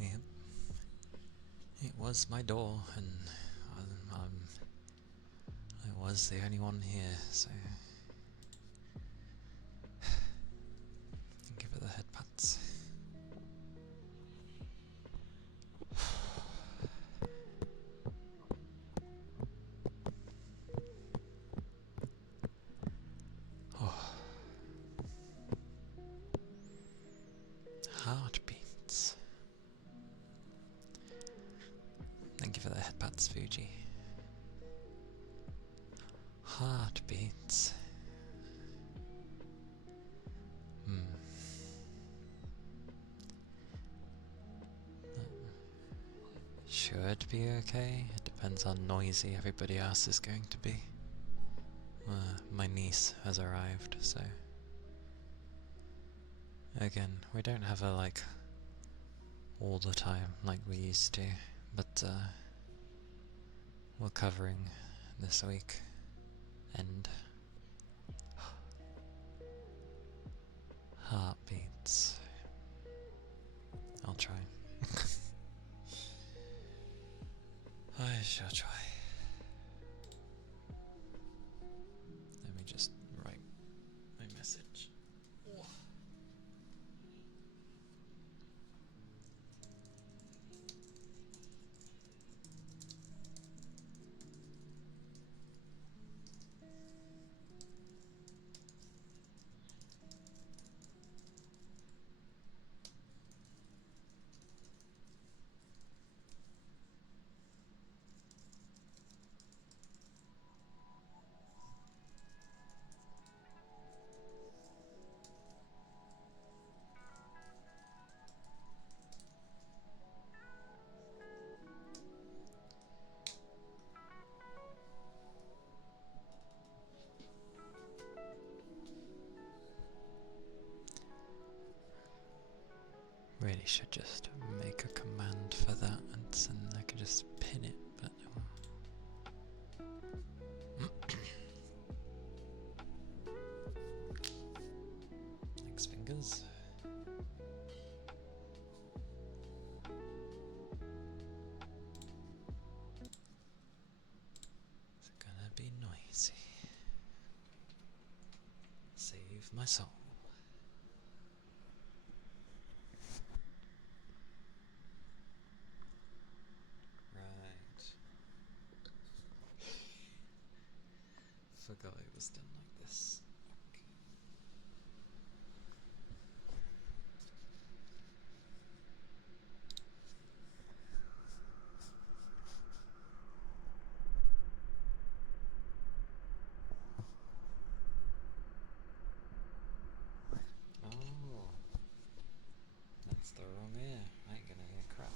Yep. It was my door, and I was the only one here, so give it the head pats. Oh. Heartbeats. Thank you for the head pats, Fuji. Heartbeats. Should be okay. It depends how noisy everybody else is going to be my niece has arrived, so again, we don't have her like all the time like we used to, but we're covering this week, and heartbeats. I'll try. I shall try. Let me just write my message. Really should just make a command for that, and then I could just pin it, but thanks, fingers. It's gonna be noisy. Save my soul. Right. Forgot it was done like this. Okay. Oh, that's the wrong ear. I ain't gonna hear crap.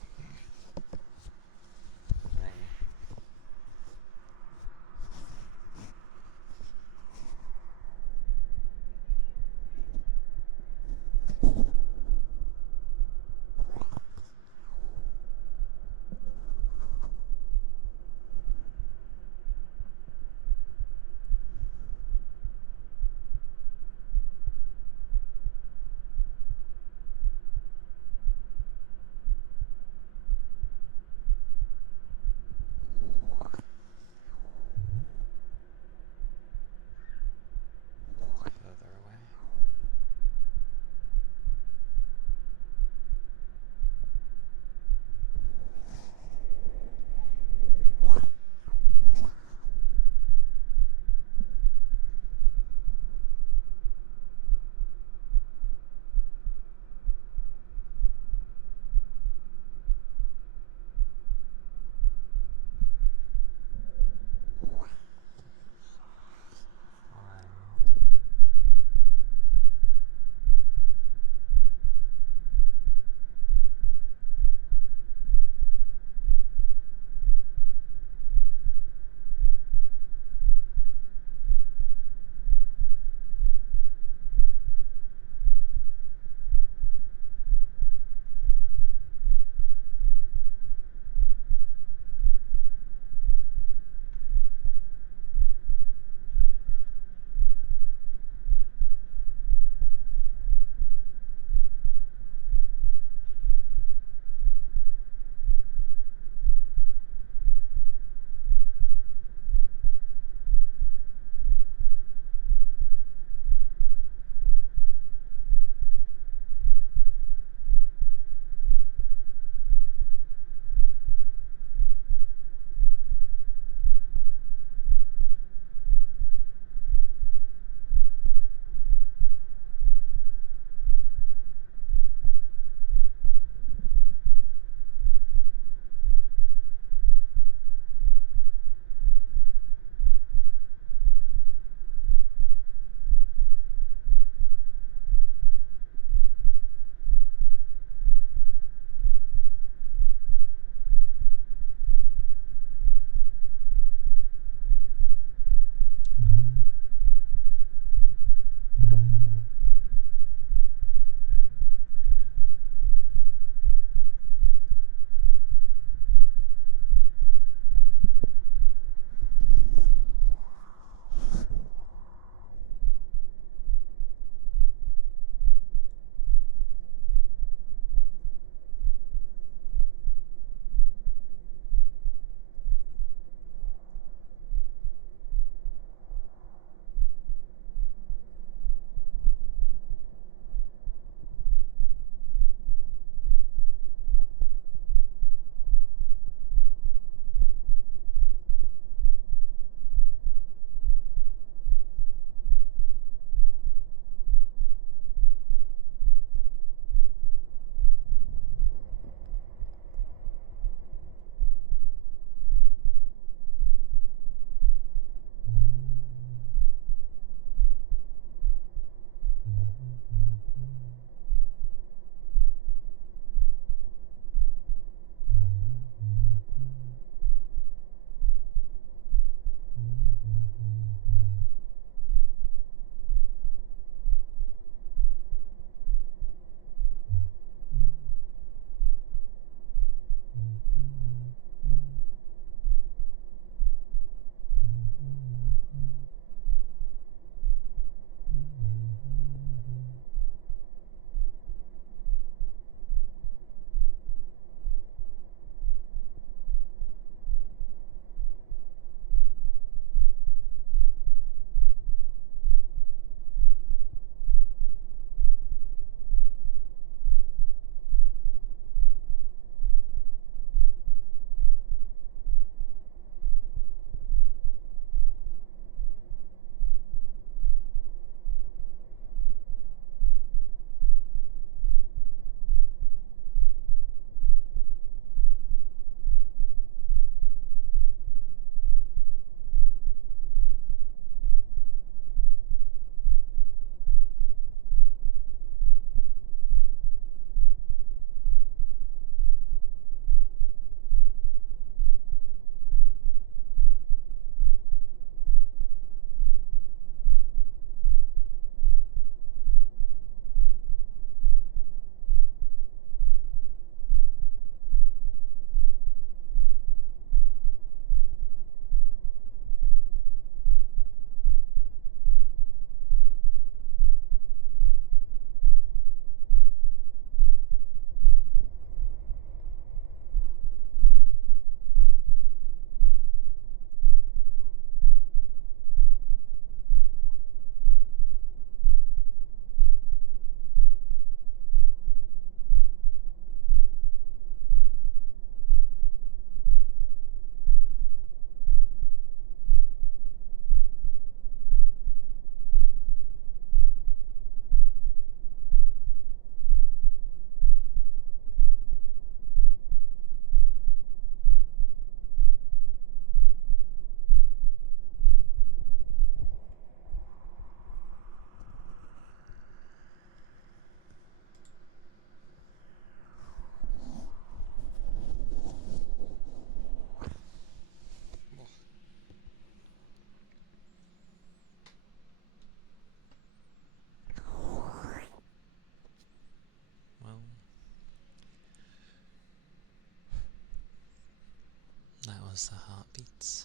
as the heart beats.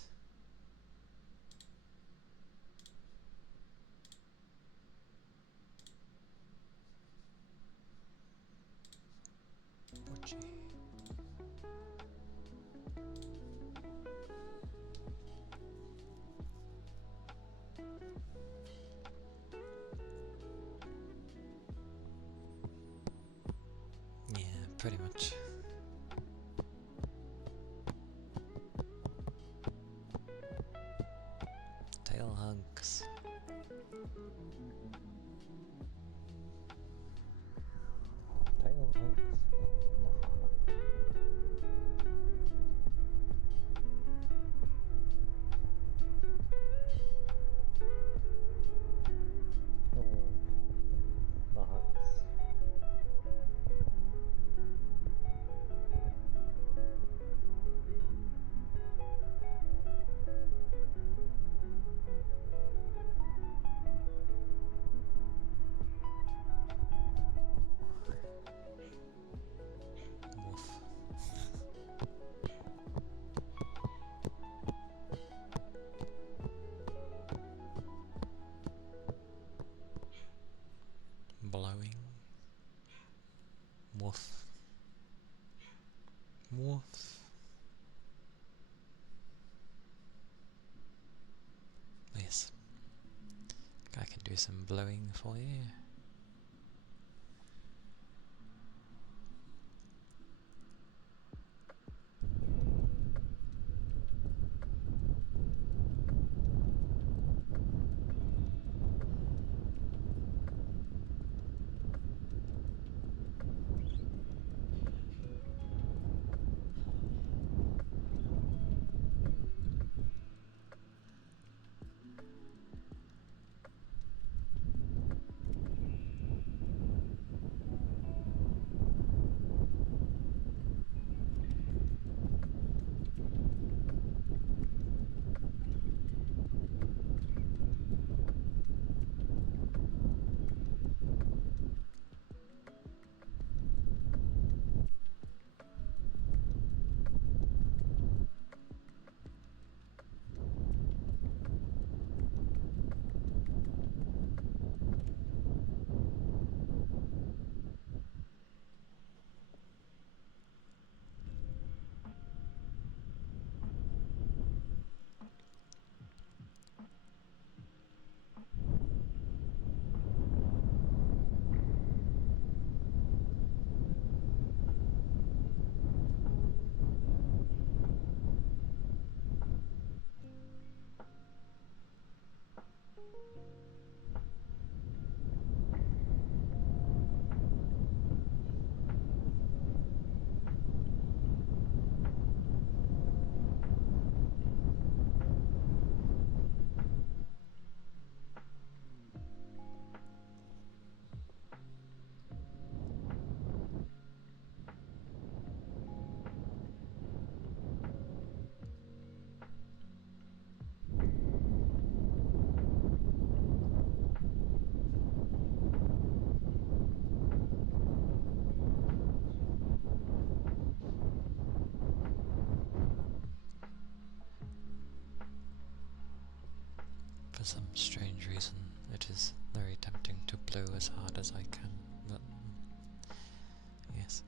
Would you? Yeah, pretty much. Tail hugs. Tail hugs. The hugs. Woof. Blowing. Woof. Woof. Yes. I can do some blowing for you. For some strange reason, it is very tempting to blow as hard as I can, but yes.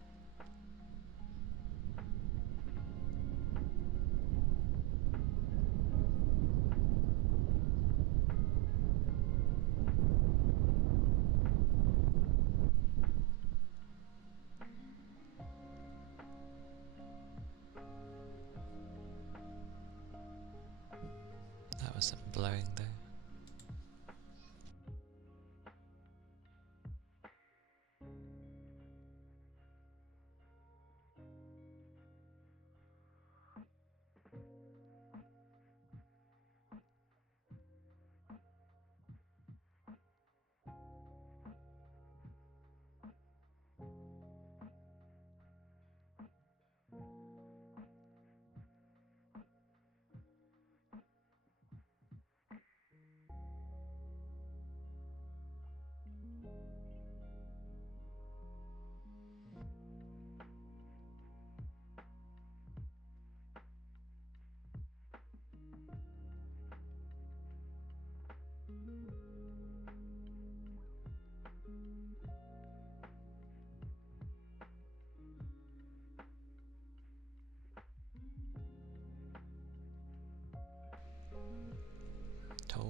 That was some blowing though.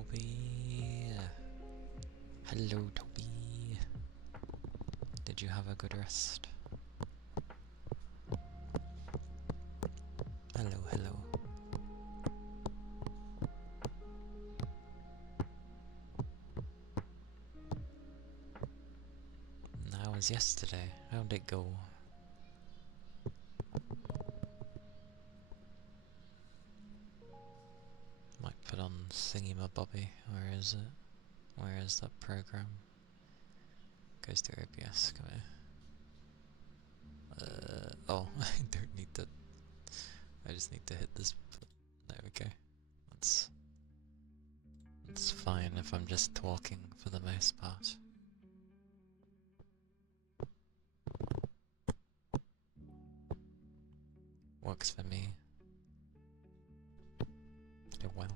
Toby. Hello, Toby. Did you have a good rest? Hello, hello. How was yesterday? How'd it go? Might put on Thingy-ma-bobby. Where is it? Where is that program? Goes to OBS, come here. Oh, I don't need to. I just need to hit this. There we go. That's fine if I'm just talking for the most part. Works for me. Did well.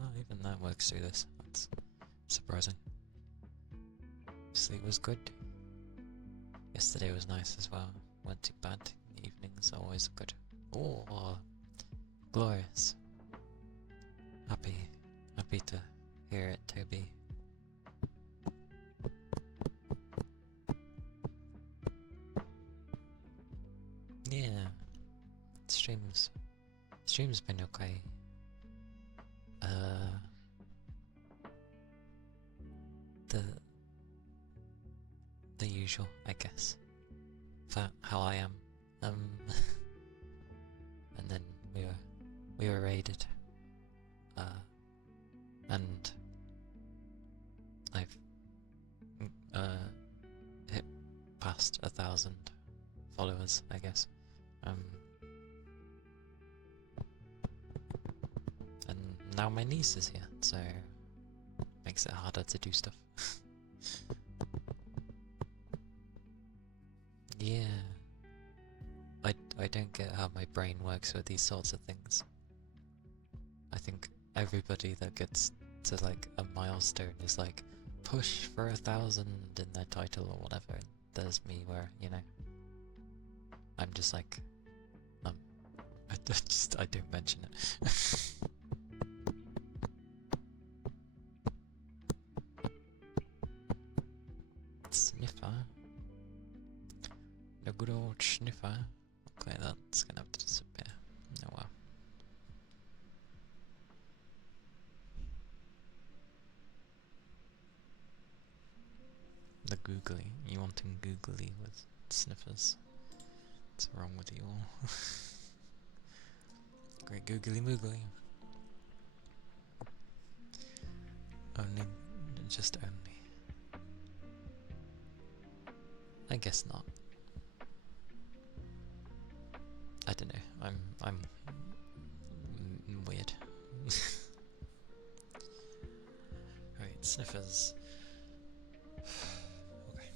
Oh, even that works through this. That's surprising. Sleep was good. Yesterday was nice as well. Went too bad. Evenings always good. Oh, glorious. Happy to hear it, Toby. Yeah, stream's been okay. The usual, I guess. For how I am. And then we were raided. And I've hit past 1,000 followers, I guess. And now my niece is here, so makes it harder to do stuff. Yeah. I don't get how my brain works with these sorts of things. I think everybody that gets to like a milestone is like, push for 1,000 in their title or whatever. There's me where, you know, I'm just like, I don't mention it. Sniffer. The good old sniffer. Okay, that's gonna have to disappear. Oh well. The googly. You wanting googly with sniffers? What's wrong with you all? Great googly moogly. Only, just only. I guess not. I don't know. I'm weird. Right, sniffers. Okay.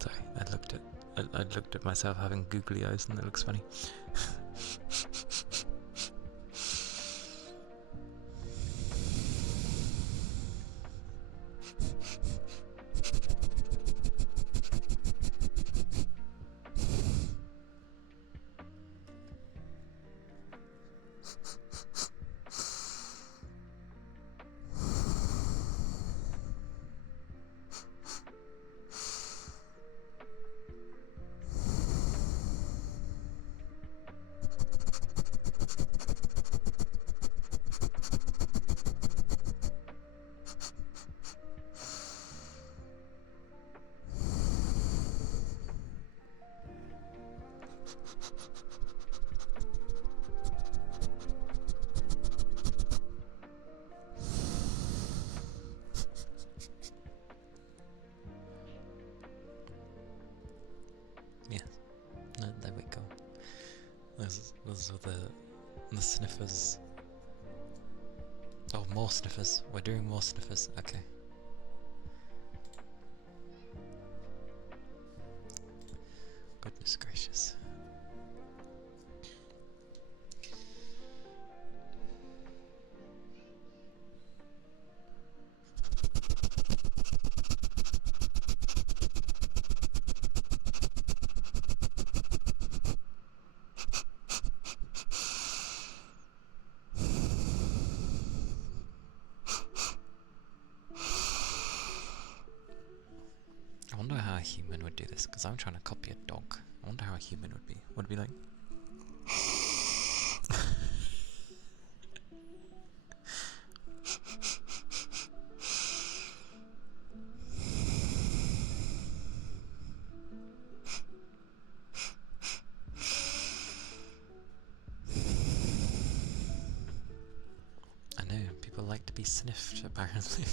Sorry, I looked at myself having googly eyes and it looks funny. sniffers. Oh, more sniffers. We're doing more sniffers. Okay. Goodness gracious. I wonder how a human would do this, because I'm trying to copy a dog. I wonder how a human would be. Would it be like... I know, people like to be sniffed, apparently.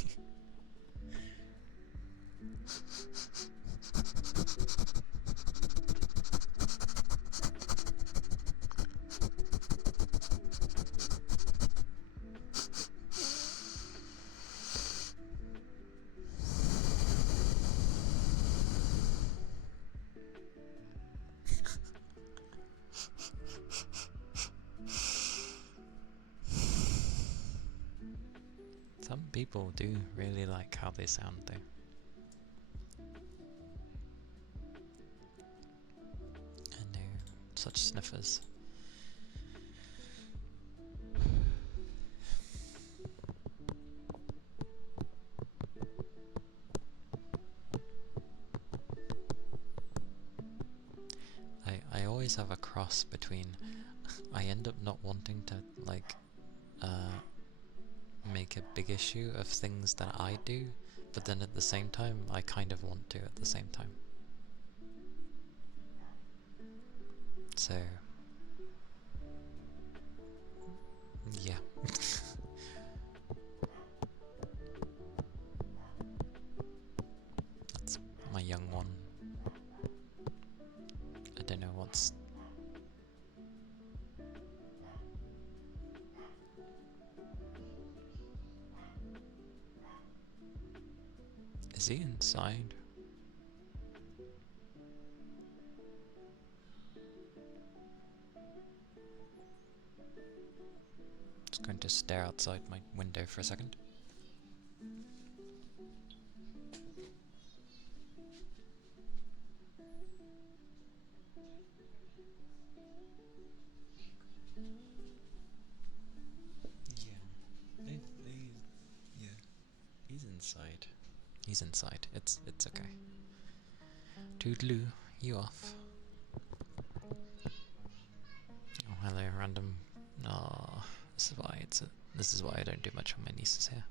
Some people do really like how they sound, though. I know, such sniffers. I always have a cross between... I end up not wanting to, like, make a big issue of things that I do, but then at the same time, I kind of want to at the same time. So... yeah. That's my young one. I don't know what's... Is he inside? Just going to stare outside my window for a second. Yeah, he's inside. He's inside. It's okay. Toodaloo, you off. Oh, hello, random. Oh, this is why I don't do much with my nieces here.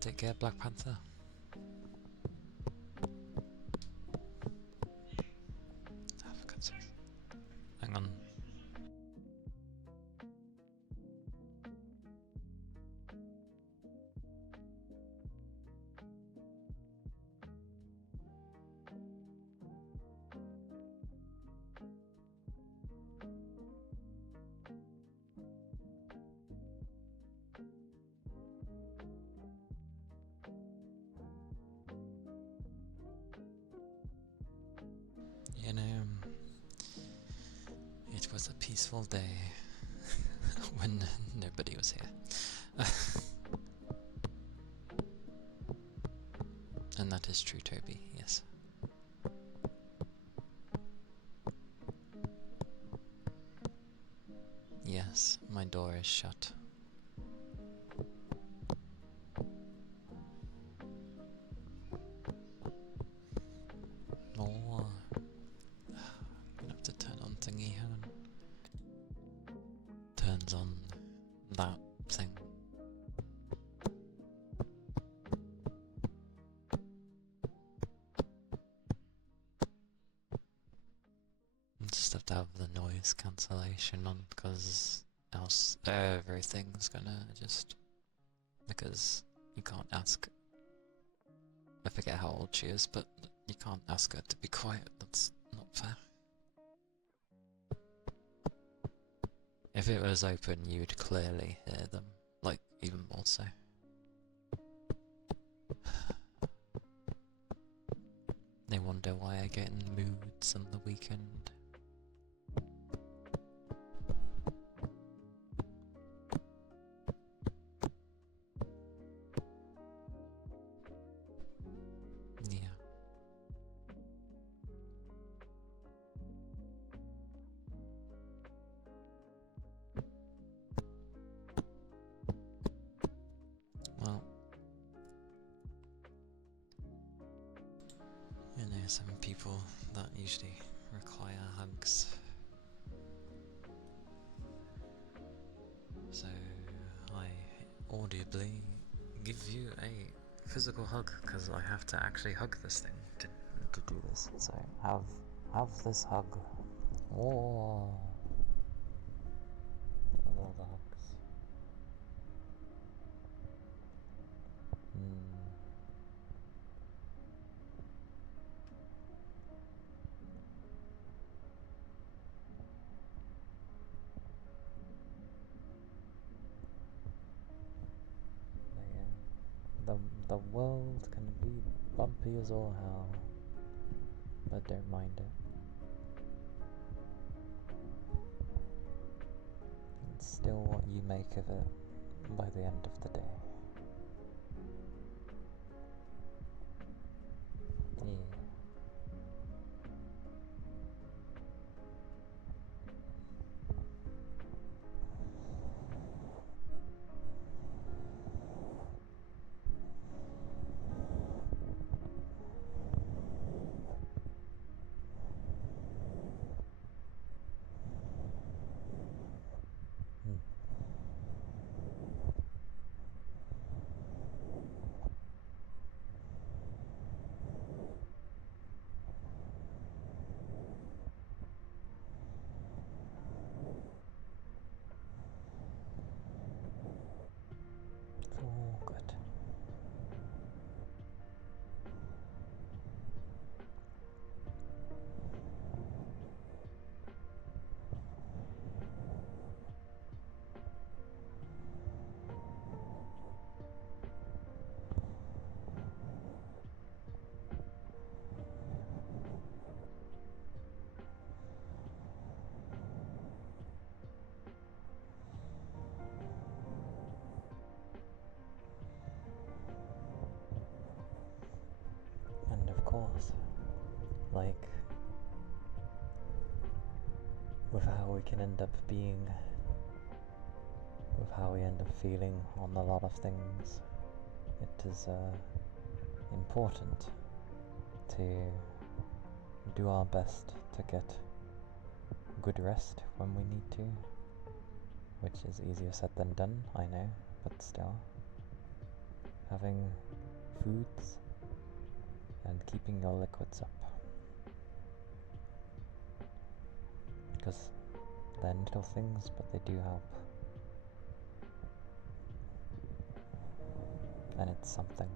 Take care, Black Panther. Oh, for God's sake. Hang on. You know, it was a peaceful day when nobody was here. And that is true, Toby, yes. Yes, my door is shut. Oh, I'm gonna have to turn on thingy, hang on. Turns on that thing. to have the noise cancellation on, because else everything's gonna just... Because you can't ask... I forget how old she is, but you can't ask her to be quiet, that's not fair. If it was open, you'd clearly hear them, like, even more so. They wonder why I get in moods on the weekend. Yeah. Well, you know, some people that usually require hugs. So I audibly give you a physical hug because I have to actually hug this thing to do this. So have this hug. Oh, I love the hugs. The world can be bumpy as all hell, but don't mind it. It's still what you make of it by the end of the day. Yeah. It's all good. And of course, like, with how we can end up being, with how we end up feeling on a lot of things, it is important to do our best to get good rest when we need to, which is easier said than done, I know, but still. Having foods and keeping your liquids up. Because they're little things, but they do help. And it's something.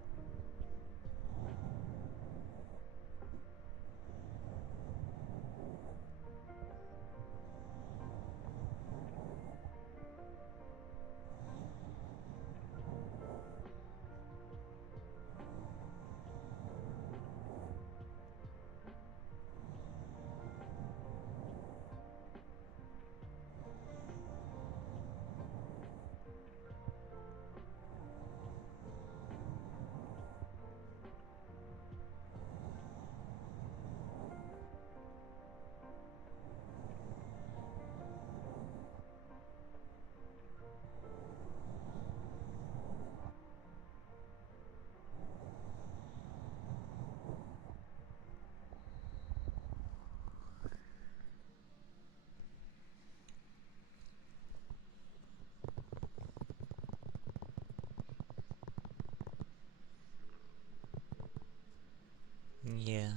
Yeah.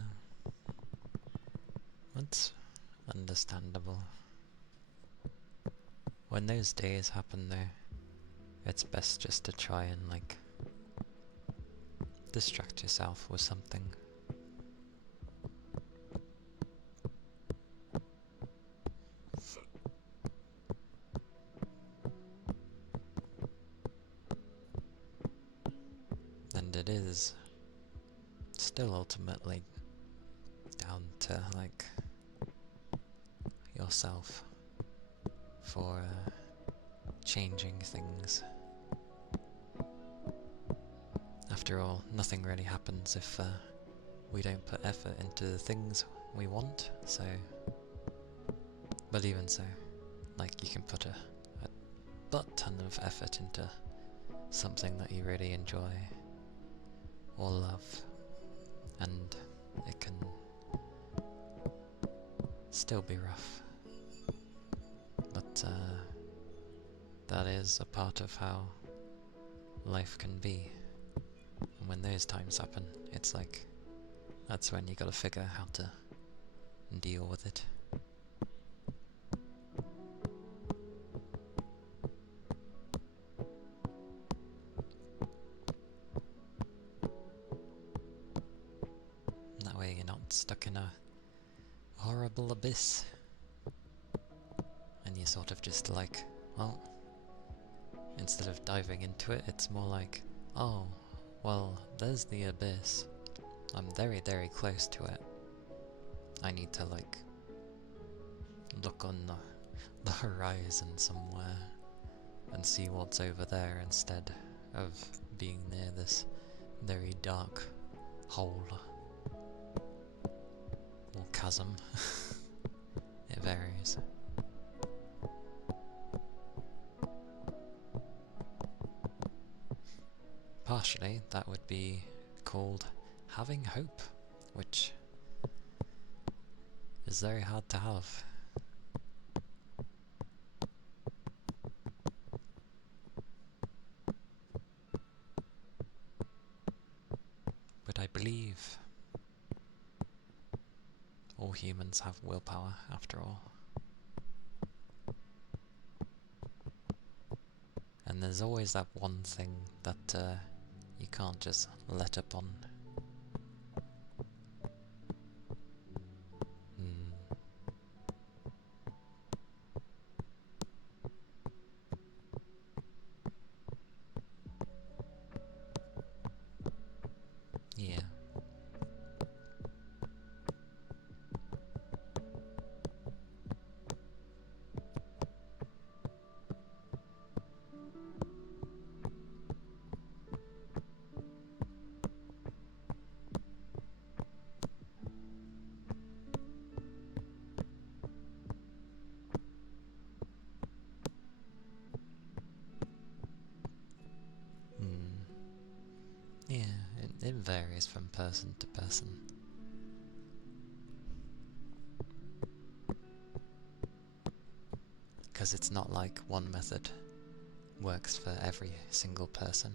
That's understandable. When those days happen though, it's best just to try and like distract yourself with something. And it is still ultimately down to like yourself for changing things. After all, nothing really happens if we don't put effort into the things we want, so... But even so, like, you can put a butt ton of effort into something that you really enjoy or love, and it can still be rough. But that is a part of how life can be. And when those times happen, it's like, that's when you gotta figure how to deal with it. That way you're not stuck in a horrible abyss. And you're sort of just like, well, instead of diving into it, it's more like, oh, well, there's the abyss. I'm very, very close to it. I need to, like, look on the horizon somewhere and see what's over there instead of being near this very dark hole or chasm. It varies. Partially, that would be called having hope, which is very hard to have. But I believe all humans have willpower, after all. And there's always that one thing that you can't just let up on. Yeah. Yeah, it varies from person to person. Because it's not like one method works for every single person.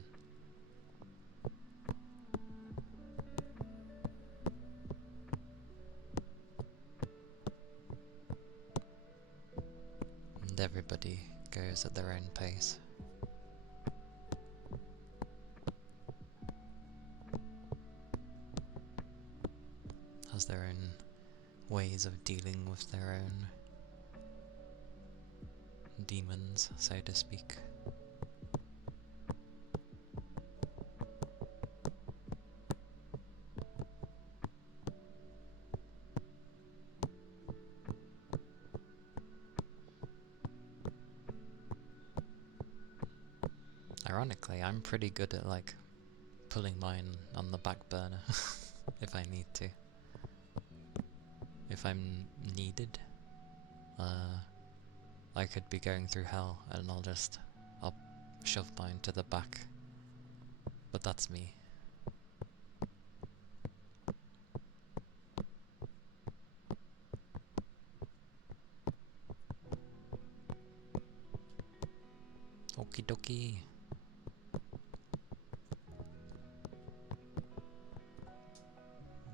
And everybody goes at their own pace. Has their own ways of dealing with their own demons, so to speak. Ironically, I'm pretty good at like pulling mine on the back burner if I need to. If I'm needed, I could be going through hell and I'll shove mine to the back. But that's me. Okie dokie.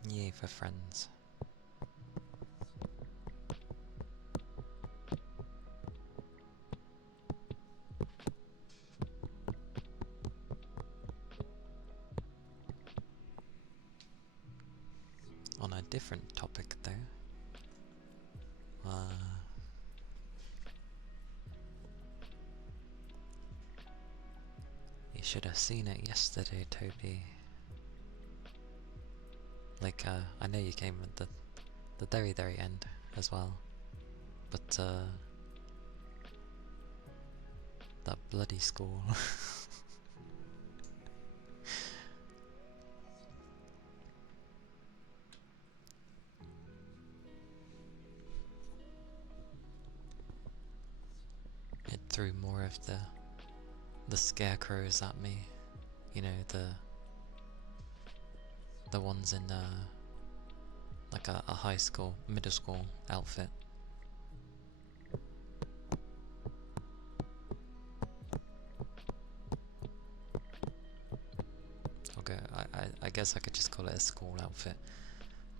Yay for friends. different topic though. You should have seen it yesterday, Toby. Like, I know you came at the very, very end as well, but that bloody school. It threw more of the scarecrows at me, you know, the ones in like a high school, middle school outfit. Okay, I guess I could just call it a school outfit.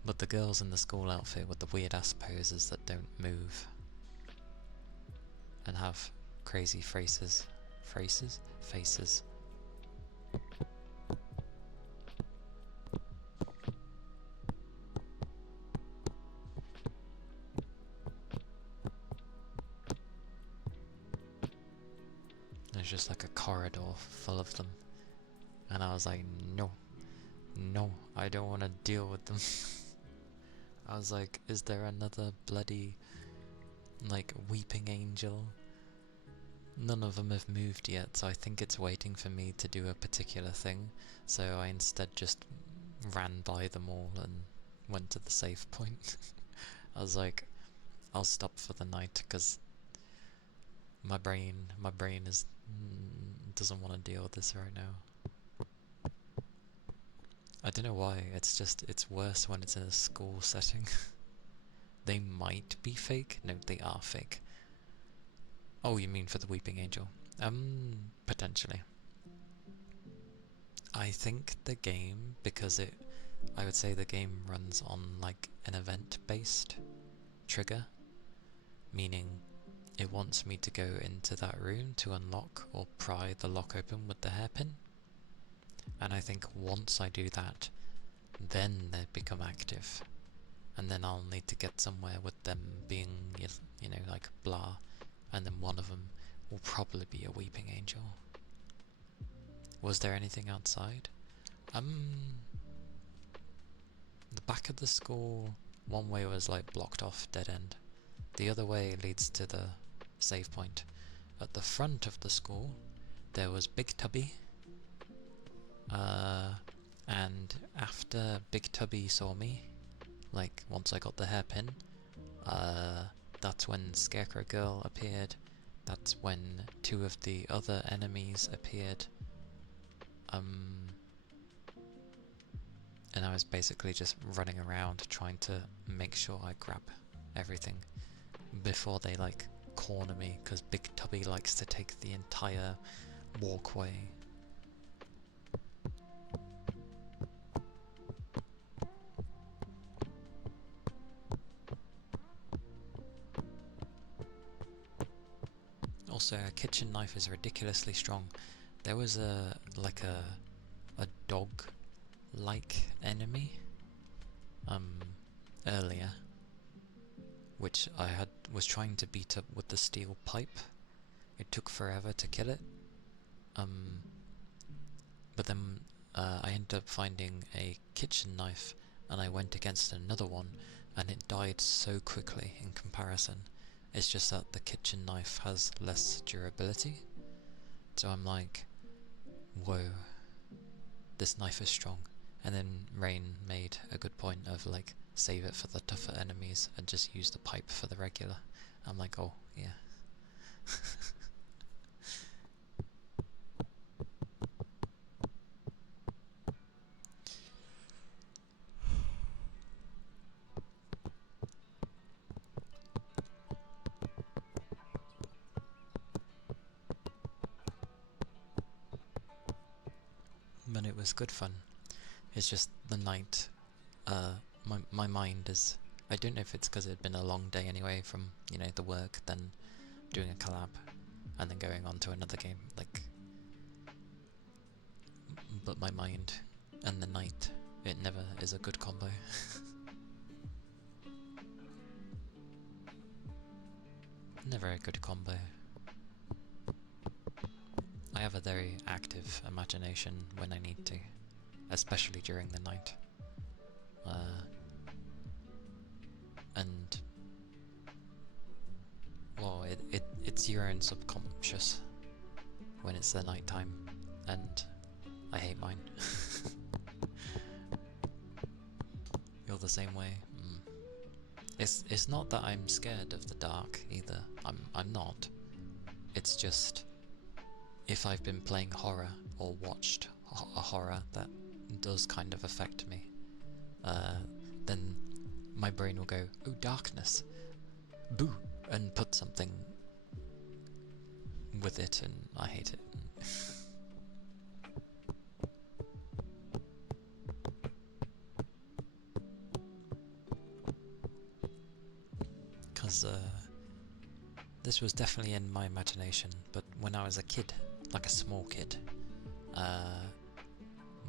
But the girls in the school outfit with the weird ass poses that don't move and have crazy faces. Faces. There's just like a corridor full of them. And I was like, no, I don't want to deal with them. I was like, is there another bloody, like, weeping angel? None of them have moved yet, so I think it's waiting for me to do a particular thing. So I instead just ran by them all and went to the save point. I was like, I'll stop for the night because my brain is doesn't want to deal with this right now. I don't know why. It's worse when it's in a school setting. They might be fake. No, they are fake. Oh, you mean for the Weeping Angel? Potentially. I think the game, because I would say the game runs on like an event-based trigger, meaning it wants me to go into that room to unlock or pry the lock open with the hairpin. And I think once I do that, then they become active. And then I'll need to get somewhere with them being, you know, like blah. And then one of them will probably be a Weeping Angel. Was there anything outside? The back of the school, one way was like blocked off, dead end. The other way leads to the save point. At the front of the school, there was Big Tubby. And after Big Tubby saw me, like once I got the hairpin, that's when Scarecrow Girl appeared. That's when two of the other enemies appeared. And I was basically just running around trying to make sure I grab everything before they like corner me, because Big Tubby likes to take the entire walkway. Also, a kitchen knife is ridiculously strong. There was a dog-like enemy earlier, which I was trying to beat up with the steel pipe. It took forever to kill it. But then I ended up finding a kitchen knife, and I went against another one, and it died so quickly in comparison. It's just that the kitchen knife has less durability. So I'm like, whoa, this knife is strong. And then Rain made a good point of like, save it for the tougher enemies and just use the pipe for the regular. I'm like, oh, yeah. But it was good fun. It's just the night, my mind is, I don't know if it's because it had been a long day anyway from, you know, the work, then doing a collab, and then going on to another game, like, but my mind and the night, it never is a good combo. never a good combo. I have a very active imagination when I need to, especially during the night. And well, it's your own subconscious when it's the night time, and I hate mine. You're the same way. It's not that I'm scared of the dark either. I'm not. It's just if I've been playing horror or watched a horror that does kind of affect me, then my brain will go, oh, darkness, boo, and put something with it, and I hate it. Because this was definitely in my imagination, but when I was a kid, like a small kid,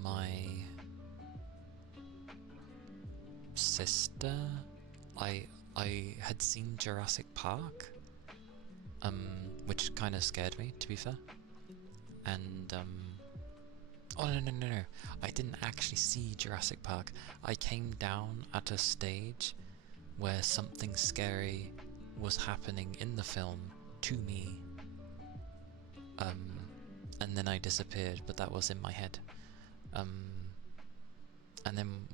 my sister, I had seen Jurassic Park, which kind of scared me, to be fair, and oh no, I didn't actually see Jurassic Park. I came down at a stage where something scary was happening in the film to me, and then I disappeared, but that was in my head. And then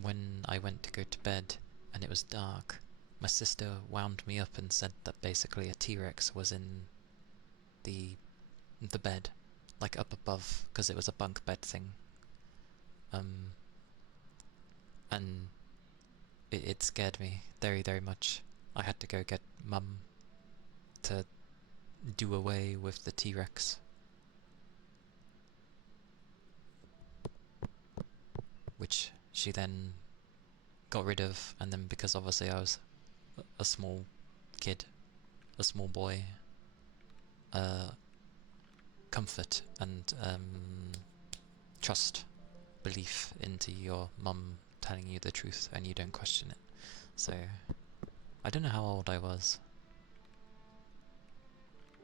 when I went to go to bed and it was dark, my sister wound me up and said that basically a T-Rex was in the bed, like up above, because it was a bunk bed thing. And it scared me very, very much. I had to go get Mum to do away with the T-Rex. Which she then got rid of, and then because obviously I was a small kid, a small boy, comfort and trust, belief into your mum telling you the truth and you don't question it. So I don't know how old I was.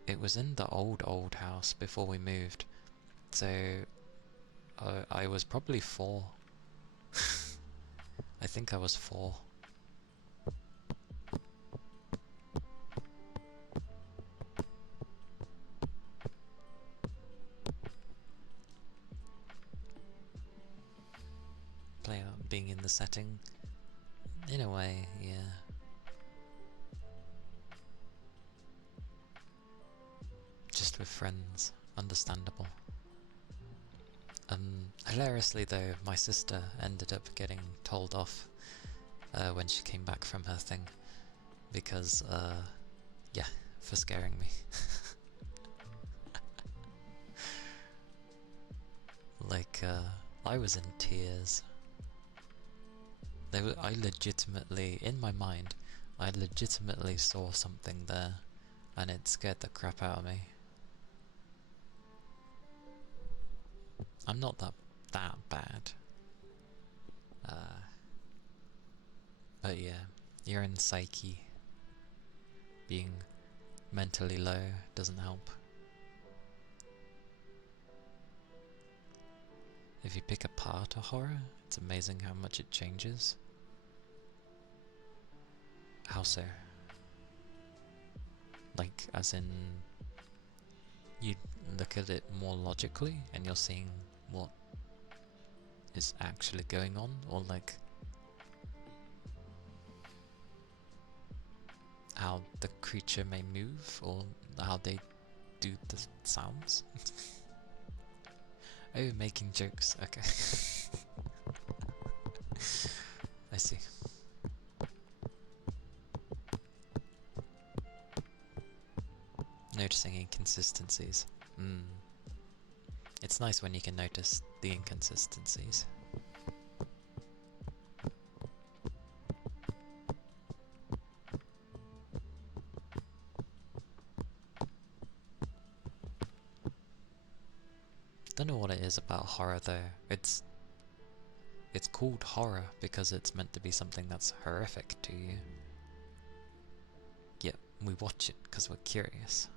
It was in the old house before we moved, so I was probably 4. I think I was 4. Play out being in the setting. In a way, yeah. Just with friends, understandable. Hilariously though, my sister ended up getting told off when she came back from her thing, because, yeah, for scaring me. Like, I was in tears. I legitimately, in my mind, I legitimately saw something there, and it scared the crap out of me. I'm not that bad. But yeah, you're in psyche. Being mentally low doesn't help. If you pick apart a horror, it's amazing how much it changes. How so? Like, as in, you look at it more logically and you're seeing what is actually going on, or like how the creature may move, or how they do the sounds. Oh, making jokes, okay. I see. Noticing inconsistencies. It's nice when you can notice the inconsistencies. Don't know what it is about horror though. It's called horror because it's meant to be something that's horrific to you. Yet we watch it because we're curious.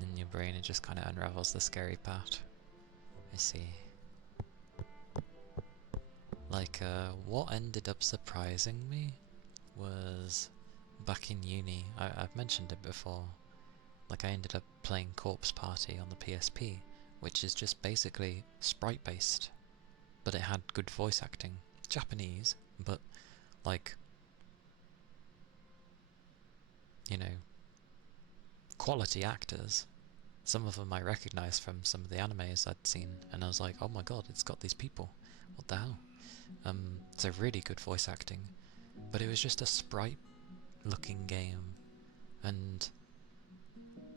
In your brain it just kind of unravels the scary part. I see. Like, what ended up surprising me was back in uni, I've mentioned it before, like I ended up playing Corpse Party on the PSP, which is just basically sprite based, but it had good voice acting. Japanese, but like, you know, quality actors. Some of them I recognised from some of the animes I'd seen, and I was like, oh my god, it's got these people. What the hell? So really good voice acting, but it was just a sprite-looking game, and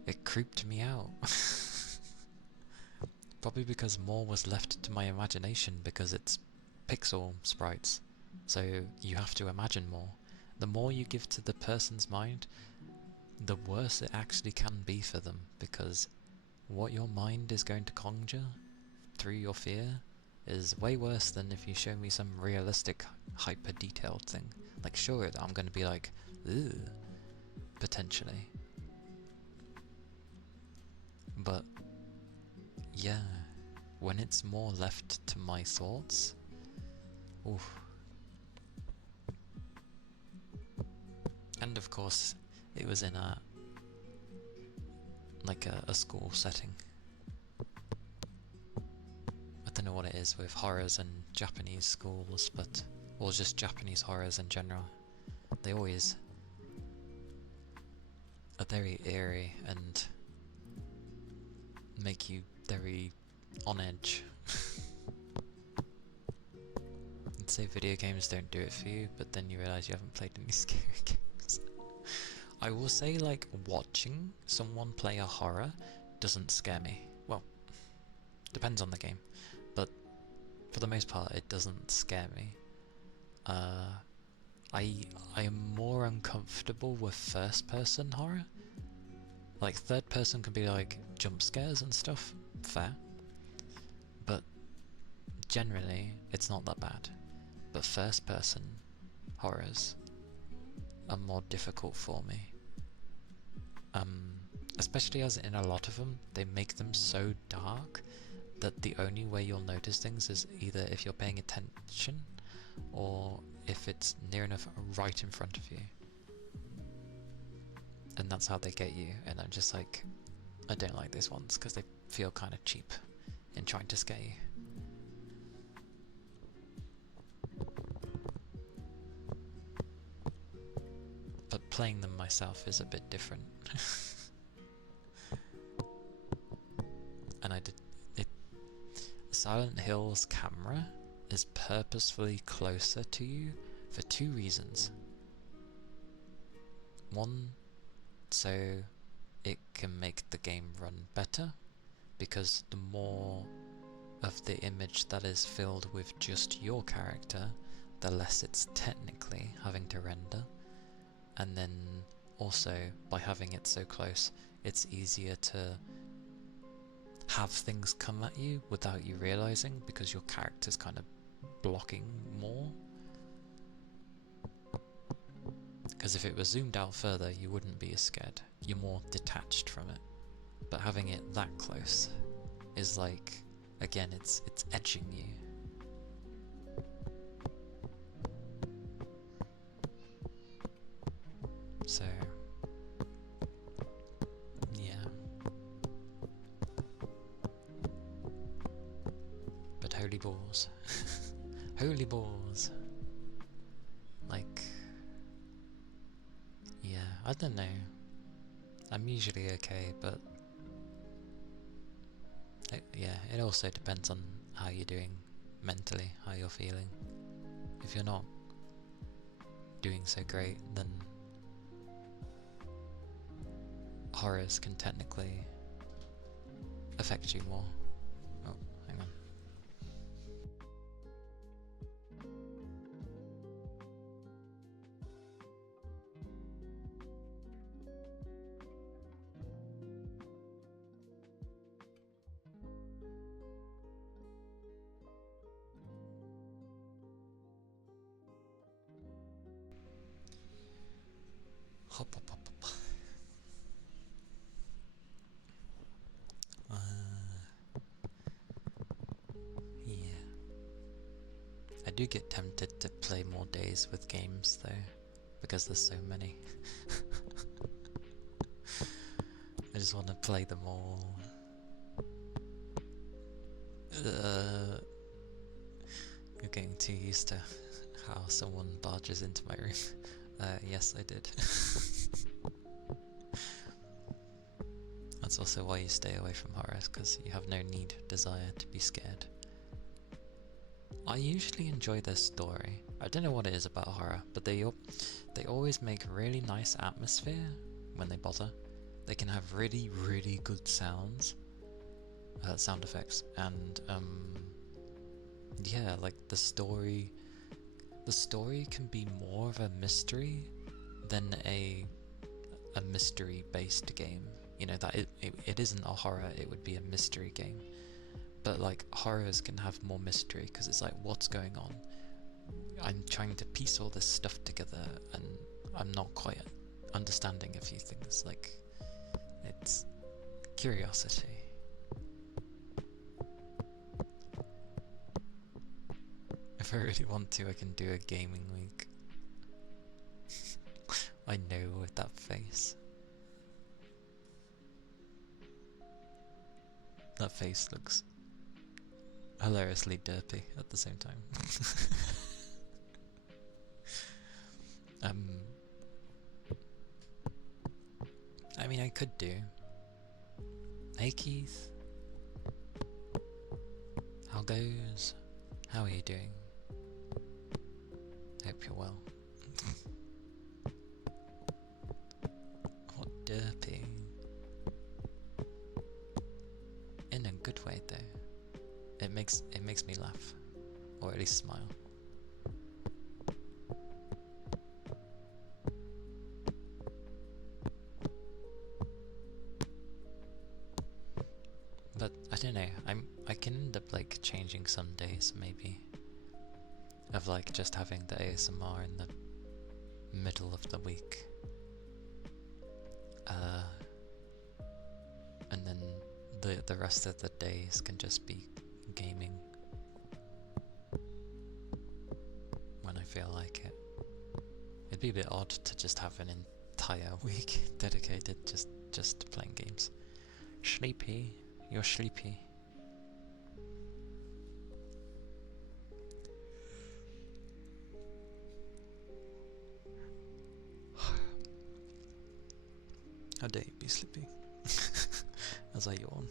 it creeped me out. Probably because more was left to my imagination because it's pixel sprites, so you have to imagine more. The more you give to the person's mind, the worse it actually can be for them, because what your mind is going to conjure through your fear is way worse than if you show me some realistic, hyper-detailed thing. Like, sure, I'm going to be like, ugh, potentially. But, yeah, when it's more left to my thoughts, oof. And of course, it was in a school setting. I don't know what it is with horrors and Japanese schools, but, or just Japanese horrors in general. They always are very eerie and make you very on edge. I'd say video games don't do it for you, but then you realise you haven't played any scary games. I will say, like, watching someone play a horror doesn't scare me. Well, depends on the game, but for the most part it doesn't scare me. I am more uncomfortable with first person horror. Like, third person can be like jump scares and stuff, fair, but generally it's not that bad. But first person horrors are more difficult for me. Especially as in a lot of them, they make them so dark that the only way you'll notice things is either if you're paying attention or if it's near enough right in front of you. And that's how they get you, and I'm just like, I don't like these ones because they feel kind of cheap in trying to scare you. But playing them myself is a bit different. And Silent Hill's camera is purposefully closer to you for two reasons. One, so it can make the game run better, because the more of the image that is filled with just your character, the less it's technically having to render. And then also, by having it so close, it's easier to have things come at you without you realizing, because your character's kind of blocking more. Because if it was zoomed out further, you wouldn't be as scared. You're more detached from it. But having it that close is like, again, it's edging you. So, yeah. But holy balls. Holy balls. Like, yeah, I don't know. I'm usually okay, but yeah, it also depends on how you're doing mentally, how you're feeling. If you're not doing so great, then horrors can technically affect you more. Oh, hang on. Hop, hop, hop, hop. Yeah. I do get tempted to play more days with games though, because there's so many. I just want to play them all. You're getting too used to how someone barges into my room. Yes, I did. That's also why you stay away from horror, because you have no need, desire to be scared. I usually enjoy their story. I don't know what it is about horror, but they always make really nice atmosphere when they bother. They can have really, really good sound effects, and yeah, like the story can be more of a mystery than a mystery-based game. You know, that it isn't a horror, it would be a mystery game. But like horrors can have more mystery because it's like, what's going on? I'm trying to piece all this stuff together and I'm not quite understanding a few things. Like, it's curiosity. If I really want to, I can do a gaming week. I know, with that face. That face looks hilariously derpy at the same time. I mean, I could do. Hey Keith. How goes? How are you doing? Hope you're well. What derpy. In a good way though. It makes me laugh. Or at least smile. But I don't know, I can end up like changing some days maybe. Of like just having the ASMR in the middle of the week. And then the rest of the days can just be gaming. When I feel like it. It'd be a bit odd to just have an entire week dedicated just to playing games. Sleepy. You're sleepy. How dare you be sleepy? As I yawn.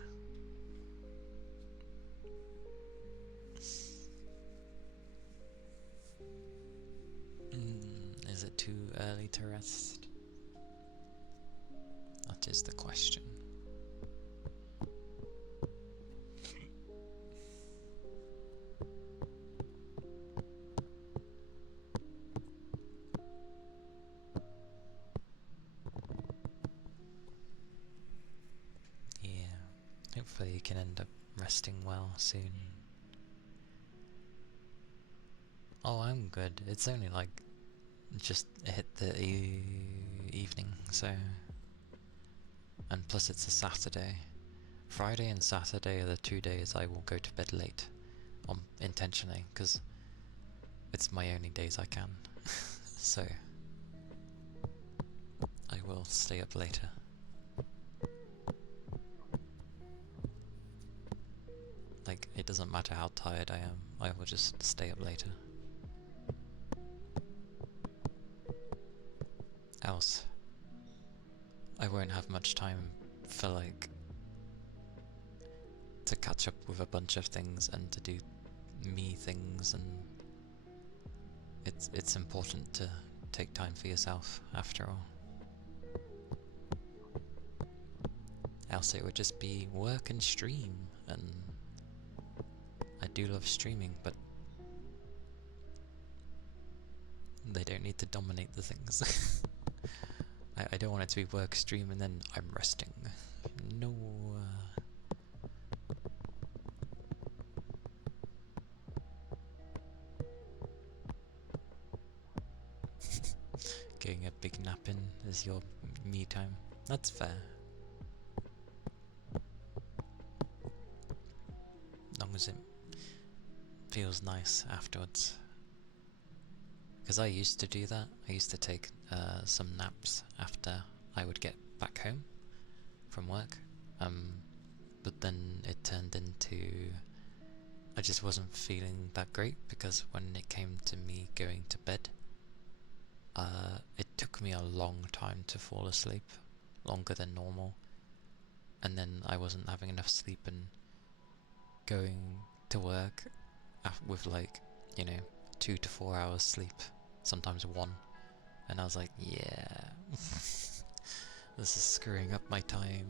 Is it too early to rest? That is the question. Hopefully you can end up resting well soon. Oh, I'm good. It's only like just hit the evening, so... And plus it's a Saturday. Friday and Saturday are the 2 days I will go to bed late. Intentionally, because it's my only days I can. So... I will stay up later. Like, it doesn't matter how tired I am, I will just stay up later. Else, I won't have much time for, like, to catch up with a bunch of things and to do me things, and it's important to take time for yourself, after all. Else it would just be work and stream, and I do love streaming, but they don't need to dominate the things. I don't want it to be work, stream, and then I'm resting. No. getting a big nap in is your me time. That's fair. As long as it feels nice afterwards. Because I used to do that. I used to take some naps after I would get back home from work. But then it turned into I just wasn't feeling that great, because when it came to me going to bed, it took me a long time to fall asleep, longer than normal, and then I wasn't having enough sleep and going to work with 2 to 4 hours sleep, sometimes 1, and I was like, yeah, this is screwing up my time.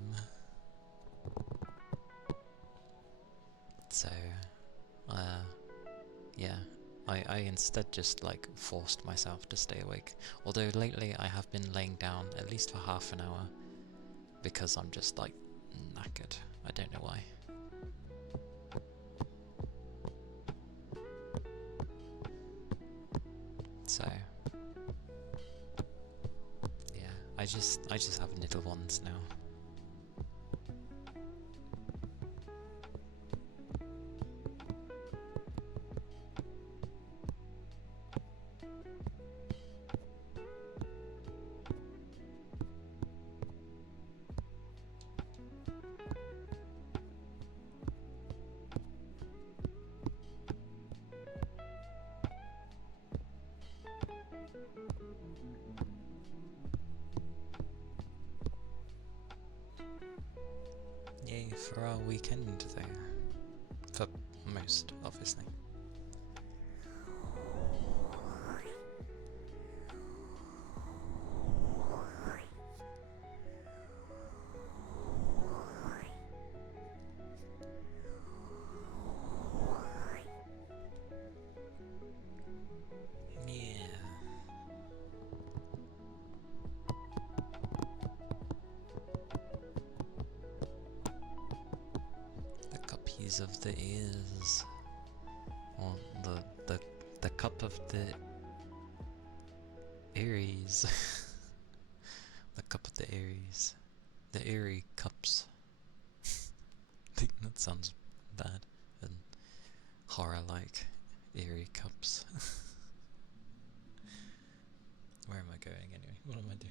So, yeah, I instead just forced myself to stay awake. Although lately I have been laying down at least for half an hour because I'm just knackered. I don't know why. So yeah, I just have little ones now. Yay for our weekend though. For most, obviously. Of the ears, or the cup of the Aries. The cup of the Aries, the Airy cups. I think that sounds bad and horror-like. Airy cups. Where am I going anyway? What am I doing?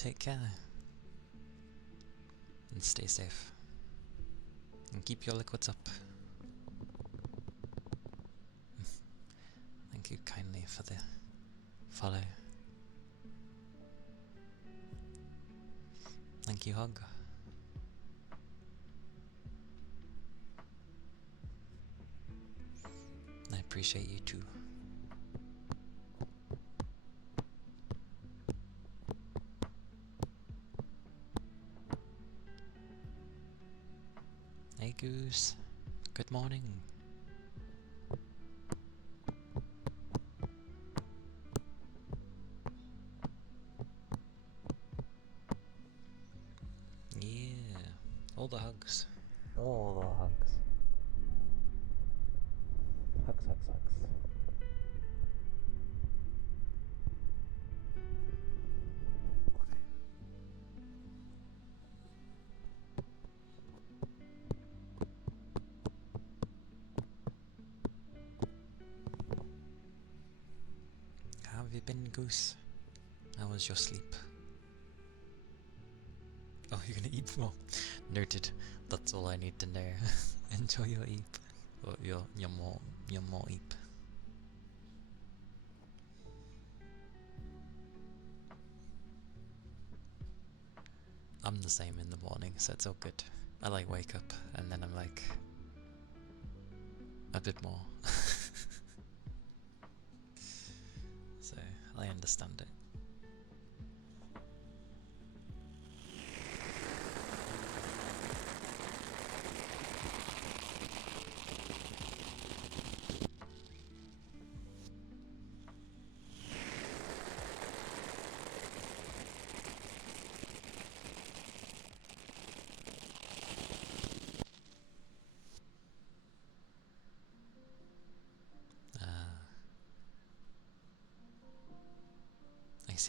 take care. And stay safe. And keep your liquids up. Thank you kindly for the follow. Thank you, Hug. I appreciate you too. Hey Goose, good morning. Yeah, all the hugs. All the hugs. Hugs, hugs, hugs. How have you been, Goose? How was your sleep? Oh, you're gonna eat more. Noted. That's all I need to know. Enjoy your eep. Or your more eep. I'm the same in the morning, so it's all good. I like wake up and then I'm like a bit more. So I understand it.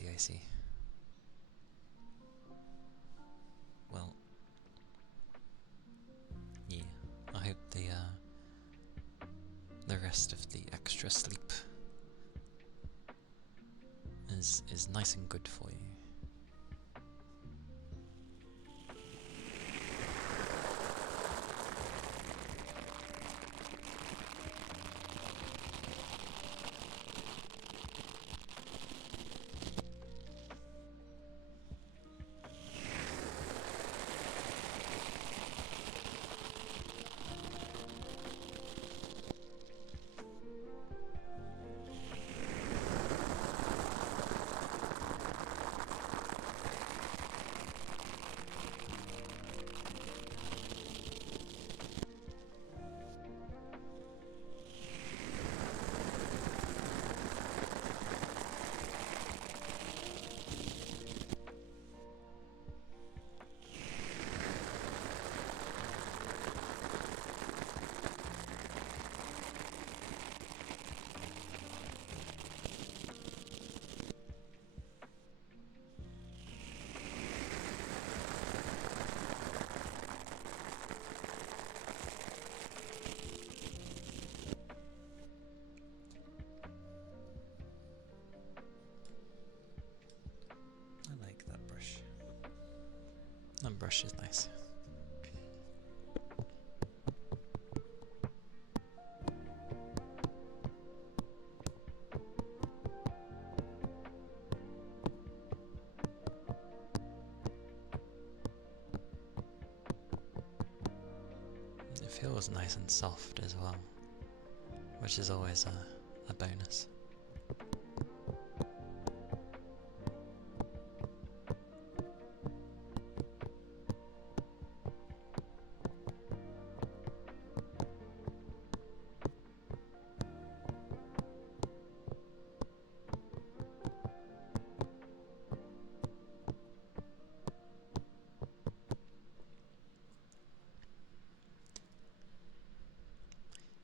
I see. Well, yeah. I hope the rest of the extra sleep is nice and good for you. I like that brush. That brush is nice. It feels nice and soft as well, which is always a bonus.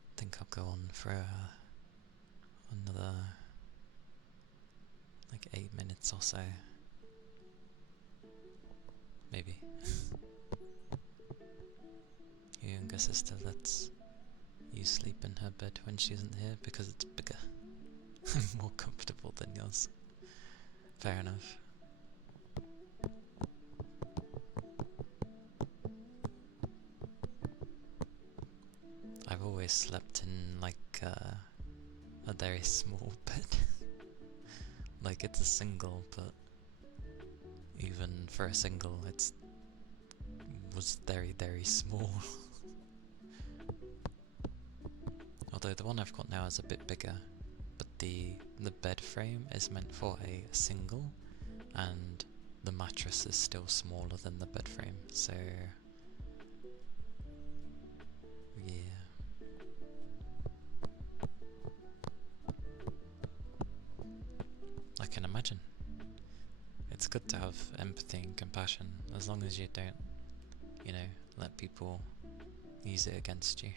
I think I'll go on for another like 8 minutes or so. Maybe. Your younger sister lets you sleep in her bed when she isn't here because it's bigger and more comfortable than yours. Fair enough. always slept in like a very small bed. Like it's a single, but even for a single, was very, very small. Although the one I've got now is a bit bigger, but the bed frame is meant for a single, and the mattress is still smaller than the bed frame, so yeah. I can imagine. It's good to have empathy and compassion, as long as you don't, let people use it against you.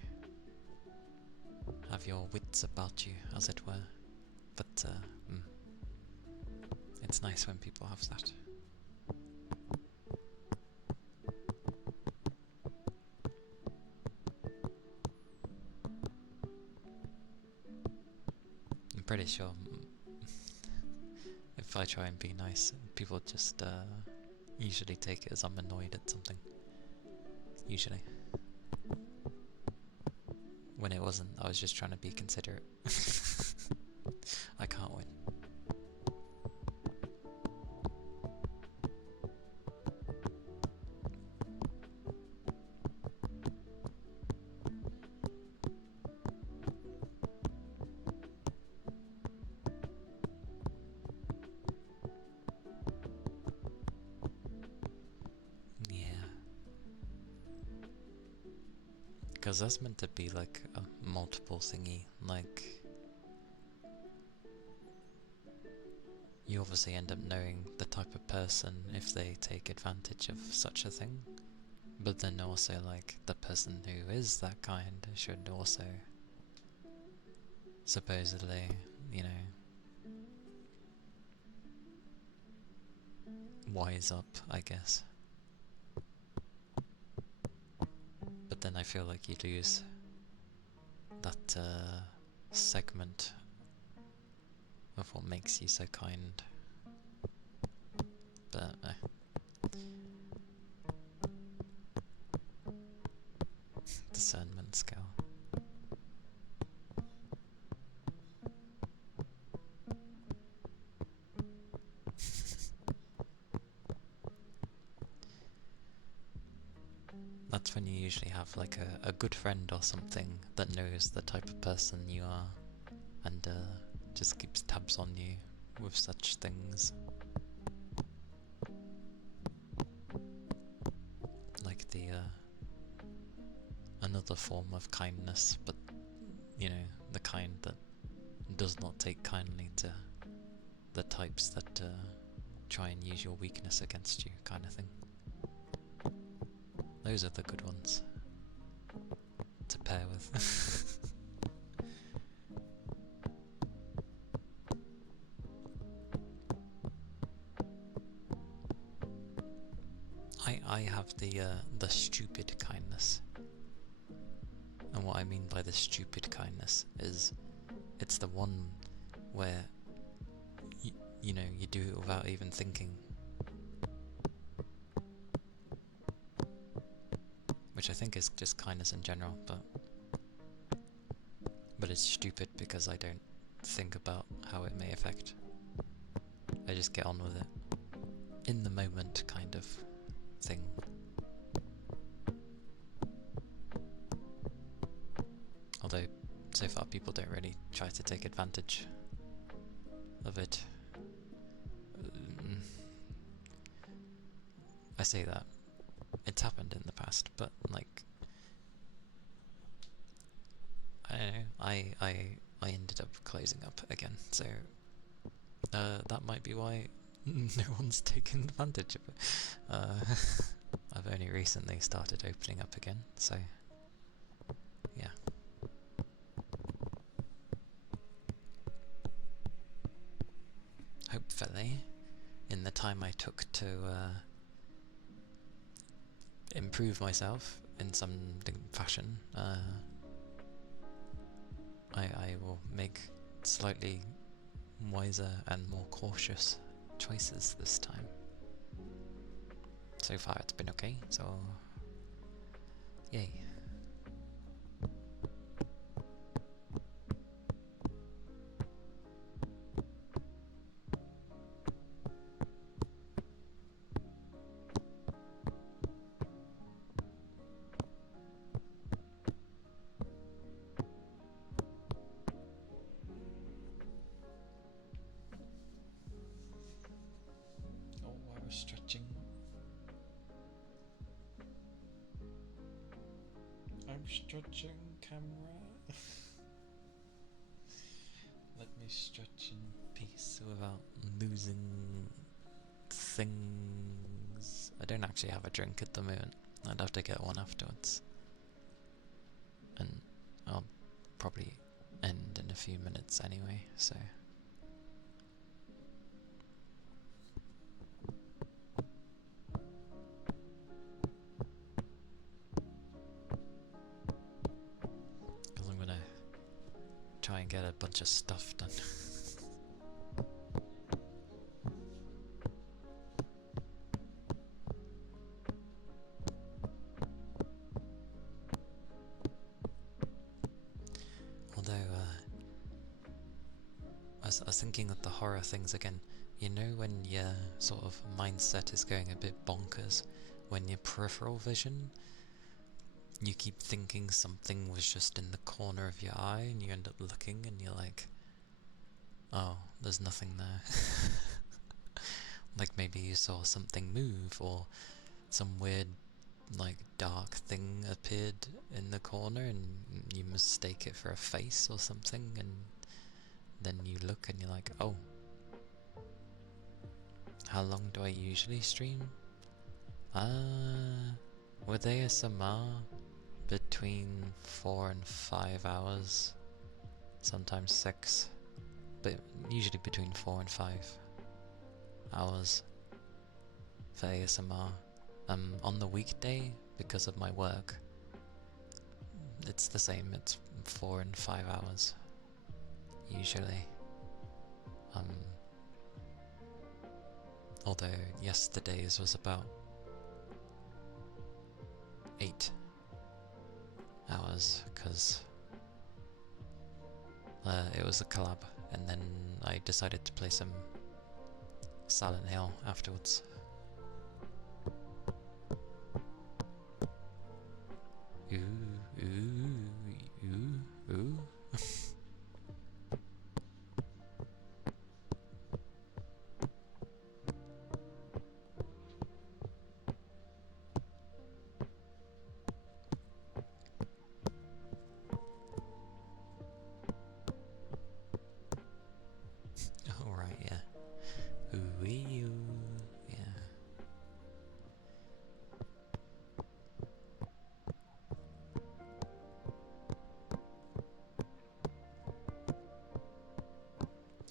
Have your wits about you, as it were. But it's nice when people have that. I'm pretty sure if I try and be nice, people just usually take it as I'm annoyed at something. Usually. When it wasn't, I was just trying to be considerate. I can't win. Because that's meant to be like a multiple thingy, like you obviously end up knowing the type of person if they take advantage of such a thing, but then also like the person who is that kind should also supposedly, wise up, I guess. But then I feel like you lose that segment of what makes you so kind. But discernment scale. That's when you usually have like a good friend or something that knows the type of person you are and just keeps tabs on you with such things. Like the another form of kindness, but the kind that does not take kindly to the types that try and use your weakness against you, kind of thing. Those are the good ones to pair with. I have the stupid kindness, and what I mean by the stupid kindness is it's the one where you do it without even thinking, which I think is just kindness in general, but it's stupid because I don't think about how it may affect. I just get on with it in the moment, kind of thing. Although so far people don't really try to take advantage of it. I say that it's happened in the past, but like I don't know, I ended up closing up again, so that might be why no one's taken advantage of it. I've only recently started opening up again, so yeah. Hopefully, in the time I took to improve myself in some fashion, I will make slightly wiser and more cautious choices this time. So far it's been okay, so yay. stretching, camera. Let me stretch in peace without losing things. I don't actually have a drink at the moment. I'd have to get one afterwards. And I'll probably end in a few minutes anyway, so... Because I'm gonna try and get a bunch of stuff done. Although, I was thinking of the horror things again. You know when your sort of mindset is going a bit bonkers, when your peripheral vision, you keep thinking something was just in the corner of your eye and you end up looking and you're like, oh, there's nothing there. Like maybe you saw something move or some weird like dark thing appeared in the corner and you mistake it for a face or something, and then you look and you're like, oh, how long do I usually stream? With ASMR, between 4 and 5 hours, sometimes 6, but usually between 4 and 5 hours for ASMR. On the weekday, because of my work, it's the same, it's 4 and 5 hours, usually. Although yesterday's was about 8 hours, because it was a collab, and then I decided to play some Silent Hill afterwards. Ooh, ooh, ooh, ooh. Alright, yeah. Ooh-wee-oo, yeah.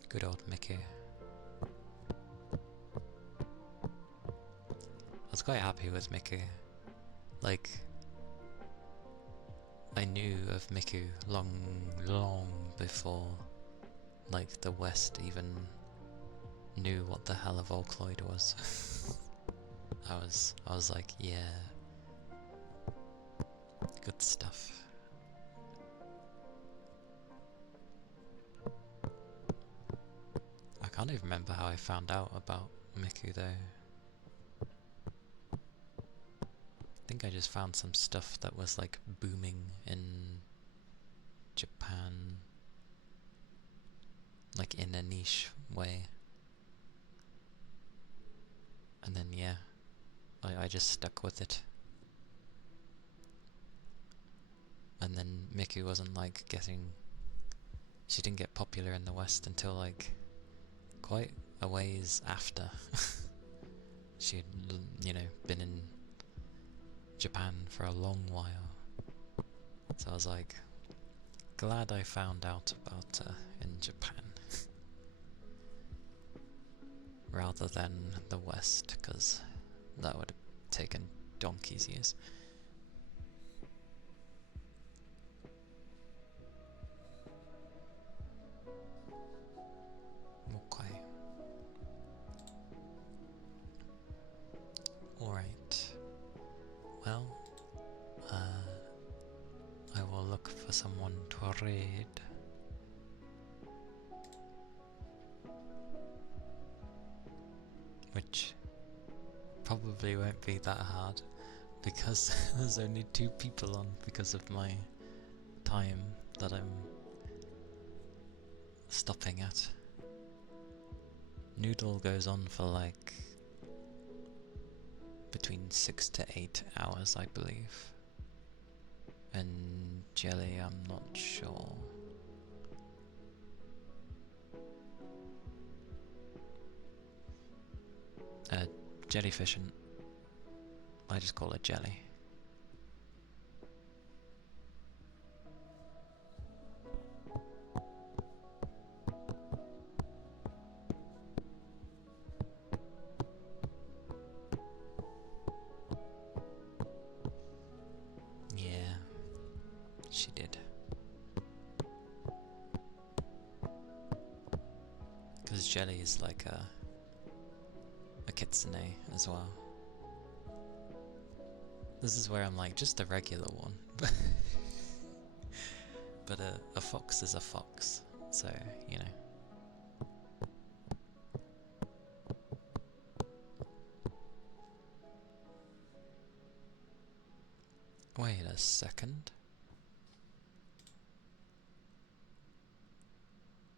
Good old Mickey. I was quite happy with Miku. Like, I knew of Miku long before, like, the West even knew what the hell a Volcloid was. I was like, yeah, good stuff. I can't even remember how I found out about Miku though. I think I just found some stuff that was like booming in Japan, like in a niche way. And then yeah, I just stuck with it. And then Miku wasn't like she didn't get popular in the West until like quite a ways after. She had, you know, been in Japan for a long while. So I was like, glad I found out about her in Japan. Rather than the West, because that would have taken donkey's years. Okay. Alright. Well, I will look for someone to raid. Which probably won't be that hard, because there's only 2 people on because of my time that I'm stopping at. Noodle goes on for like between 6 to 8 hours, I believe. And jelly, I'm not sure. Jellyfish, and I just call it jelly. Yeah, she did. Because jelly is like a kitsune as well. This is where I'm like, just a regular one. But a fox is a fox, so, you know. Wait a second.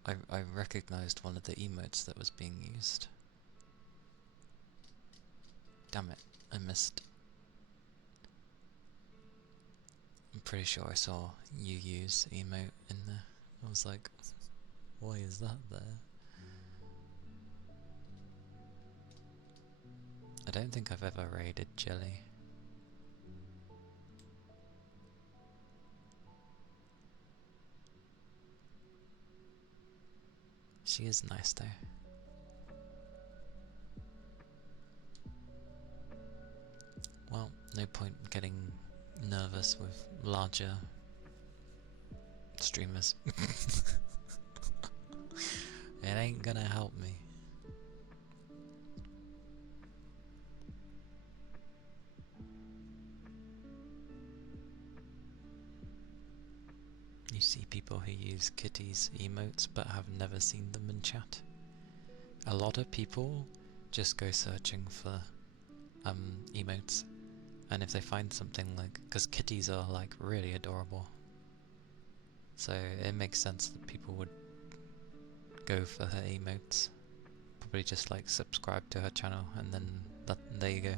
I recognized one of the emotes that was being used. Damn it, I missed. I'm pretty sure I saw you use emote in there. I was like, why is that there? I don't think I've ever raided Jelly. She is nice though. Well, no point getting nervous with larger streamers. It ain't gonna help me. You see people who use Kitty's emotes but have never seen them in chat. A lot of people just go searching for emotes, and if they find something like, because kitties are like really adorable, so it makes sense that people would go for her emotes. Probably just like subscribe to her channel and then there you go.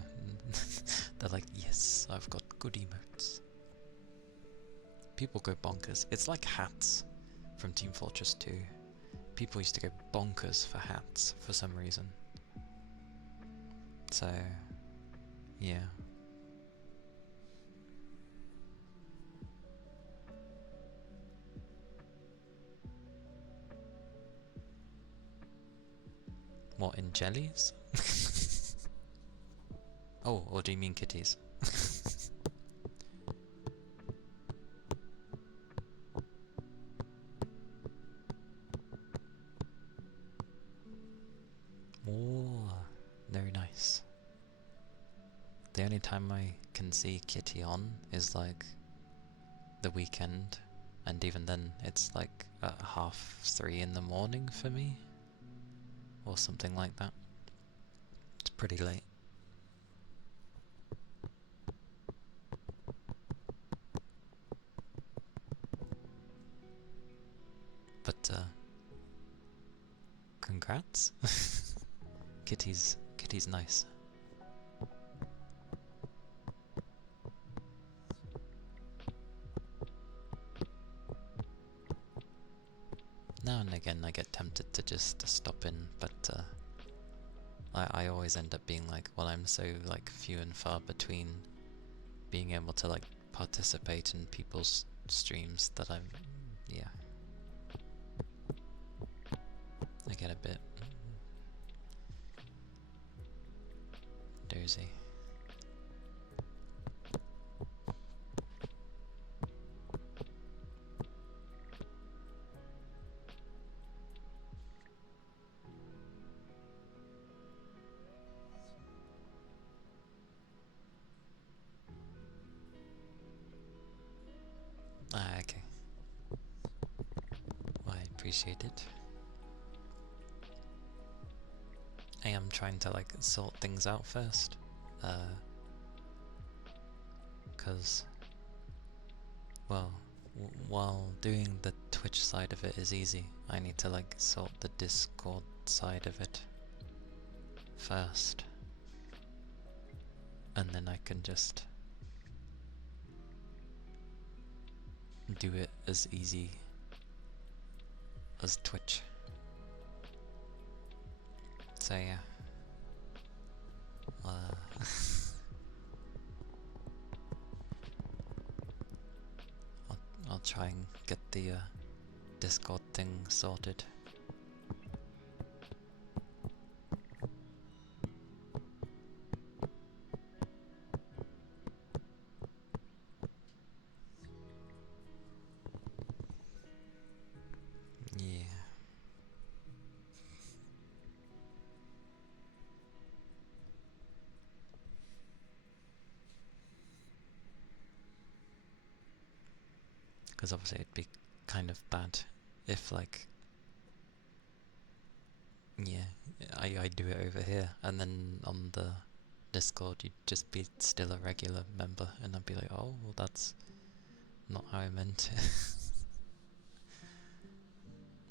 They're like, yes, I've got good emotes. People go bonkers. It's like hats from Team Fortress 2. People used to go bonkers for hats for some reason. So, yeah. What, in jellies? Oh, or do you mean kitties? Oh, very nice. The only time I can see Kitty on is like the weekend, and even then it's like at 3:30 in the morning for me, or something like that. It's pretty late. But congrats. Kitty's nice. Now and again I get tempted to just stop in, but I always end up being like, well, I'm so like few and far between being able to like participate in people's streams that I'm, yeah, I get a bit dozy. Ah, okay. Well, I appreciate it. I am trying to like sort things out first, because, well, while doing the Twitch side of it is easy, I need to like sort the Discord side of it first, and then I can just do it as easy as Twitch. So yeah. I'll try and get the Discord thing sorted. Yeah. Because obviously it'd be kind of bad if, like, yeah, I do it over here, and then on the Discord you'd just be still a regular member, and I'd be like, oh, well, that's not how I meant it.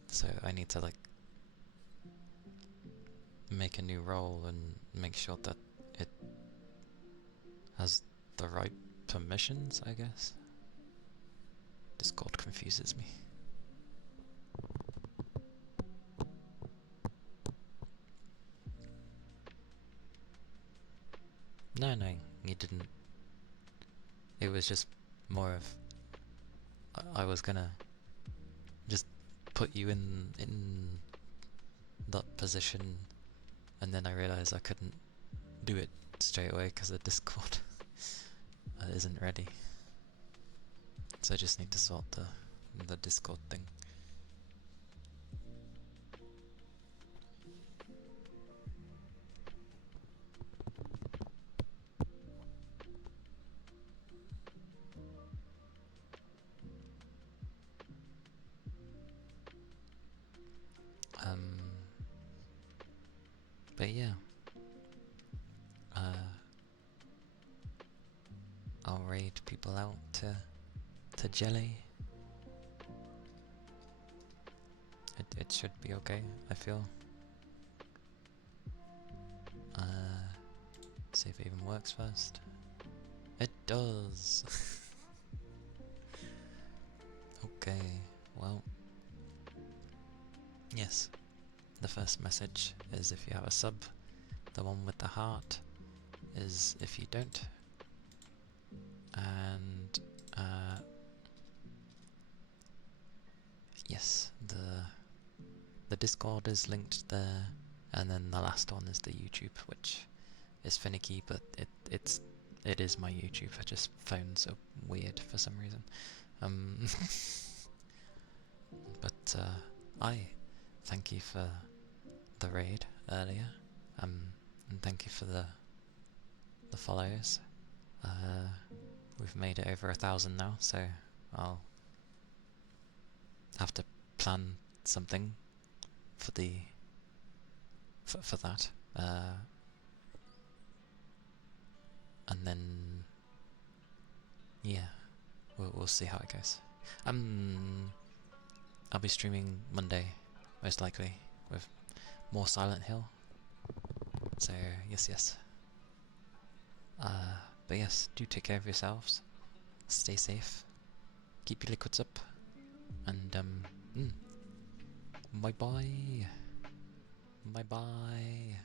So I need to, like, make a new role and make sure that it has the right permissions, I guess. Discord confuses me. No, you didn't. It was just more of I was gonna just put you in that position, and then I realized I couldn't do it straight away because the Discord isn't ready. So I just need to sort the Discord thing. But yeah, I'll raid people out to Jelly. It should be okay, I feel. See if it even works first. It does! Okay, well. Yes, the first message is if you have a sub. The one with the heart is if you don't. And yes, the Discord is linked there, and then the last one is the YouTube, which is finicky, but it is my YouTube. I just found so weird for some reason. But I thank you for the raid earlier, and thank you for the follows. We've made it over 1,000 now, so I'll have to plan something for the for that, and then yeah, we'll see how it goes. I'll be streaming Monday, most likely, with more Silent Hill. So yes. But yes, do take care of yourselves. Stay safe. Keep your liquids up. And bye bye. Bye bye.